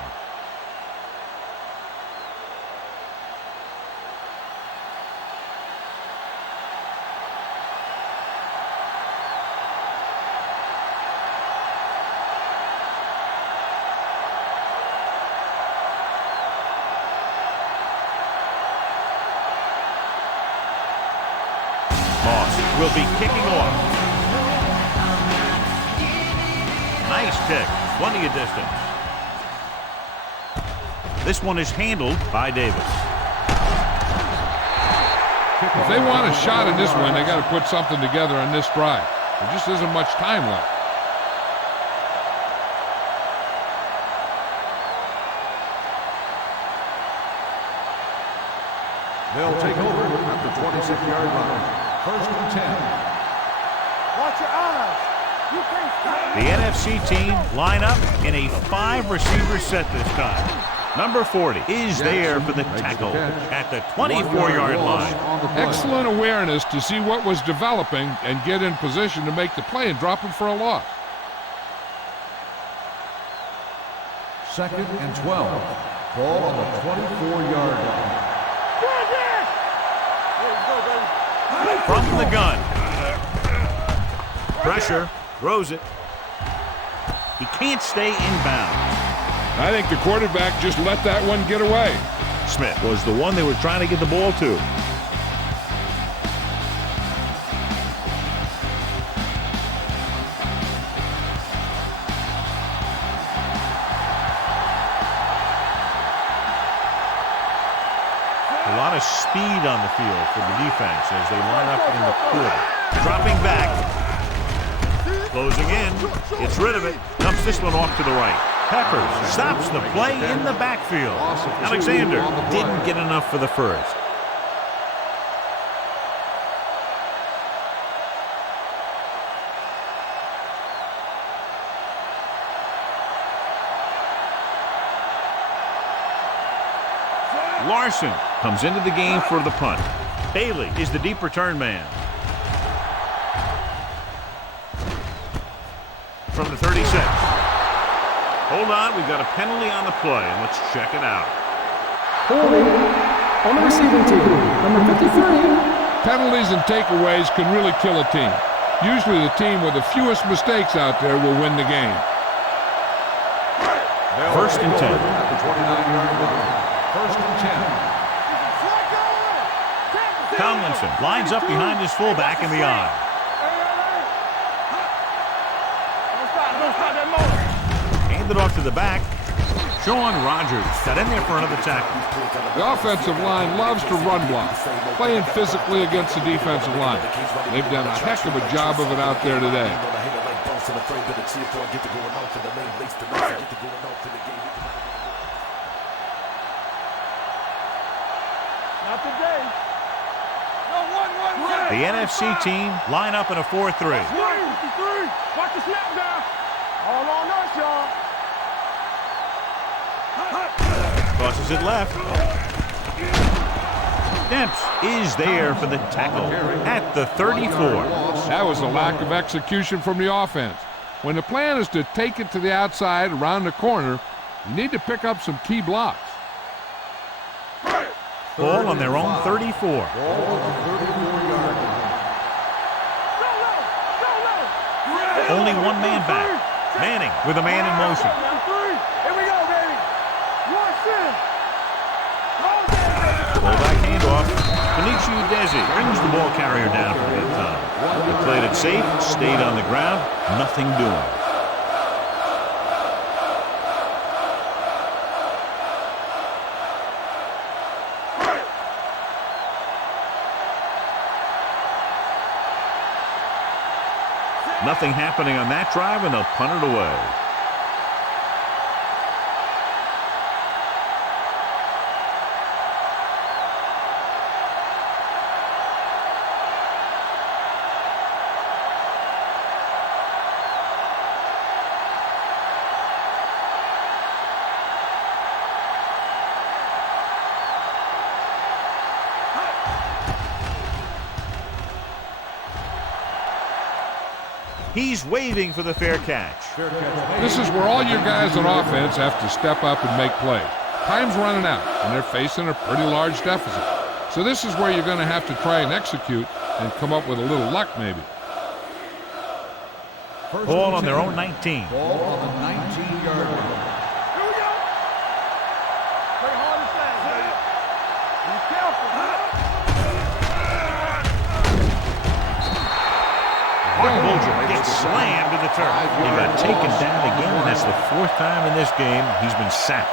Moss will be kicking off. Nice kick, plenty of distance. This one is handled by Davis. If they want a shot in this one, they got to put something together on this drive. There just isn't much time left. They'll take over at the 26-yard line. First and 10. Watch your eyes. You can't stop. The NFC team line up in a 5-receiver set this time. Number 40 is there for the tackle at the 24-yard line. Excellent awareness to see what was developing and get in position to make the play and drop him for a loss. Second and 12. Ball on the 24-yard line. From the gun. Pressure. Throws it. He can't stay inbounds. I think the quarterback just let that one get away. Smith was the one they were trying to get the ball to. A lot of speed on the field for the defense as they line up in the quarter. Dropping back. Closing in. Gets rid of it. Dumps this one off to the right. Peppers stops the play in the backfield. Alexander didn't get enough for the first. Larson comes into the game for the punt. Bailey is the deep return man. From the 36. Hold on, we've got a penalty on the play, and let's check it out. Holding on the receiving team, number 53. Penalties and takeaways can really kill a team. Usually the team with the fewest mistakes out there will win the game. First and 10. At the 29-yard line. First and 10. Tomlinson lines up behind his fullback in the eye. Handed off to the back. Sean Rogers got in there for another tackle. The offensive line loves to run block, playing physically against the defensive line. They've done a heck of a job of it out there today. Not today. No, one. The NFC team line up in a 4-3. 53. Watch the snap down. All on us, y'all. Crosses it left. Demps is there for the tackle at the 34. That was a lack of execution from the offense. When the plan is to take it to the outside around the corner, you need to pick up some key blocks. Ball on their own 34. Ball on the 34-yard line. Only one man back. Manning with a man in motion. Here we go, baby. Fullback handoff. Kenichi Udeze brings the ball carrier down for the time. They played it safe, stayed on the ground, nothing doing. Nothing happening on that drive, and they'll punt it away. He's waving for the fair catch. This is where all your guys on offense have to step up and make plays. Time's running out, and they're facing a pretty large deficit. So this is where you're going to have to try and execute and come up with a little luck maybe. Ball on their own 19. Ball on the 19-yard line. Here we go. Play hard and fast, baby. Be careful. Bulger gets slammed to the turf. He got taken down again, and that's the 4th time in this game he's been sacked.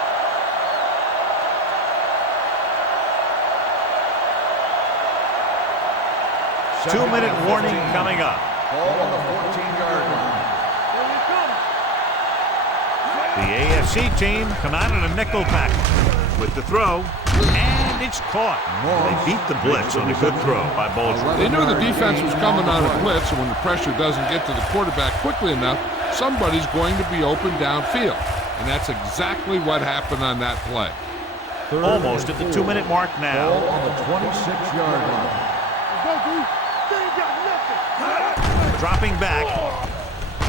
2-minute warning coming up. Ball on the 14-yard line. The AFC team come out in a nickel package with the throw, and it's caught. They beat the blitz on a good throw by Bolger. They knew the defense was coming on a blitz, and when the pressure doesn't get to the quarterback quickly enough, somebody's going to be open downfield. And that's exactly what happened on that play. Almost at the 2-minute mark now. Ball on the 26-yard line. Dropping back.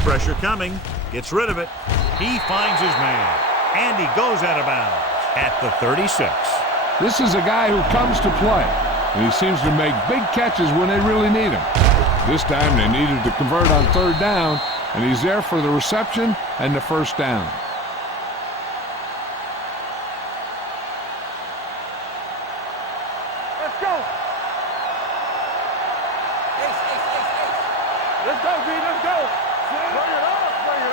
Pressure coming. Gets rid of it. He finds his man. And he goes out of bounds at the 36. This is a guy who comes to play, and he seems to make big catches when they really need him. This time they needed to convert on 3rd down, and he's there for the reception and the 1st down. Let's go. Let's go, B. Let's go. Bring it up. Bring it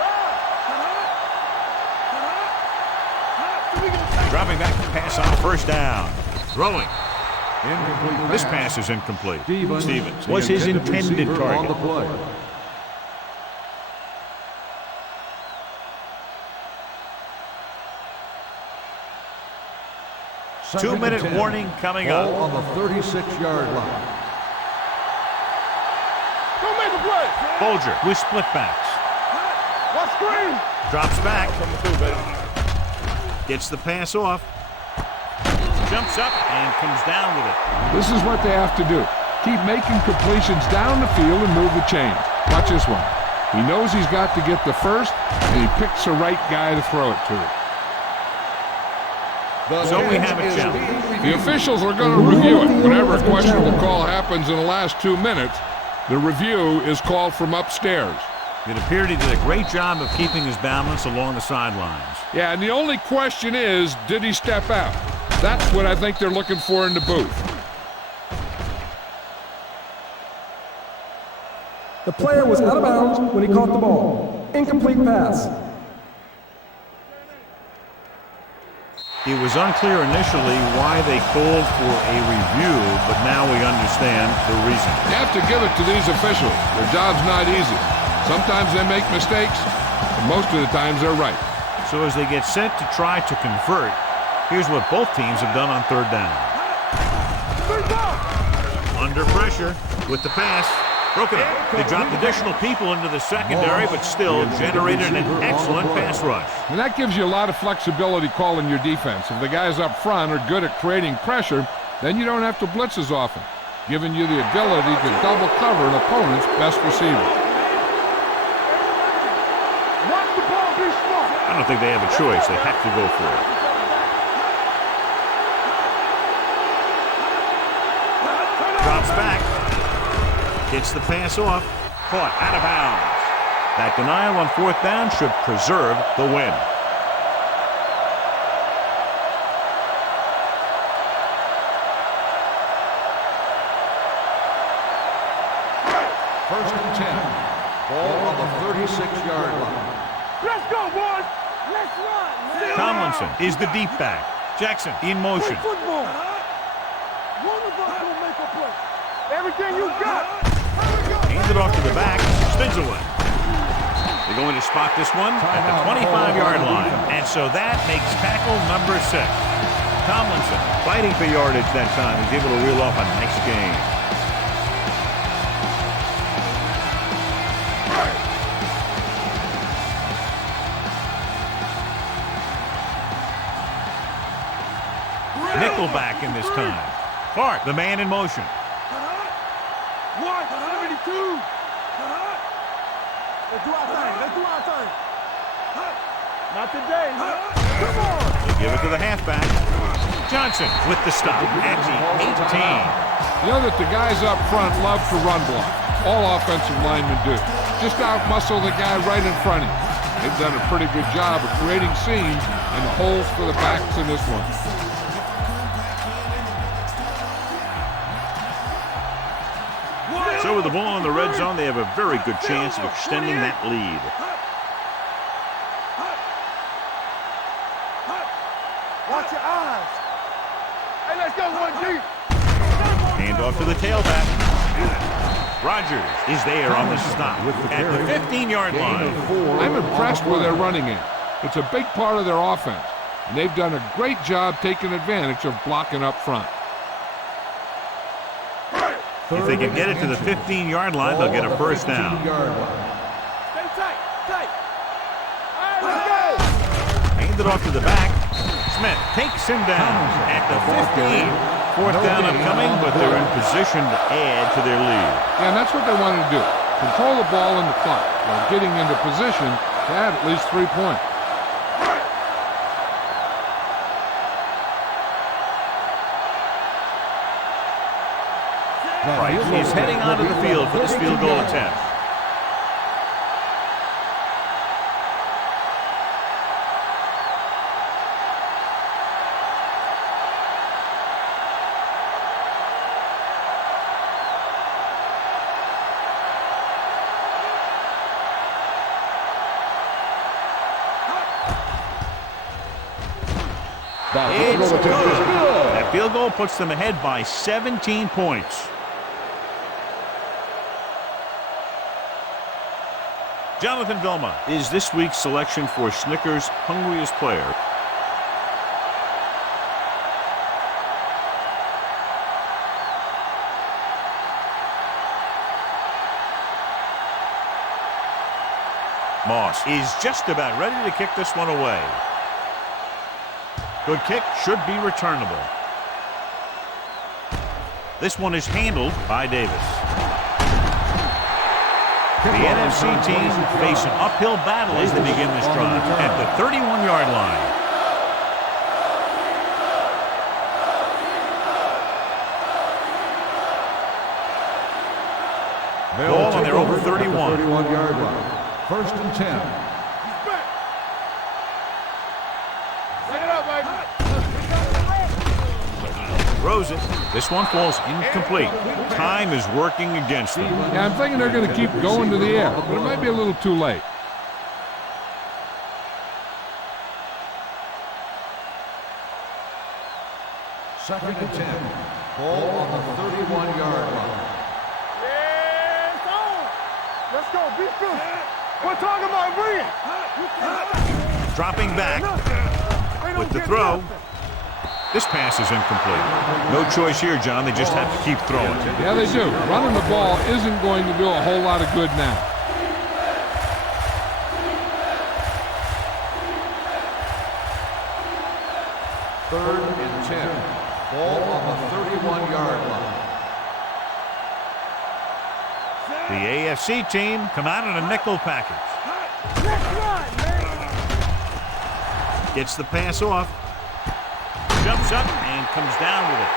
up. Dropping back to pass on 1st down. Throwing. Incomplete This pass. pass is incomplete. Stevens was his intended receiver on the target. play. Second and 2-minute 10. warning coming Ball up. on the 36-yard line. Don't make a play. Bolger with split backs. Watch screen. Drops back. Coming through, baby. Gets the pass off. Jumps up and comes down with it. This is what they have to do. Keep making completions down the field and move the chains. Watch this one. He knows he's got to get the first, and he picks the right guy to throw it to. So we have a challenge. The officials are going to review it. Whenever a questionable call happens in the last 2 minutes, the review is called from upstairs. It appeared he did a great job of keeping his balance along the sidelines. Yeah, and the only question is, did he step out? That's what I think they're looking for in the booth. The player was out of bounds when he caught the ball. Incomplete pass. It was unclear initially why they called for a review, but now we understand the reason. You have to give it to these officials. Their job's not easy. Sometimes they make mistakes, and most of the times they're right. So as they get set to try to convert, here's what both teams have done on 3rd down. Under pressure with the pass. Broken up. They dropped additional people into the secondary, but still generated an excellent pass rush. And that gives you a lot of flexibility calling your defense. If the guys up front are good at creating pressure, then you don't have to blitz as often, giving you the ability to double cover an opponent's best receiver. Watch the ball, be smart. I don't think they have a choice. They have to go for it. Drops back. Gets the pass off. Caught out of bounds. That denial on 4th down should preserve the win. First and 10. Ball on the 36-yard line. Let's go, boys. Let's run, man. Tomlinson is the deep back. Jackson in motion. Play football. One of us will make a play. Everything you got. Hands it off to the back. Spins away. They're going to spot this one at the 25-yard line. And so that makes tackle number 6. Tomlinson fighting for yardage that time. He's able to reel off a nice gain. Nickelback in this time. Clark, the man in motion. 172. Let's do our thing. Let's do our thing. Not today. Come on. They give it to the halfback. Johnson with the stop at the 18. You know that the guys up front love to run block. All offensive linemen do. Just out-muscle the guy right in front of you. They've done a pretty good job of creating seams and holes for the backs in this one. So with the ball in the red zone, they have a very good chance of extending that lead. Watch your eyes. Hey, let's go, 1 deep. Hand off to the tailback. Rodgers is there on the stop at the 15-yard line. I'm impressed with their running game. It's a big part of their offense, and they've done a great job taking advantage of blocking up front. If they can get it to the 15-yard line, they'll get a first down. Stay tight, tight. All right, let's go. Hand it off to the back. Smith takes him down at the 15. Fourth down upcoming, but they're in position to add to their lead. Yeah, and that's what they wanted to do. Control the ball in the clock while getting into position to add at least 3 points. Price is heading onto the field for this field goal attempt. It's good. That field goal puts them ahead by 17 points. Jonathan Vilma is this week's selection for Snickers' Hungriest Player. Moss is just about ready to kick this one away. Good kick, should be returnable. This one is handled by Davis. The NFC team face an uphill battle as they begin this drive at the 31-yard line. Ball on their own 31. 31-yard line. First and 10. Throws it. This one falls incomplete. Time is working against them. Yeah, I'm thinking they're going to keep going to the air, but it might be a little too late. Second and 10. Ball on the 31-yard line. Yeah, it's on. Let's go. Be true. We're talking about bringing. Dropping back with the throw. This pass is incomplete. No choice here, John. They just have to keep throwing. Yeah, they do. Running the ball isn't going to do a whole lot of good now. Third and 10. Ball on the 31-yard line. The AFC team come out in a nickel package. Gets the pass off. Jumps up and comes down with it.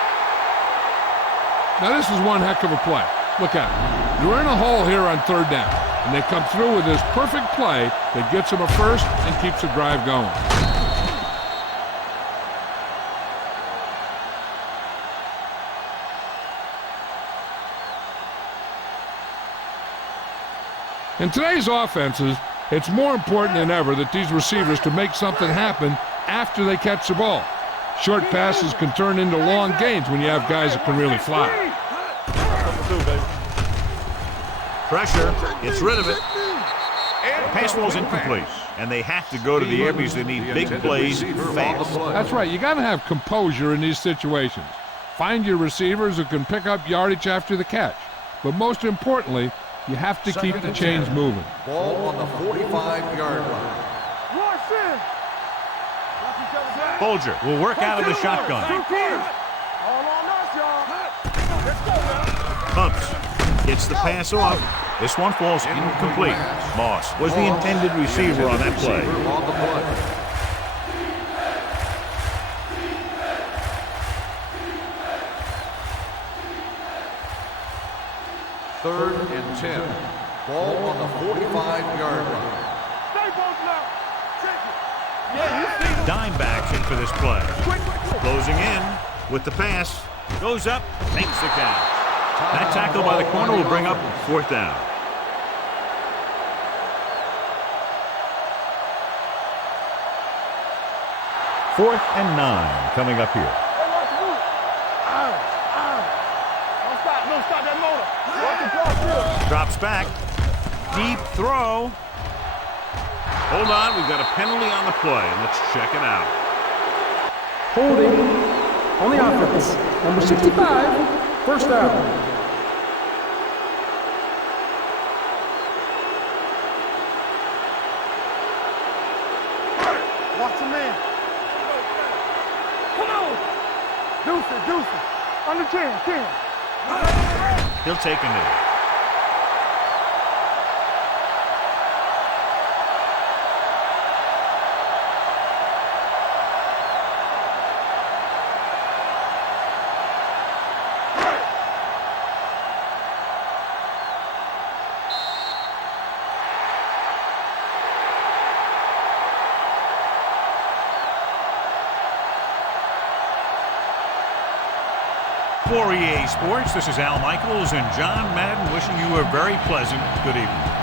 Now this is one heck of a play. Look at it. You're in a hole here on third down, and they come through with this perfect play that gets them a first and keeps the drive going. In today's offenses, it's more important than ever that these receivers to make something happen after they catch the ball. Short passes can turn into long gains when you have guys that can really fly. Pressure, gets rid of it. Pass ball's incomplete, and they have to go to the air because they need big plays fast. That's right. You got to have composure in these situations. Find your receivers who can pick up yardage after the catch. But most importantly, you have to keep the chains moving. Ball on the 45-yard line. Bolger will work out of the shotgun. Pumps. Gets the pass off. This one falls incomplete. Moss was the intended receiver on that play. Third and 10. Ball on the 45-yard line. Dime backs in for this play. Closing in with the pass. Goes up, makes the catch. That tackle by the corner will bring up fourth down. Fourth and 9 coming up here. No, stop that motor. Watch the draw still. Drops back. Deep throw. Hold on, we've got a penalty on the play. Let's check it out. Holding on the offense. Number 65, first down. Watch the man. Come on. Deuces. Under 10. He'll take a knee. For EA Sports, this is Al Michaels and John Madden wishing you a very pleasant good evening.